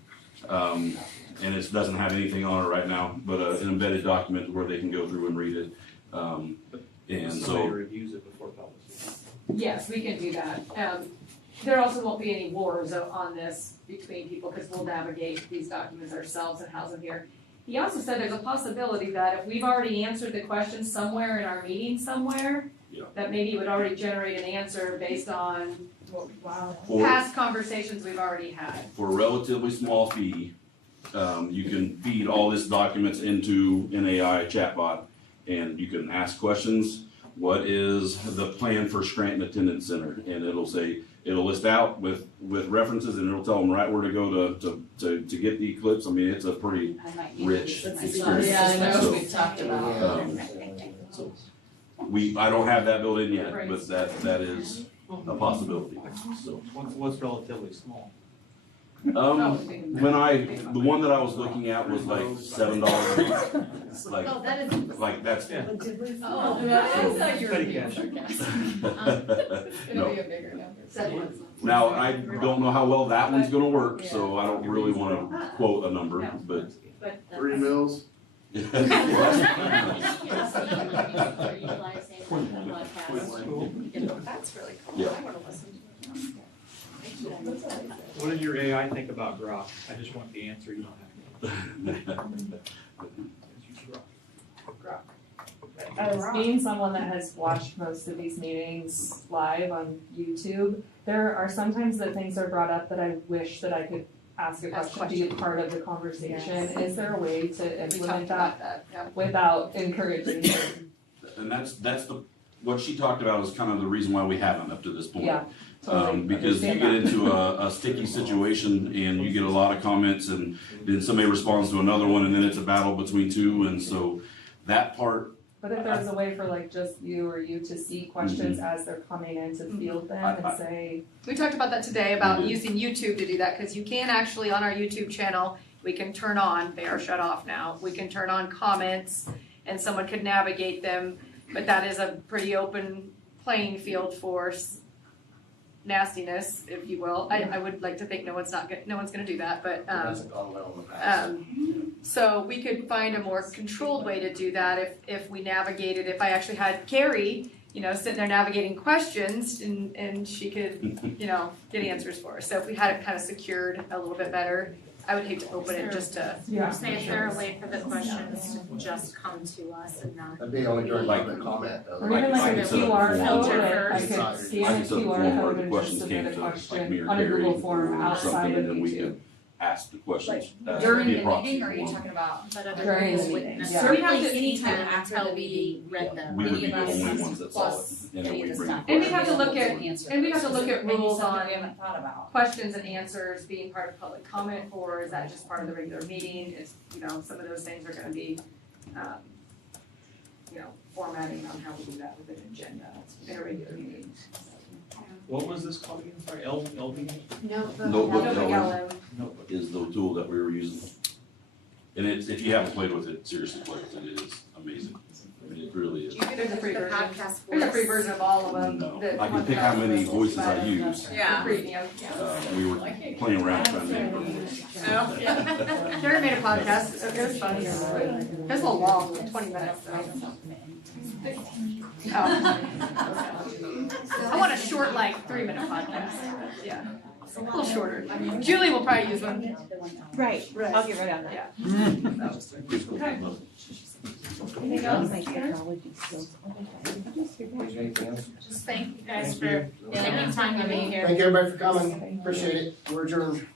and it doesn't have anything on it right now, but an embedded document where they can go through and read it. And Somebody so reviews it before publishing. Yes, we can do that. There also won't be any wars on this between people, because we'll navigate these documents ourselves and house them here. He also said there's a possibility that if we've already answered the question somewhere in our meeting somewhere, that maybe it would already generate an answer based on past conversations we've already had. for a relatively small fee, you can feed all this documents into an AI chatbot, and you can ask questions. what is the plan for Scranton Attendance Center? And it'll list out with references, and it'll tell them right where to go to get the eclipse. I mean, it's a pretty rich experience. Yeah, I know, So, we've talked about. I don't have that built in yet, but that is a possibility, so. What's relatively small? The one that I was looking at was like $7 a month. Like that's. Oh, I thought you were being sarcastic. It's gonna be a bigger number. Now, I don't know how well that one's gonna work, so I don't really wanna quote a number, but. 3 mils? That's really cool. Yeah. I wanna listen to it. What does your AI think about Grok? I just want the answer, you don't have As being someone that has watched most of these meetings live on YouTube, there are sometimes that things are brought up that I wish that I could ask a question, be a part of the conversation. Yes. Is there a way to implement that yeah. without encouraging? And that's what she talked about is kind of the reason why we haven't up to this point. Yeah, totally. Because you get into a sticky situation and you get a lot of comments, and then somebody responds to another one, and then it's a battle between two, and so that part. But if there's a way for like just you to see questions as they're coming in to field them and say. We talked about that today, about using YouTube to do that, because you can actually, on our YouTube channel, we can turn on, they are shut off now, we can turn on comments and someone could navigate them, but that is a pretty open playing field for nastiness, if you will. I would like to think no one's gonna do that, but Hasn't gone well in the past. so we could find a more controlled way to do that if we navigated, if I actually had Carrie, sitting there navigating questions and she could, get answers for us. So if we had it kind of secured a little bit better, I would hate to open it just to. Say if there a way for the questions to just come to us and not. That'd be only during public comment though. Or even like a QR code, I I could scan a QR code and just submit a question on a Google form outside of YouTube. Ask the questions. During be the a proxy meeting, or are you for talking about? During the meeting, yeah. Certainly anytime after the meeting, read them, We would be any the of only us, ones that saw it, plus and then any we of the bring staff. it. And we have to look at, Answer. and we have to look at Maybe rules something on we haven't thought about. questions and answers being part of public comment, or is that just part of the regular meeting? Is, some of those things are gonna be, formatting on how we do that with an agenda in a regular meeting. What was this called again? Sorry, LB? Notebook LM. is the tool that we were using. And if you haven't played with it, seriously play with it. It is amazing. I mean, it really is. There's a free version. There's a free version of all of them. No, that I can pick how many voices I but use. the premium, We were playing around trying to make Oh, yeah. Jerry made a podcast, it was funny, it was a little long, 20 minutes, though. Oh. I want a short, 3-minute podcast, yeah, a little shorter. Julie will probably use one. Right, I'll get right on that. Yeah. Anything else? Anything else? Just thank you guys for taking time to be here. Thank you everybody for coming, appreciate it, we're adjourned.